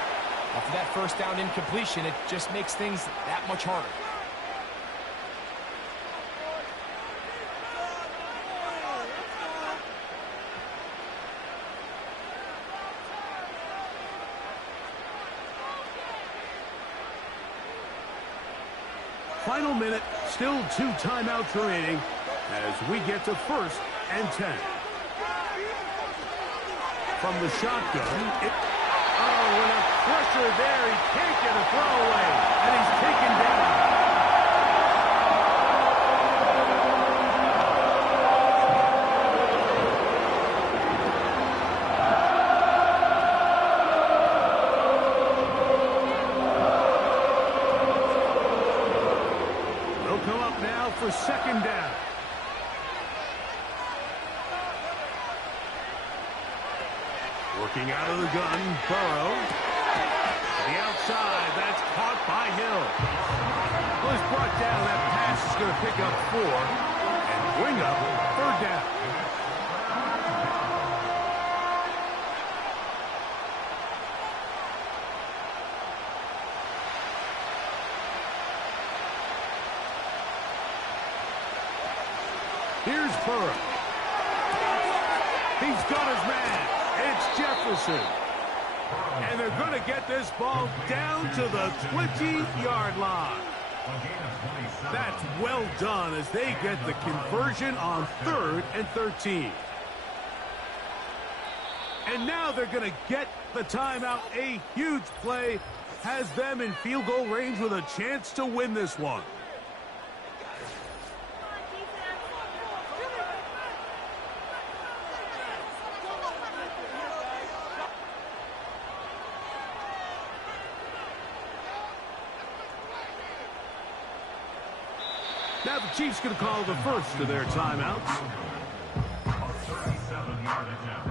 after that first down incompletion, it just makes things that much harder. Final minute, still 2 timeouts remaining as we get to 1st and 10. From the shotgun, with a pressure there, he can't get a throwaway, and he's taken down. For second down. Working out of the gun, Burrow. The outside, that's caught by Hill. Well, he's brought down. That pass is going to pick up 4 and bring up 3rd down. Here's Burrow. He's got his man. It's Jefferson. And they're going to get this ball down to the 20-yard line. That's well done as they get the conversion on 3rd and 13. And now they're going to get the timeout. A huge play has them in field goal range with a chance to win this one. Now the Chiefs going to call the first of their timeouts. A 37-yard attempt.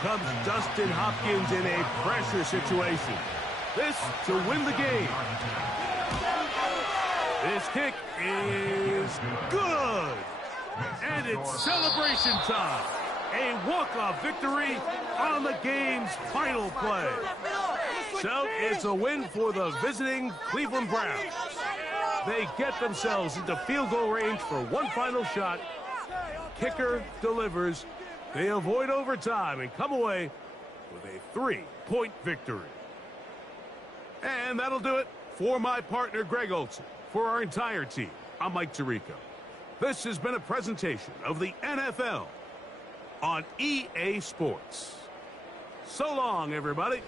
Comes Dustin Hopkins in a pressure situation. This to win the game. This kick is good. And it's celebration time. A walk-off victory on the game's final play. So it's a win for the visiting Cleveland Browns. They get themselves into field goal range for one final shot. Kicker delivers. They avoid overtime and come away with a 3-point victory. And that'll do it for my partner, Greg Olsen. For our entire team, I'm Mike Tirico. This has been a presentation of the NFL on EA Sports. So long, everybody.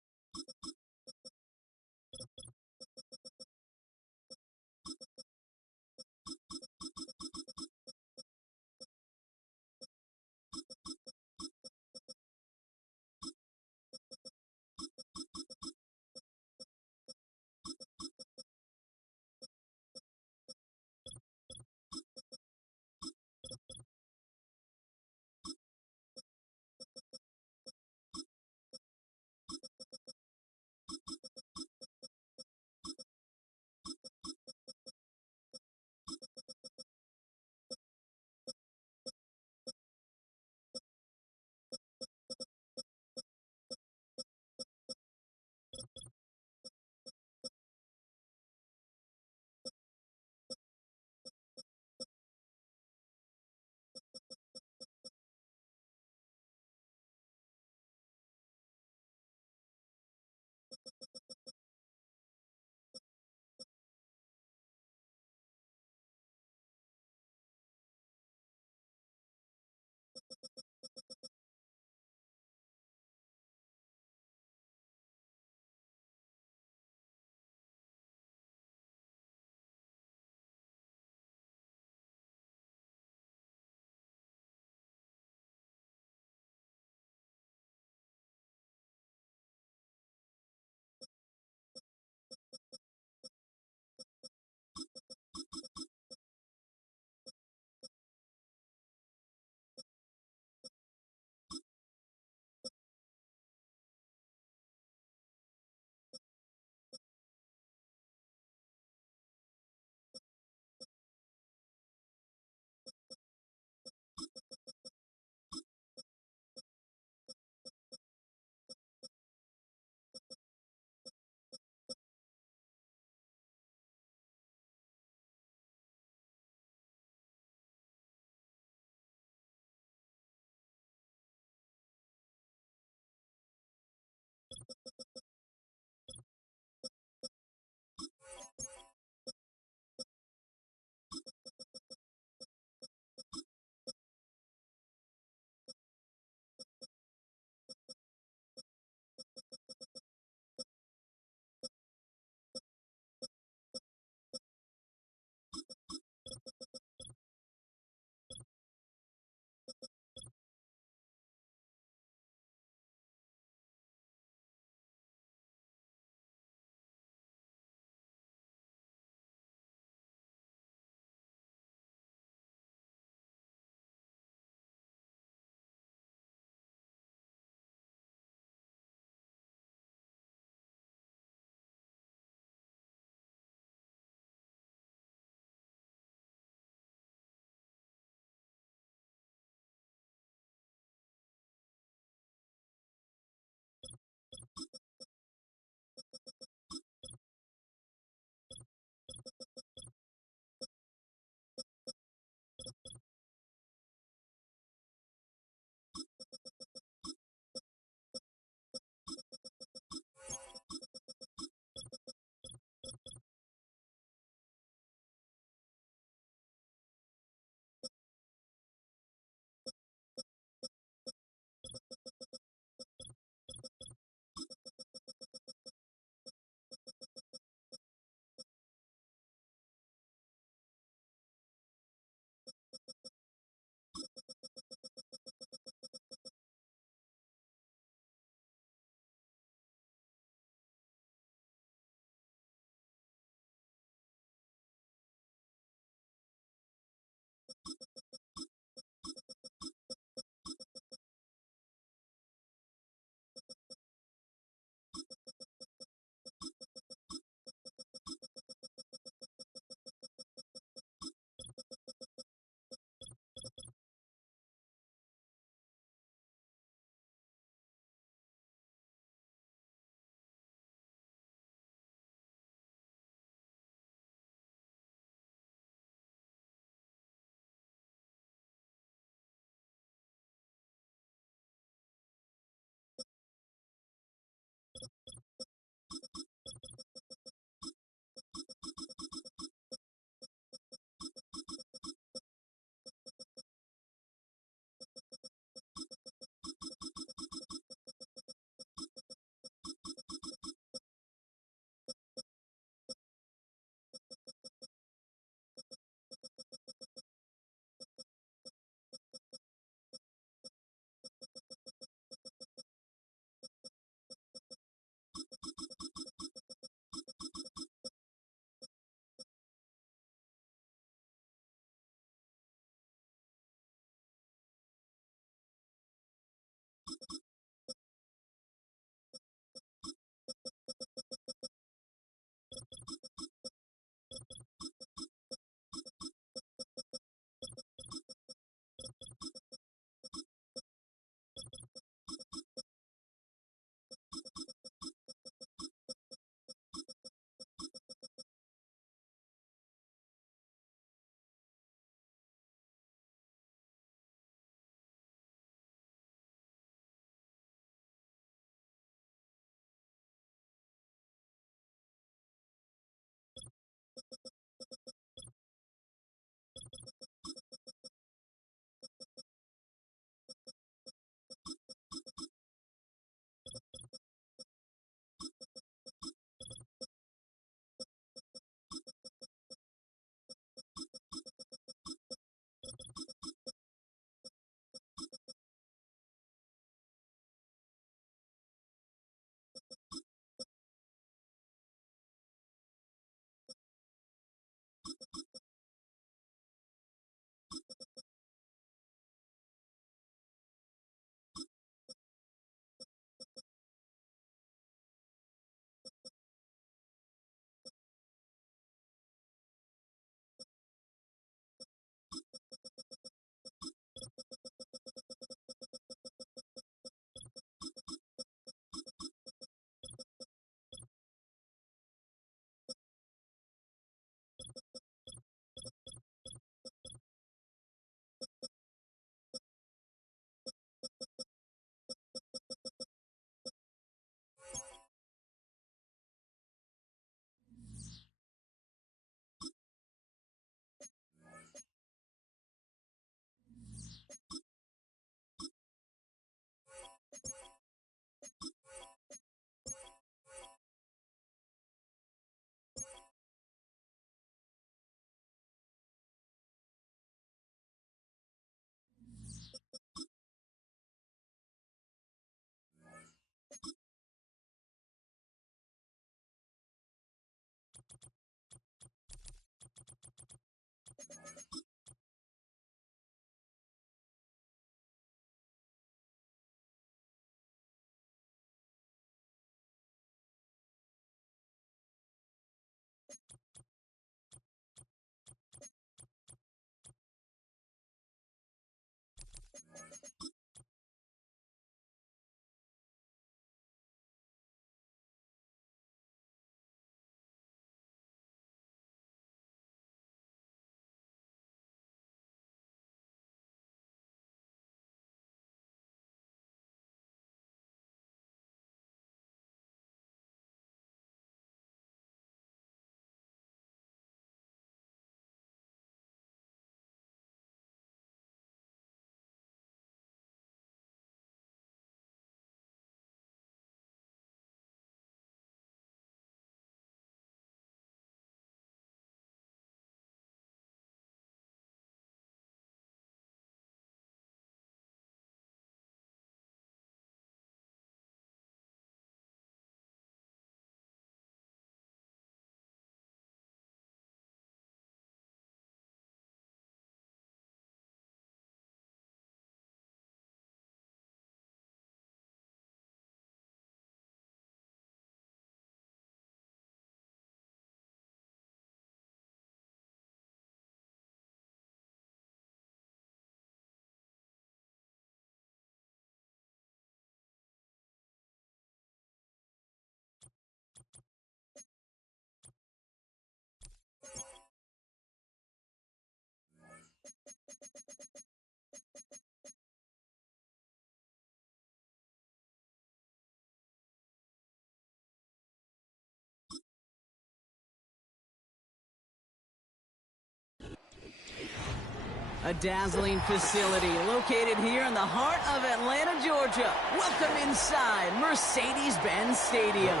A dazzling facility located here in the heart of Atlanta, Georgia. Welcome inside Mercedes-Benz Stadium.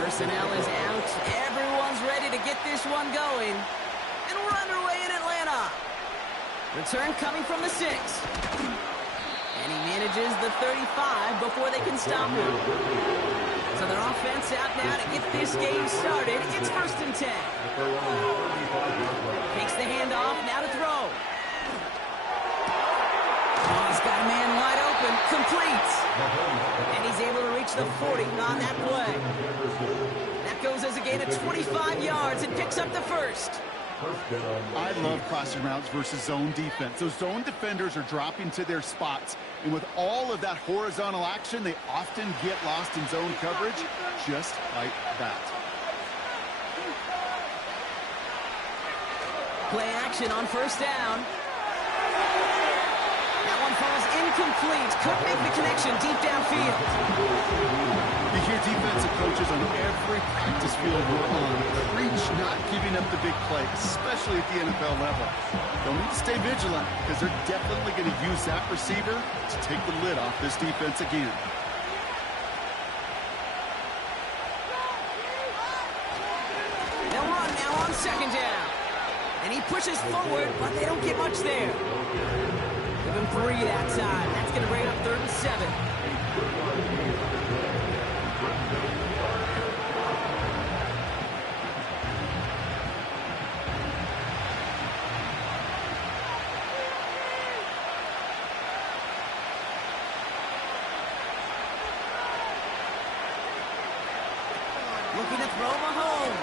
Personnel is out. Everyone's ready to get this one going. And we're underway in Atlanta. Return coming from the 6. And he manages the 35 before they can stop him. So their offense out now to get this game started. It's 1st and 10. Takes the handoff, now to throw. Oh, he's got a man wide open, complete. And he's able to reach the 40 on that play. That goes as a gain of 25 yards and picks up the first. I love crossing routes versus zone defense. Those zone defenders are dropping to their spots. And with all of that horizontal action, they often get lost in zone coverage just like that. Play action on first down. That one falls incomplete. Couldn't make the connection deep downfield. You hear defensive coaches on every practice field we're on preach not giving up the big play, especially at the NFL level. They'll need to stay vigilant because they're definitely going to use that receiver to take the lid off this defense again. They'll run now on second down. And he pushes forward, but they don't get much there. Give him 3 that time. That's going to bring up 3rd and 7. Looking to throw Mahomes.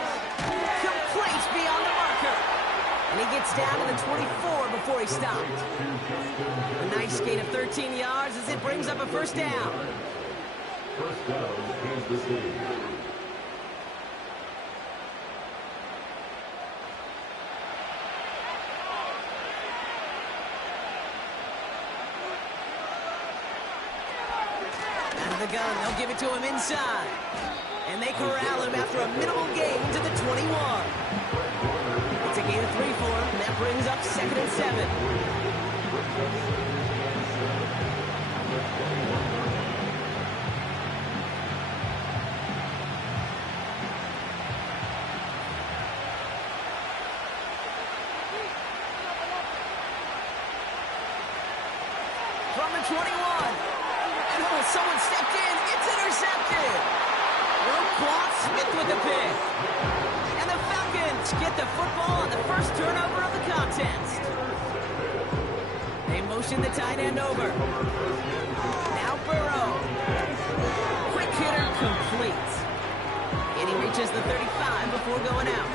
Complete beyond the marker. And he gets down to the 24 before he stopped. A nice gain of 13 yards as it brings up a first down. First down, Kansas City. Out of the gun, they'll give it to him inside. And they corral him after a minimal gain to the 21. It's a gain of 3 for him, and that brings up 2nd and 7. From the 21. And someone stepped in. It's intercepted. Roquan Smith with the pick. And the Falcons get the football on the first turnover of the contest. They motion the tight end over. Now Burrow. Quick hitter complete. And he reaches the 35 before going out.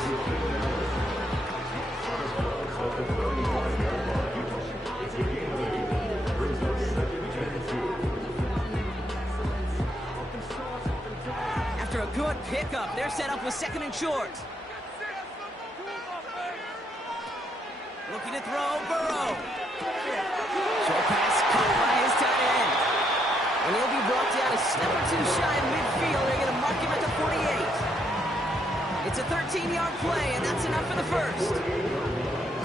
After a good pickup, they're set up with 2nd and short. Looking to throw, Burrow. Short pass caught by his tight end. And he'll be brought down a step or 2 shy of midfield. They're going to mark him at the 48. It's a 13-yard play, and that's enough for the first.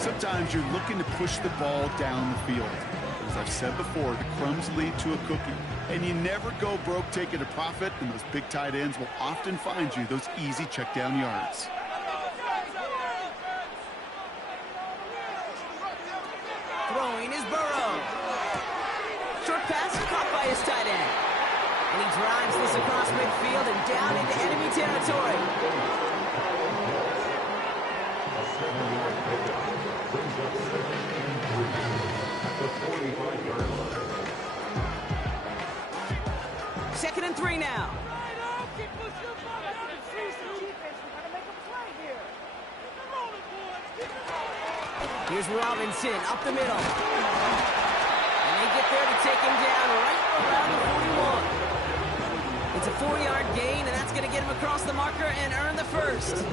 Sometimes you're looking to push the ball down the field. As I've said before, the crumbs lead to a cookie. And you never go broke taking a profit, and those big tight ends will often find you those easy check down yards. Throwing is Burrow. Short pass caught by his tight end. And he drives this across midfield and down into enemy territory. Second and 3 now. Here's Robinson up the middle. And they get there to take him down right around the 41. It's a 4-yard gain, and that's going to get him across the marker and earn the first.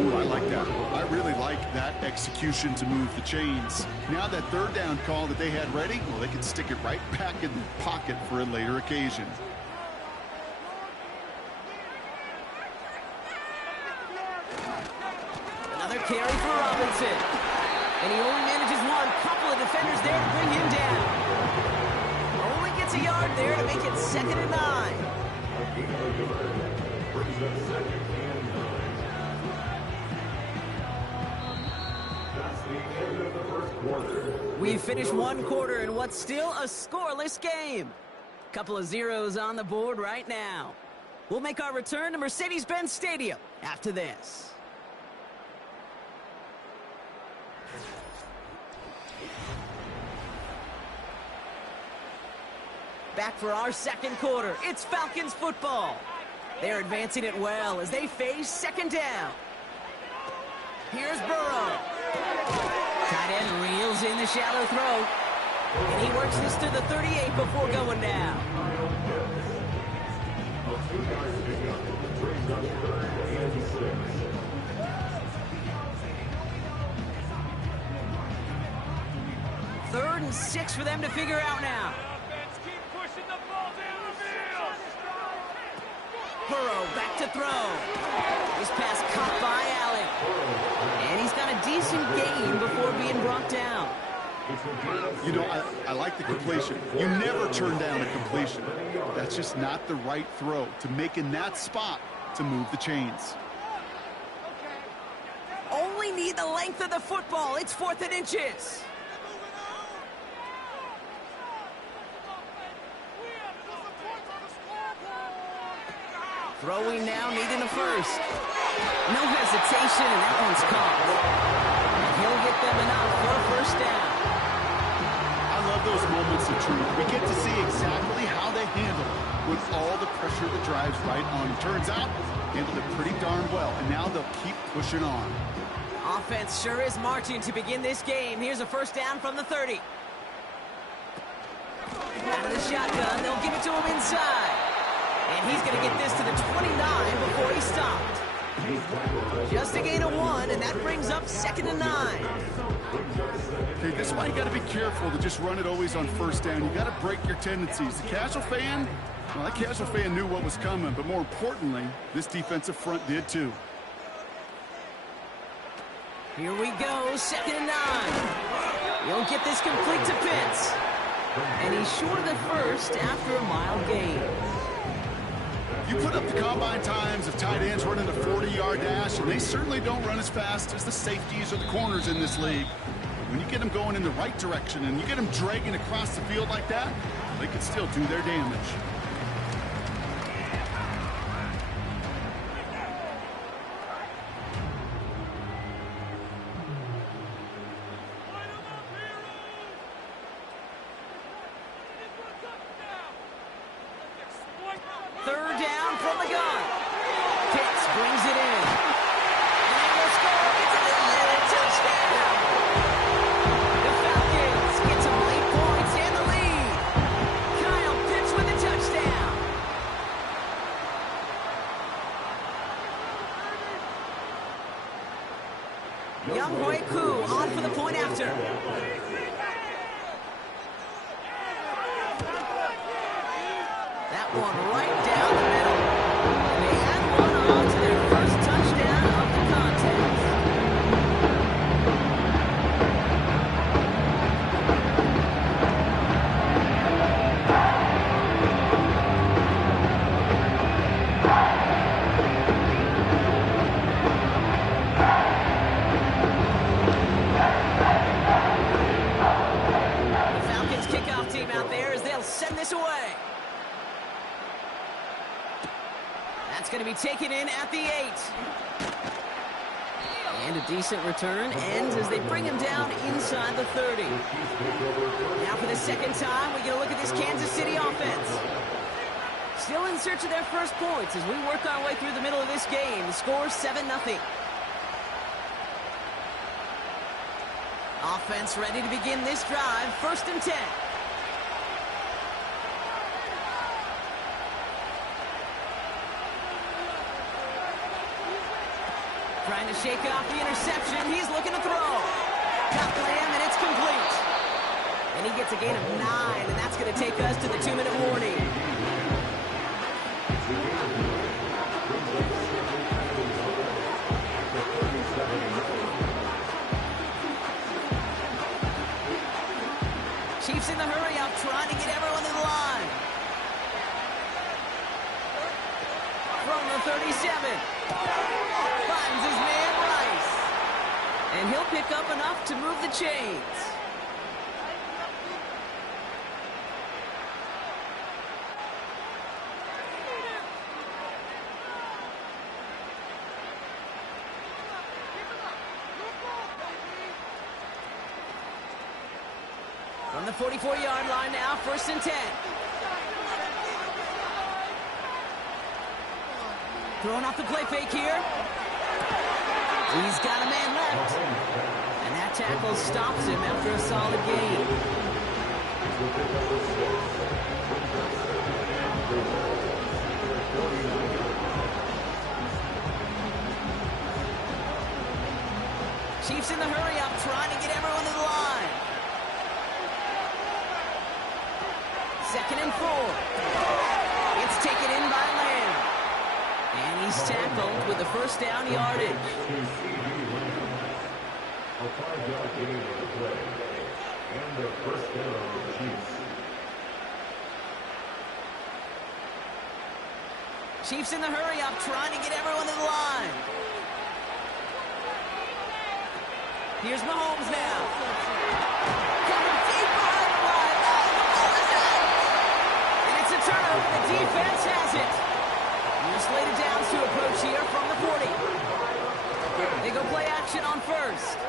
Ooh, I like that. I really like that execution to move the chains. Now that 3rd down call that they had ready, well, they can stick it right back in the pocket for a later occasion. Another carry for Robinson. And he only manages one. Couple of defenders there to bring him down. Only gets a yard there to make it 2nd and 9. We've finished 1 quarter in what's still a scoreless game. Couple of zeros on the board right now. We'll make our return to Mercedes-Benz Stadium after this. Back for our 2nd quarter. It's Falcons football. They're advancing it well as they face 2nd down. Here's Burrow. Tight end reels in the shallow throw. And he works this to the 38 before going down. Third and 6 for them to figure out now. Keep pushing the ball down the field. Burrow back to throw. This pass caught by Allen. And he's got a decent gain before being brought down. You know, I like the completion. You never turn down a completion. That's just not the right throw to make in that spot to move the chains. Only need the length of the football. It's 4th and inches. Throwing now, needing a first. No hesitation, and that one's caught. And he'll get them enough for a first down. I love those moments of truth. We get to see exactly how they handle it with all the pressure that drives right on. Turns out, handled it pretty darn well, and now they'll keep pushing on. Offense sure is marching to begin this game. Here's a first down from the 30. Out of the shotgun, they'll give it to him inside. And he's going to get this to the 29 before he stopped. Just a gain of 1, and that brings up 2nd and 9. Okay, this is why you got to be careful to just run it always on first down. You got to break your tendencies. The casual fan, well, that casual fan knew what was coming, but more importantly, this defensive front did too. Here we go, 2nd and 9. He'll get this complete to Pitts. And he's short of the first after a mild gain. You put up the combine times of tight ends running a 40-yard dash, and they certainly don't run as fast as the safeties or the corners in this league. When you get them going in the right direction and you get them dragging across the field like that, they can still do their damage. Third down from the gun. Pitts brings it in. And they will score. It's a touchdown. The Falcons get some late points and the lead. Kyle Pitts with a touchdown. Young Hoi Koo on for the point after. That one right down the middle. And they add one on to their first touchdown of the contest. The Falcons kickoff team out there as they'll send this away. That's going to be taken in at the 8. And a decent return ends as they bring him down inside the 30. Now for the second time, we get a look at this Kansas City offense. Still in search of their first points as we work our way through the middle of this game. The score 7-0. Offense ready to begin this drive. 1st and 10. Trying to shake off the interception. He's looking to throw. Got Lamb, and it's complete. And he gets a gain of 9, and that's going to take us to the 2-minute warning. Chiefs in the hurry up, trying to get everyone in line. From the 37. Finds his man Rice. And he'll pick up enough to move the chains. From the 44-yard line now, 1st and 10. Throwing off the play fake here. He's got a man left. And that tackle stops him after a solid gain. Chiefs in the hurry-up, trying to get everyone to the line. 2nd and 4. It's taken in by Lamb. And he's tackled with the first down yardage. A 5-yard gain on the play. And the first down on the Chiefs. Chiefs in the hurry-up, trying to get everyone to the line. Here's Mahomes now. Coming deep behind the line. Oh, the ball is out! And it's a turnover. The defense has it. Here's slated downs to approach here from the 40. They go play action on first.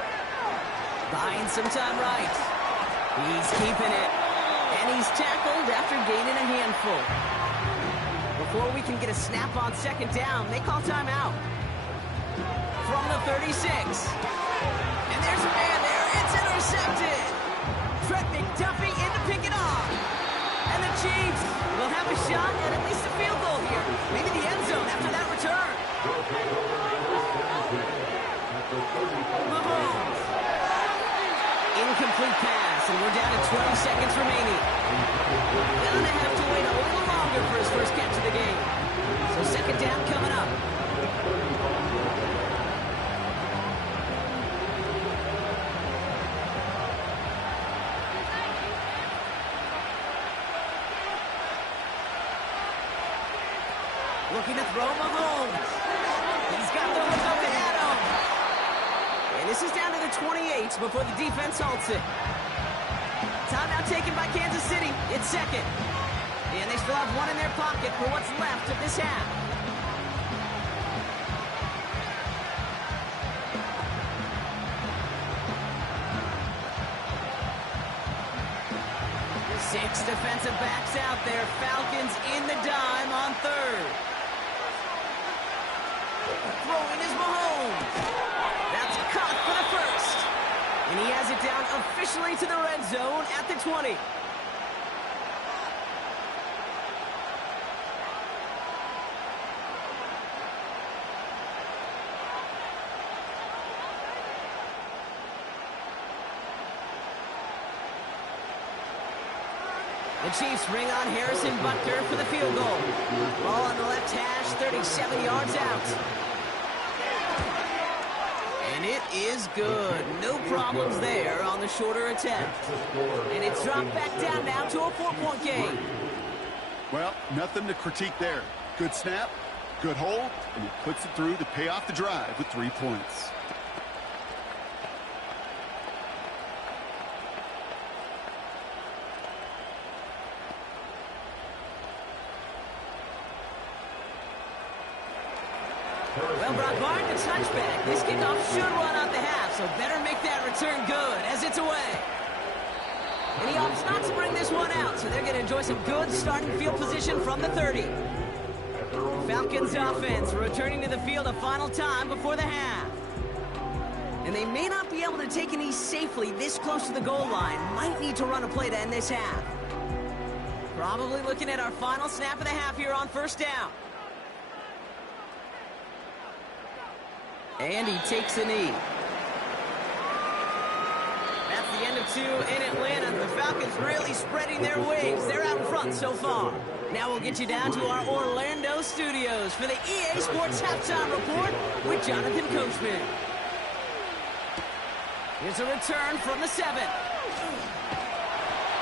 Buying some time right. He's keeping it. And he's tackled after gaining a handful. Before we can get a snap on 2nd down, they call timeout. From the 36. And there's a man there. It's intercepted. Trent McDuffie in to pick it off. And the Chiefs will have a shot at least a field goal here. Maybe the end zone after that return. Mahomes. Incomplete pass, and we're down to 20 seconds remaining. Gonna have to wait a little longer for his first catch of the game. So 2nd down coming up. Looking to throw Mahomes. He's got the hook up to Adam. And this is down to the 28 before the defense halts it. Timeout taken by Kansas City. It's 2nd. And they still have one in their pocket for what's left of this half. Six defensive backs out there. Falcons in the dime on 3rd. Throwing is Mahomes. That's caught for the first. And he has it down officially to the red zone at the 20. The Chiefs bring on Harrison Butker for the field goal. Ball on the left hash, 37 yards out. And it is good. No problems there on the shorter attempt. And it's dropped back down now to a 4-point game. Well, nothing to critique there. Good snap, good hold, and he puts it through to pay off the drive with 3 points. Well, Brock Barton, a touchback. This kickoff should run out the half, so better make that return good as it's away. And he opts not to bring this one out, so they're going to enjoy some good starting field position from the 30. Falcons offense returning to the field a final time before the half. And they may not be able to take a knee safely this close to the goal line. Might need to run a play to end this half. Probably looking at our final snap of the half here on 1st down. And he takes a knee. That's the end of 2 in Atlanta. The Falcons really spreading their wings. They're out in front so far. Now we'll get you down to our Orlando studios for the EA Sports Halftime Report with Jonathan Coachman. Here's a return from the 7.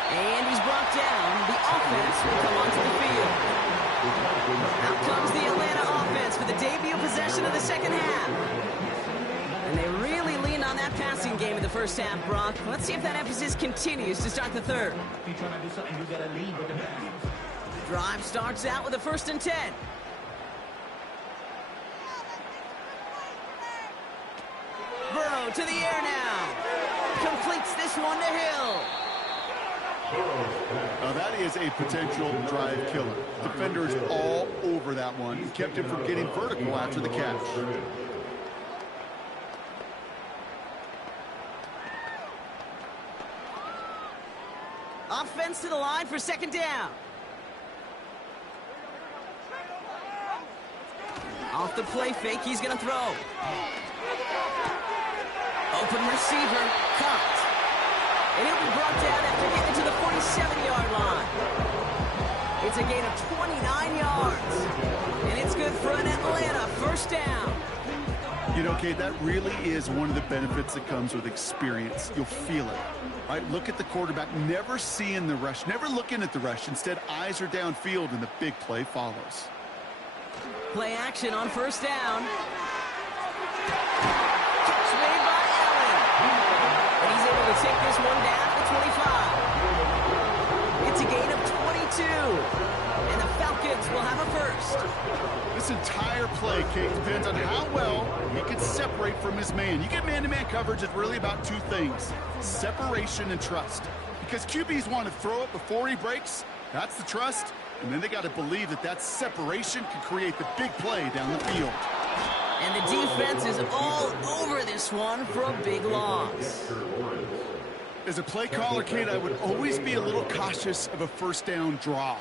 And he's brought down. The offense will come onto the field. Out comes the Atlanta offense for the debut possession of the 2nd half. And they really leaned on that passing game in the 1st half, Brock. Let's see if that emphasis continues to start the 3rd. Drive starts out with a 1st and 10. Burrow to the air now. Completes this one to Hill. Now that is a potential drive killer. Defenders all over that one. Kept him from getting vertical after the catch. runs to the line for second down. Off the play fake, he's going to throw. Open receiver, caught. And he'll be brought down after getting to the 47-yard line. It's a gain of 29 yards. And it's good for an Atlanta first down. You know, Kate, that really is one of the benefits that comes with experience. You'll feel it. Right? Look at the quarterback, never seeing the rush, never looking at the rush. Instead, eyes are downfield, and the big play follows. Play action on first down. Catch made by Allen. And he's able to take this one down to the 25. It's a gain of 22. And the Falcons will have a first. This entire play, Kate, depends on how well he can separate from his man. You get man-to-man coverage, it's really about two things: separation and trust. Because QBs want to throw it before he breaks. That's the trust. And then they got to believe that that separation can create the big play down the field. And the defense is all over this one for a big loss. As a play caller, Kate, I would always be a little cautious of a first down draw.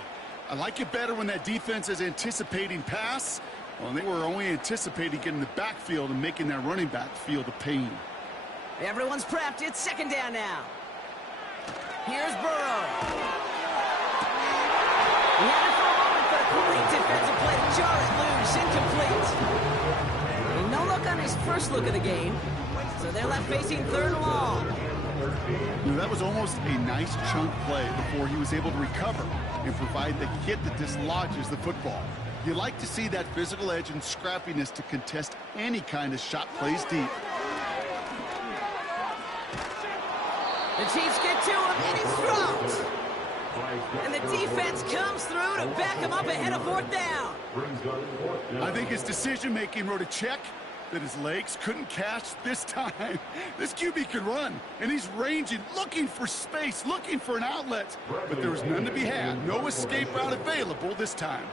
I like it better when that defense is anticipating pass. Well, they were only anticipating getting the backfield and making that running back feel the pain. Everyone's prepped. It's second down now. Here's Burrow. He had it for a moment, but a great defensive play to jar it loose. Incomplete. And no look on his first look of the game. So they're left facing third and long. You know, that was almost a nice chunk play before he was able to recover and provide the hit that dislodges the football. You like to see that physical edge and scrappiness to contest any kind of shot plays deep. The Chiefs get to him, and he's dropped. And the defense comes through to back him up ahead of fourth down. I think his decision-making wrote a check that his legs couldn't catch this time. This QB can run, and he's ranging, looking for space, looking for an outlet. But there was none to be had. No escape route available this time.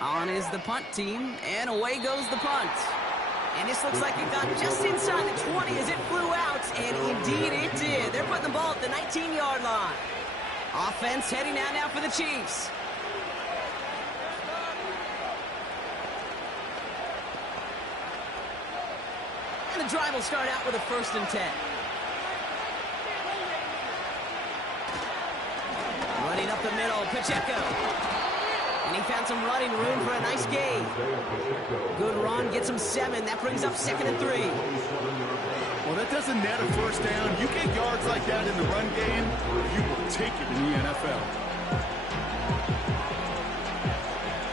On is the punt team, and away goes the punt. And this looks like it got just inside the 20 as it flew out, and indeed it did. They're putting the ball at the 19-yard line. Offense heading out now for the Chiefs. And the drive will start out with a 1st and 10. Running up the middle, Pacheco. And he found some running room for a nice gain. Good run, gets him 7. That brings up 2nd and 3. Well, that doesn't net a first down. You get yards like that in the run game, you will take it in the NFL.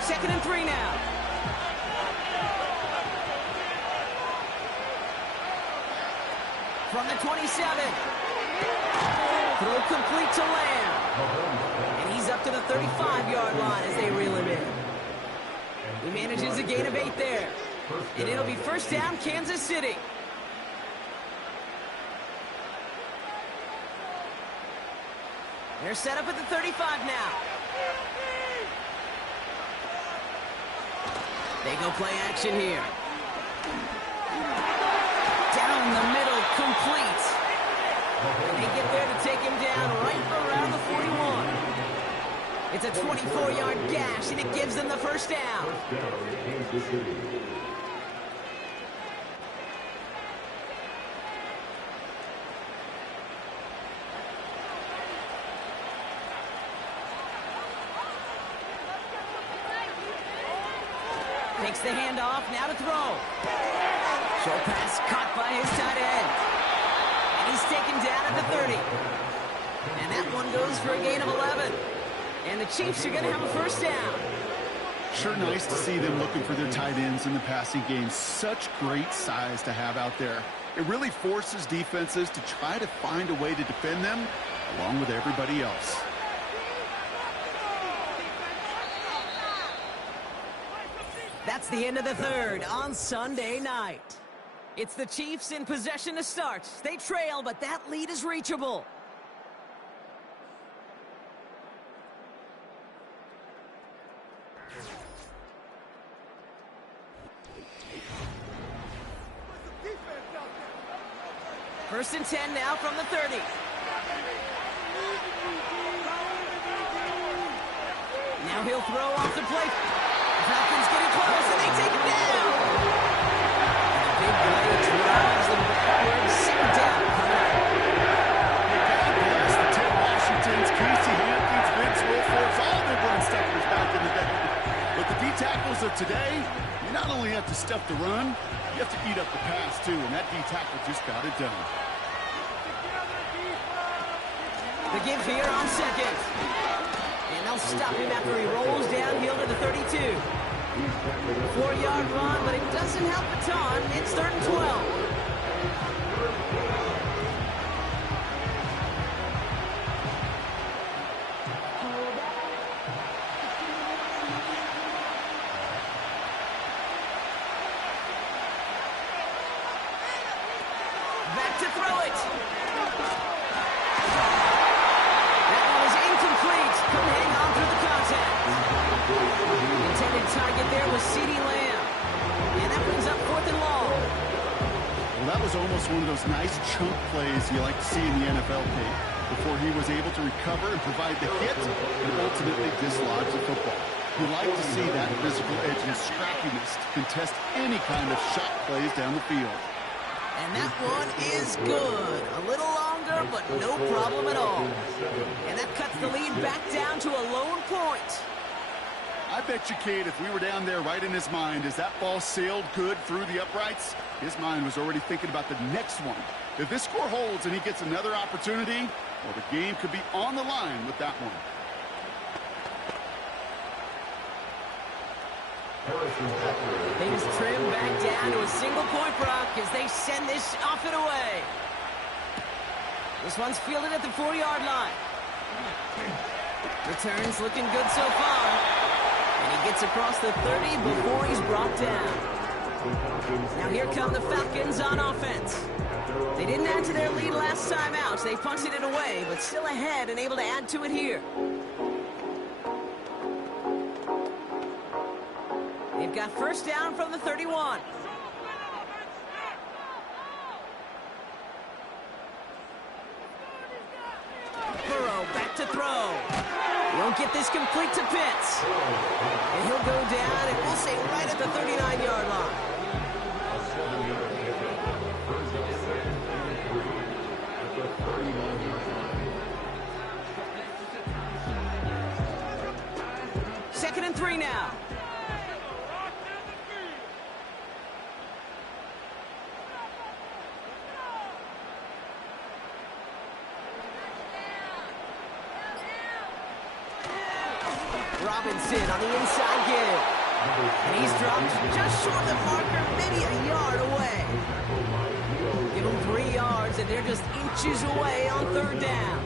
2nd and 3 now. From the 27. Throw complete to Lamb. And he's up to the 35-yard line as they reel him in. He manages a gain of 8 there. And it'll be first down, Kansas City. They're set up at the 35 now. They go play action here. Down the middle, complete. And they get there to take him down right around the 41. It's a 24-yard gash, and it gives them the first down. Takes the handoff, now to throw. Short pass caught by his tight end. And he's taken down at the 30. And that one goes for a gain of 11. And the Chiefs are going to have a first down. Sure nice to see them looking for their tight ends in the passing game. Such great size to have out there. It really forces defenses to try to find a way to defend them along with everybody else. That's the end of the third on Sunday night. It's the Chiefs in possession to start. They trail, but that lead is reachable. First and 10 now from the 30. Now he'll throw off the play. Falcons getting close, and they take him down. And the big play drives them backwards. Second down coming up. God bless the Ted Washingtons, Casey Hamptons, Vince Wilforks, all the run stuffers back in the day. But the D-tackles of today, you not only have to stuff the run, you have to eat up the pass, too, and that D-tackle just got it done. The give here on second. And they'll stop him after he rolls downhill to the 32. 4-yard run, but it doesn't help a ton. It's 3rd and 12. Back to throw it. That one is incomplete. Couldn't hang on through the contact. The intended target there was CeeDee Lamb. And that brings up 4th and long. Well, that was almost one of those nice chunk plays you like to see in the NFL, Kate, before he was able to recover and provide the hit and ultimately dislodge the football. You like to see that physical edge and scrappiness to contest any kind of shot plays down the field. And that one is good. A little longer, but no problem at all. And that cuts the lead back down to a lone point. I bet you, Kate, if we were down there right in his mind, as that ball sailed good through the uprights, his mind was already thinking about the next one. If this score holds and he gets another opportunity, well, the game could be on the line with that one. Things trim back down to a single point, Brock, as they send this off and away. This one's fielded at the 4-yard line. Returns looking good so far. And he gets across the 30 before he's brought down. Now here come the Falcons on offense. They didn't add to their lead last time out. They punted it away, but still ahead and able to add to it here. They've got first down from the 31. Burrow back to throw. Won't get this complete to Pitts. And he'll go down, and we'll say right at the 39-yard line. Second and 3 now. Robinson on the inside give. And he's dropped just short of the marker, maybe a yard away. Give them 3 yards, and they're just inches away on 3rd down.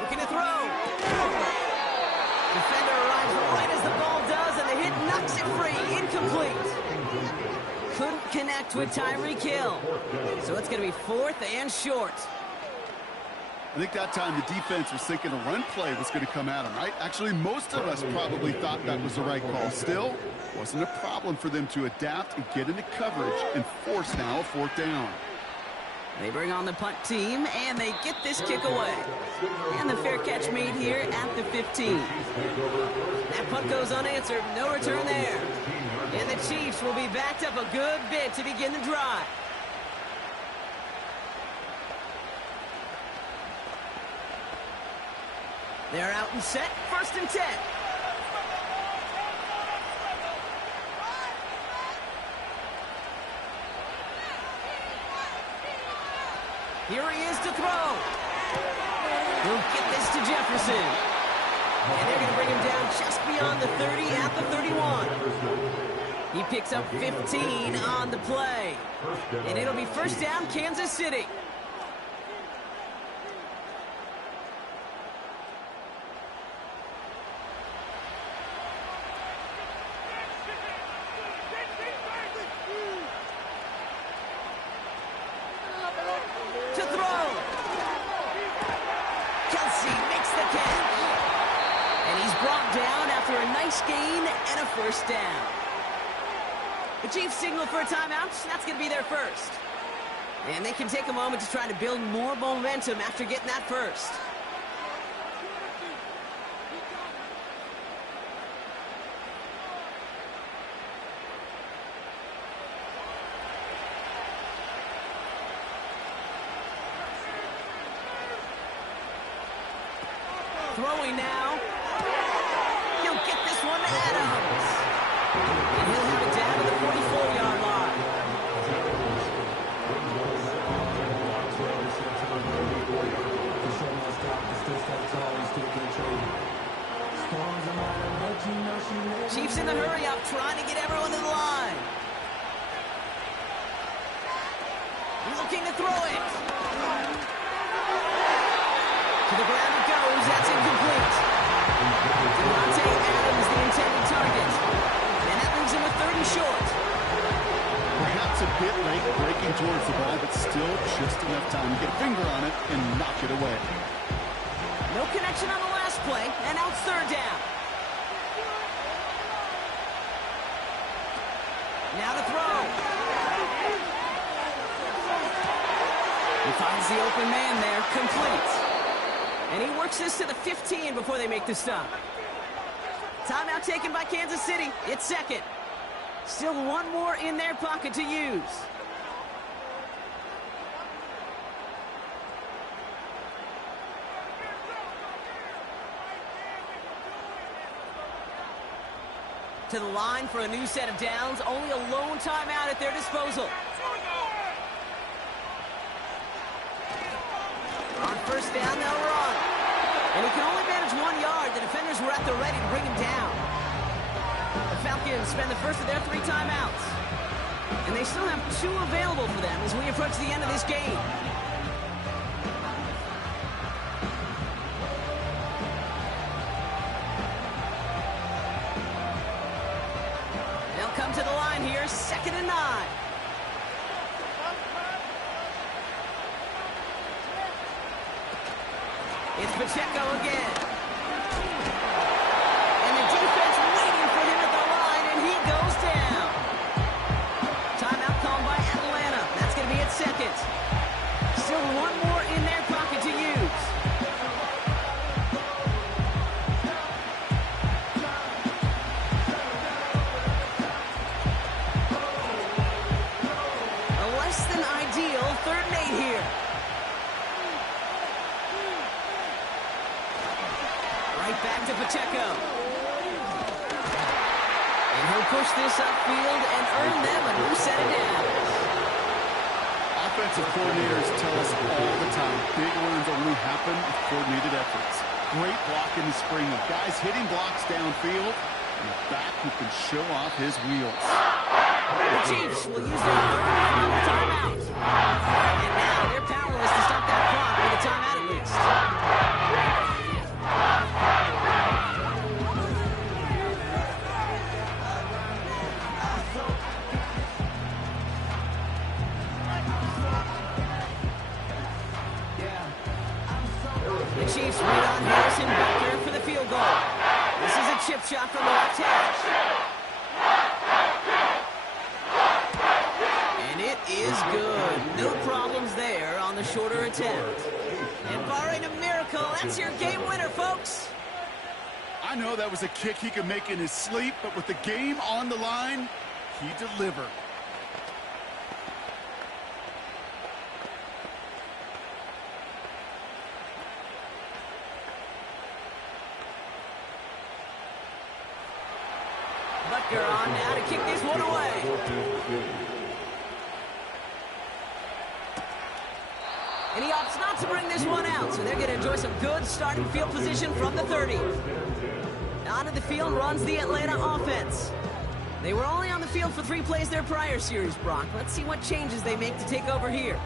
Looking to throw. Defender arrives right as the ball does, and the hit knocks it free. Incomplete. Couldn't connect with Tyreek Hill. So it's going to be 4th and short. I think that time the defense was thinking a run play was going to come at them, right? Actually, most of us probably thought that was the right call. Still, wasn't a problem for them to adapt and get into coverage and force now a 4th down. They bring on the punt team, and they get this kick away. And the fair catch made here at the 15. That punt goes unanswered. No return there. And the Chiefs will be backed up a good bit to begin the drive. They're out and set. 1st and 10. Here he is to throw. He'll get this to Jefferson. And they're going to bring him down just beyond the 30 at the 31. He picks up 15 on the play. And it'll be first down, Kansas City. to throw. Kelsey makes the catch. And he's brought down after a nice gain and a first down. The Chiefs signal for a timeout. That's going to be their first. And they can take a moment to try to build more momentum after getting that first. Throwing now. He'll get this one to Adams. And he'll have it down to the 44-yard line. Chiefs in the hurry up, trying to get everyone to the line. Looking to throw it. To the ground it goes. That's incomplete. Davante Adams, the intended target. And that leaves him with 30 short. Perhaps a bit late breaking towards the ball, but still just enough time to get a finger on it and knock it away. No connection on the last play, and now it's third down. Now to throw. He finds the open man there, complete. And he works this to the 15 before they make the stop. Timeout taken by Kansas City. It's second. Still one more in their pocket to use. To the line for a new set of downs. Only a lone timeout at their disposal. On first down, they'll run. And he can only manage 1 yard. The defenders were at the ready to bring him down. The Falcons spend the first of their 3 timeouts. And they still have 2 available for them as we approach the end of this game. They'll come to the line here, 2nd and 9. It's Pacheco again. And the defense waiting for him at the line, and he goes down. Timeout called by Atlanta. That's going to be its second. Still one more in their pocket to use. A less than ideal 3rd and 8 here. Right back to Pacheco. And he'll push this upfield and earn them a new set of downs. Offensive coordinators tell us all the time, big runs only happen with coordinated efforts. Great block in the spring of guys hitting blocks downfield and a back who can show off his wheels. The Chiefs will use their 3rd and final timeout. And now they're powerless to stop that clock with a timeout at least. The Chiefs wait on Harrison Butker for the field goal. This is a chip shot from the left hash. And it is good. No problems there on the shorter attempt. And barring a miracle, that's your game winner, folks. I know that was a kick he could make in his sleep, but with the game on the line, he delivered. Butker on now to kick this one away. And he opts not to bring this one out, so they're going to enjoy some good starting field position from the 30. Onto the field runs the Atlanta offense. They were only on the field for 3 plays their prior series, Brock. Let's see what changes they make to take over here.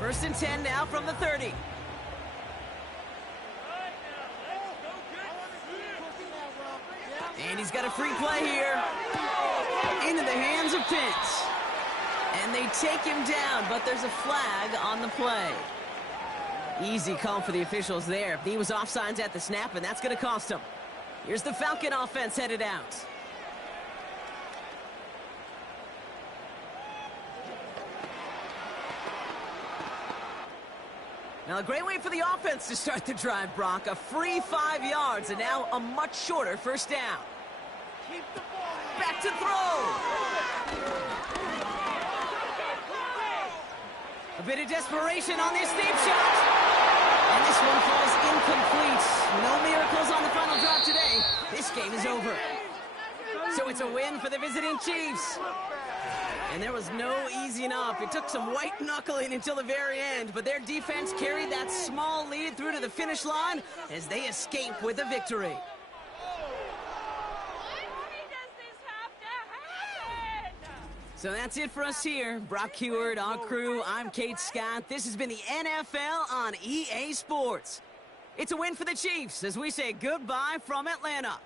1st and 10 now from the 30. And he's got a free play here. Into the hands of Pitts. And they take him down, but there's a flag on the play. Easy call for the officials there. He was offsides at the snap, and that's going to cost him. Here's the Falcon offense headed out. Now, a great way for the offense to start the drive, Brock. A free 5 yards, and now a much shorter first down. Back to throw. A bit of desperation on this deep shot. And this one falls incomplete. No miracles on the final drive today. This game is over. So it's a win for the visiting Chiefs. And there was no easing up. It took some white knuckling until the very end, but their defense carried that small lead through to the finish line as they escape with a victory. So that's it for us here. Brock Huard, our crew, I'm Kate Scott. This has been the NFL on EA Sports. It's a win for the Chiefs as we say goodbye from Atlanta.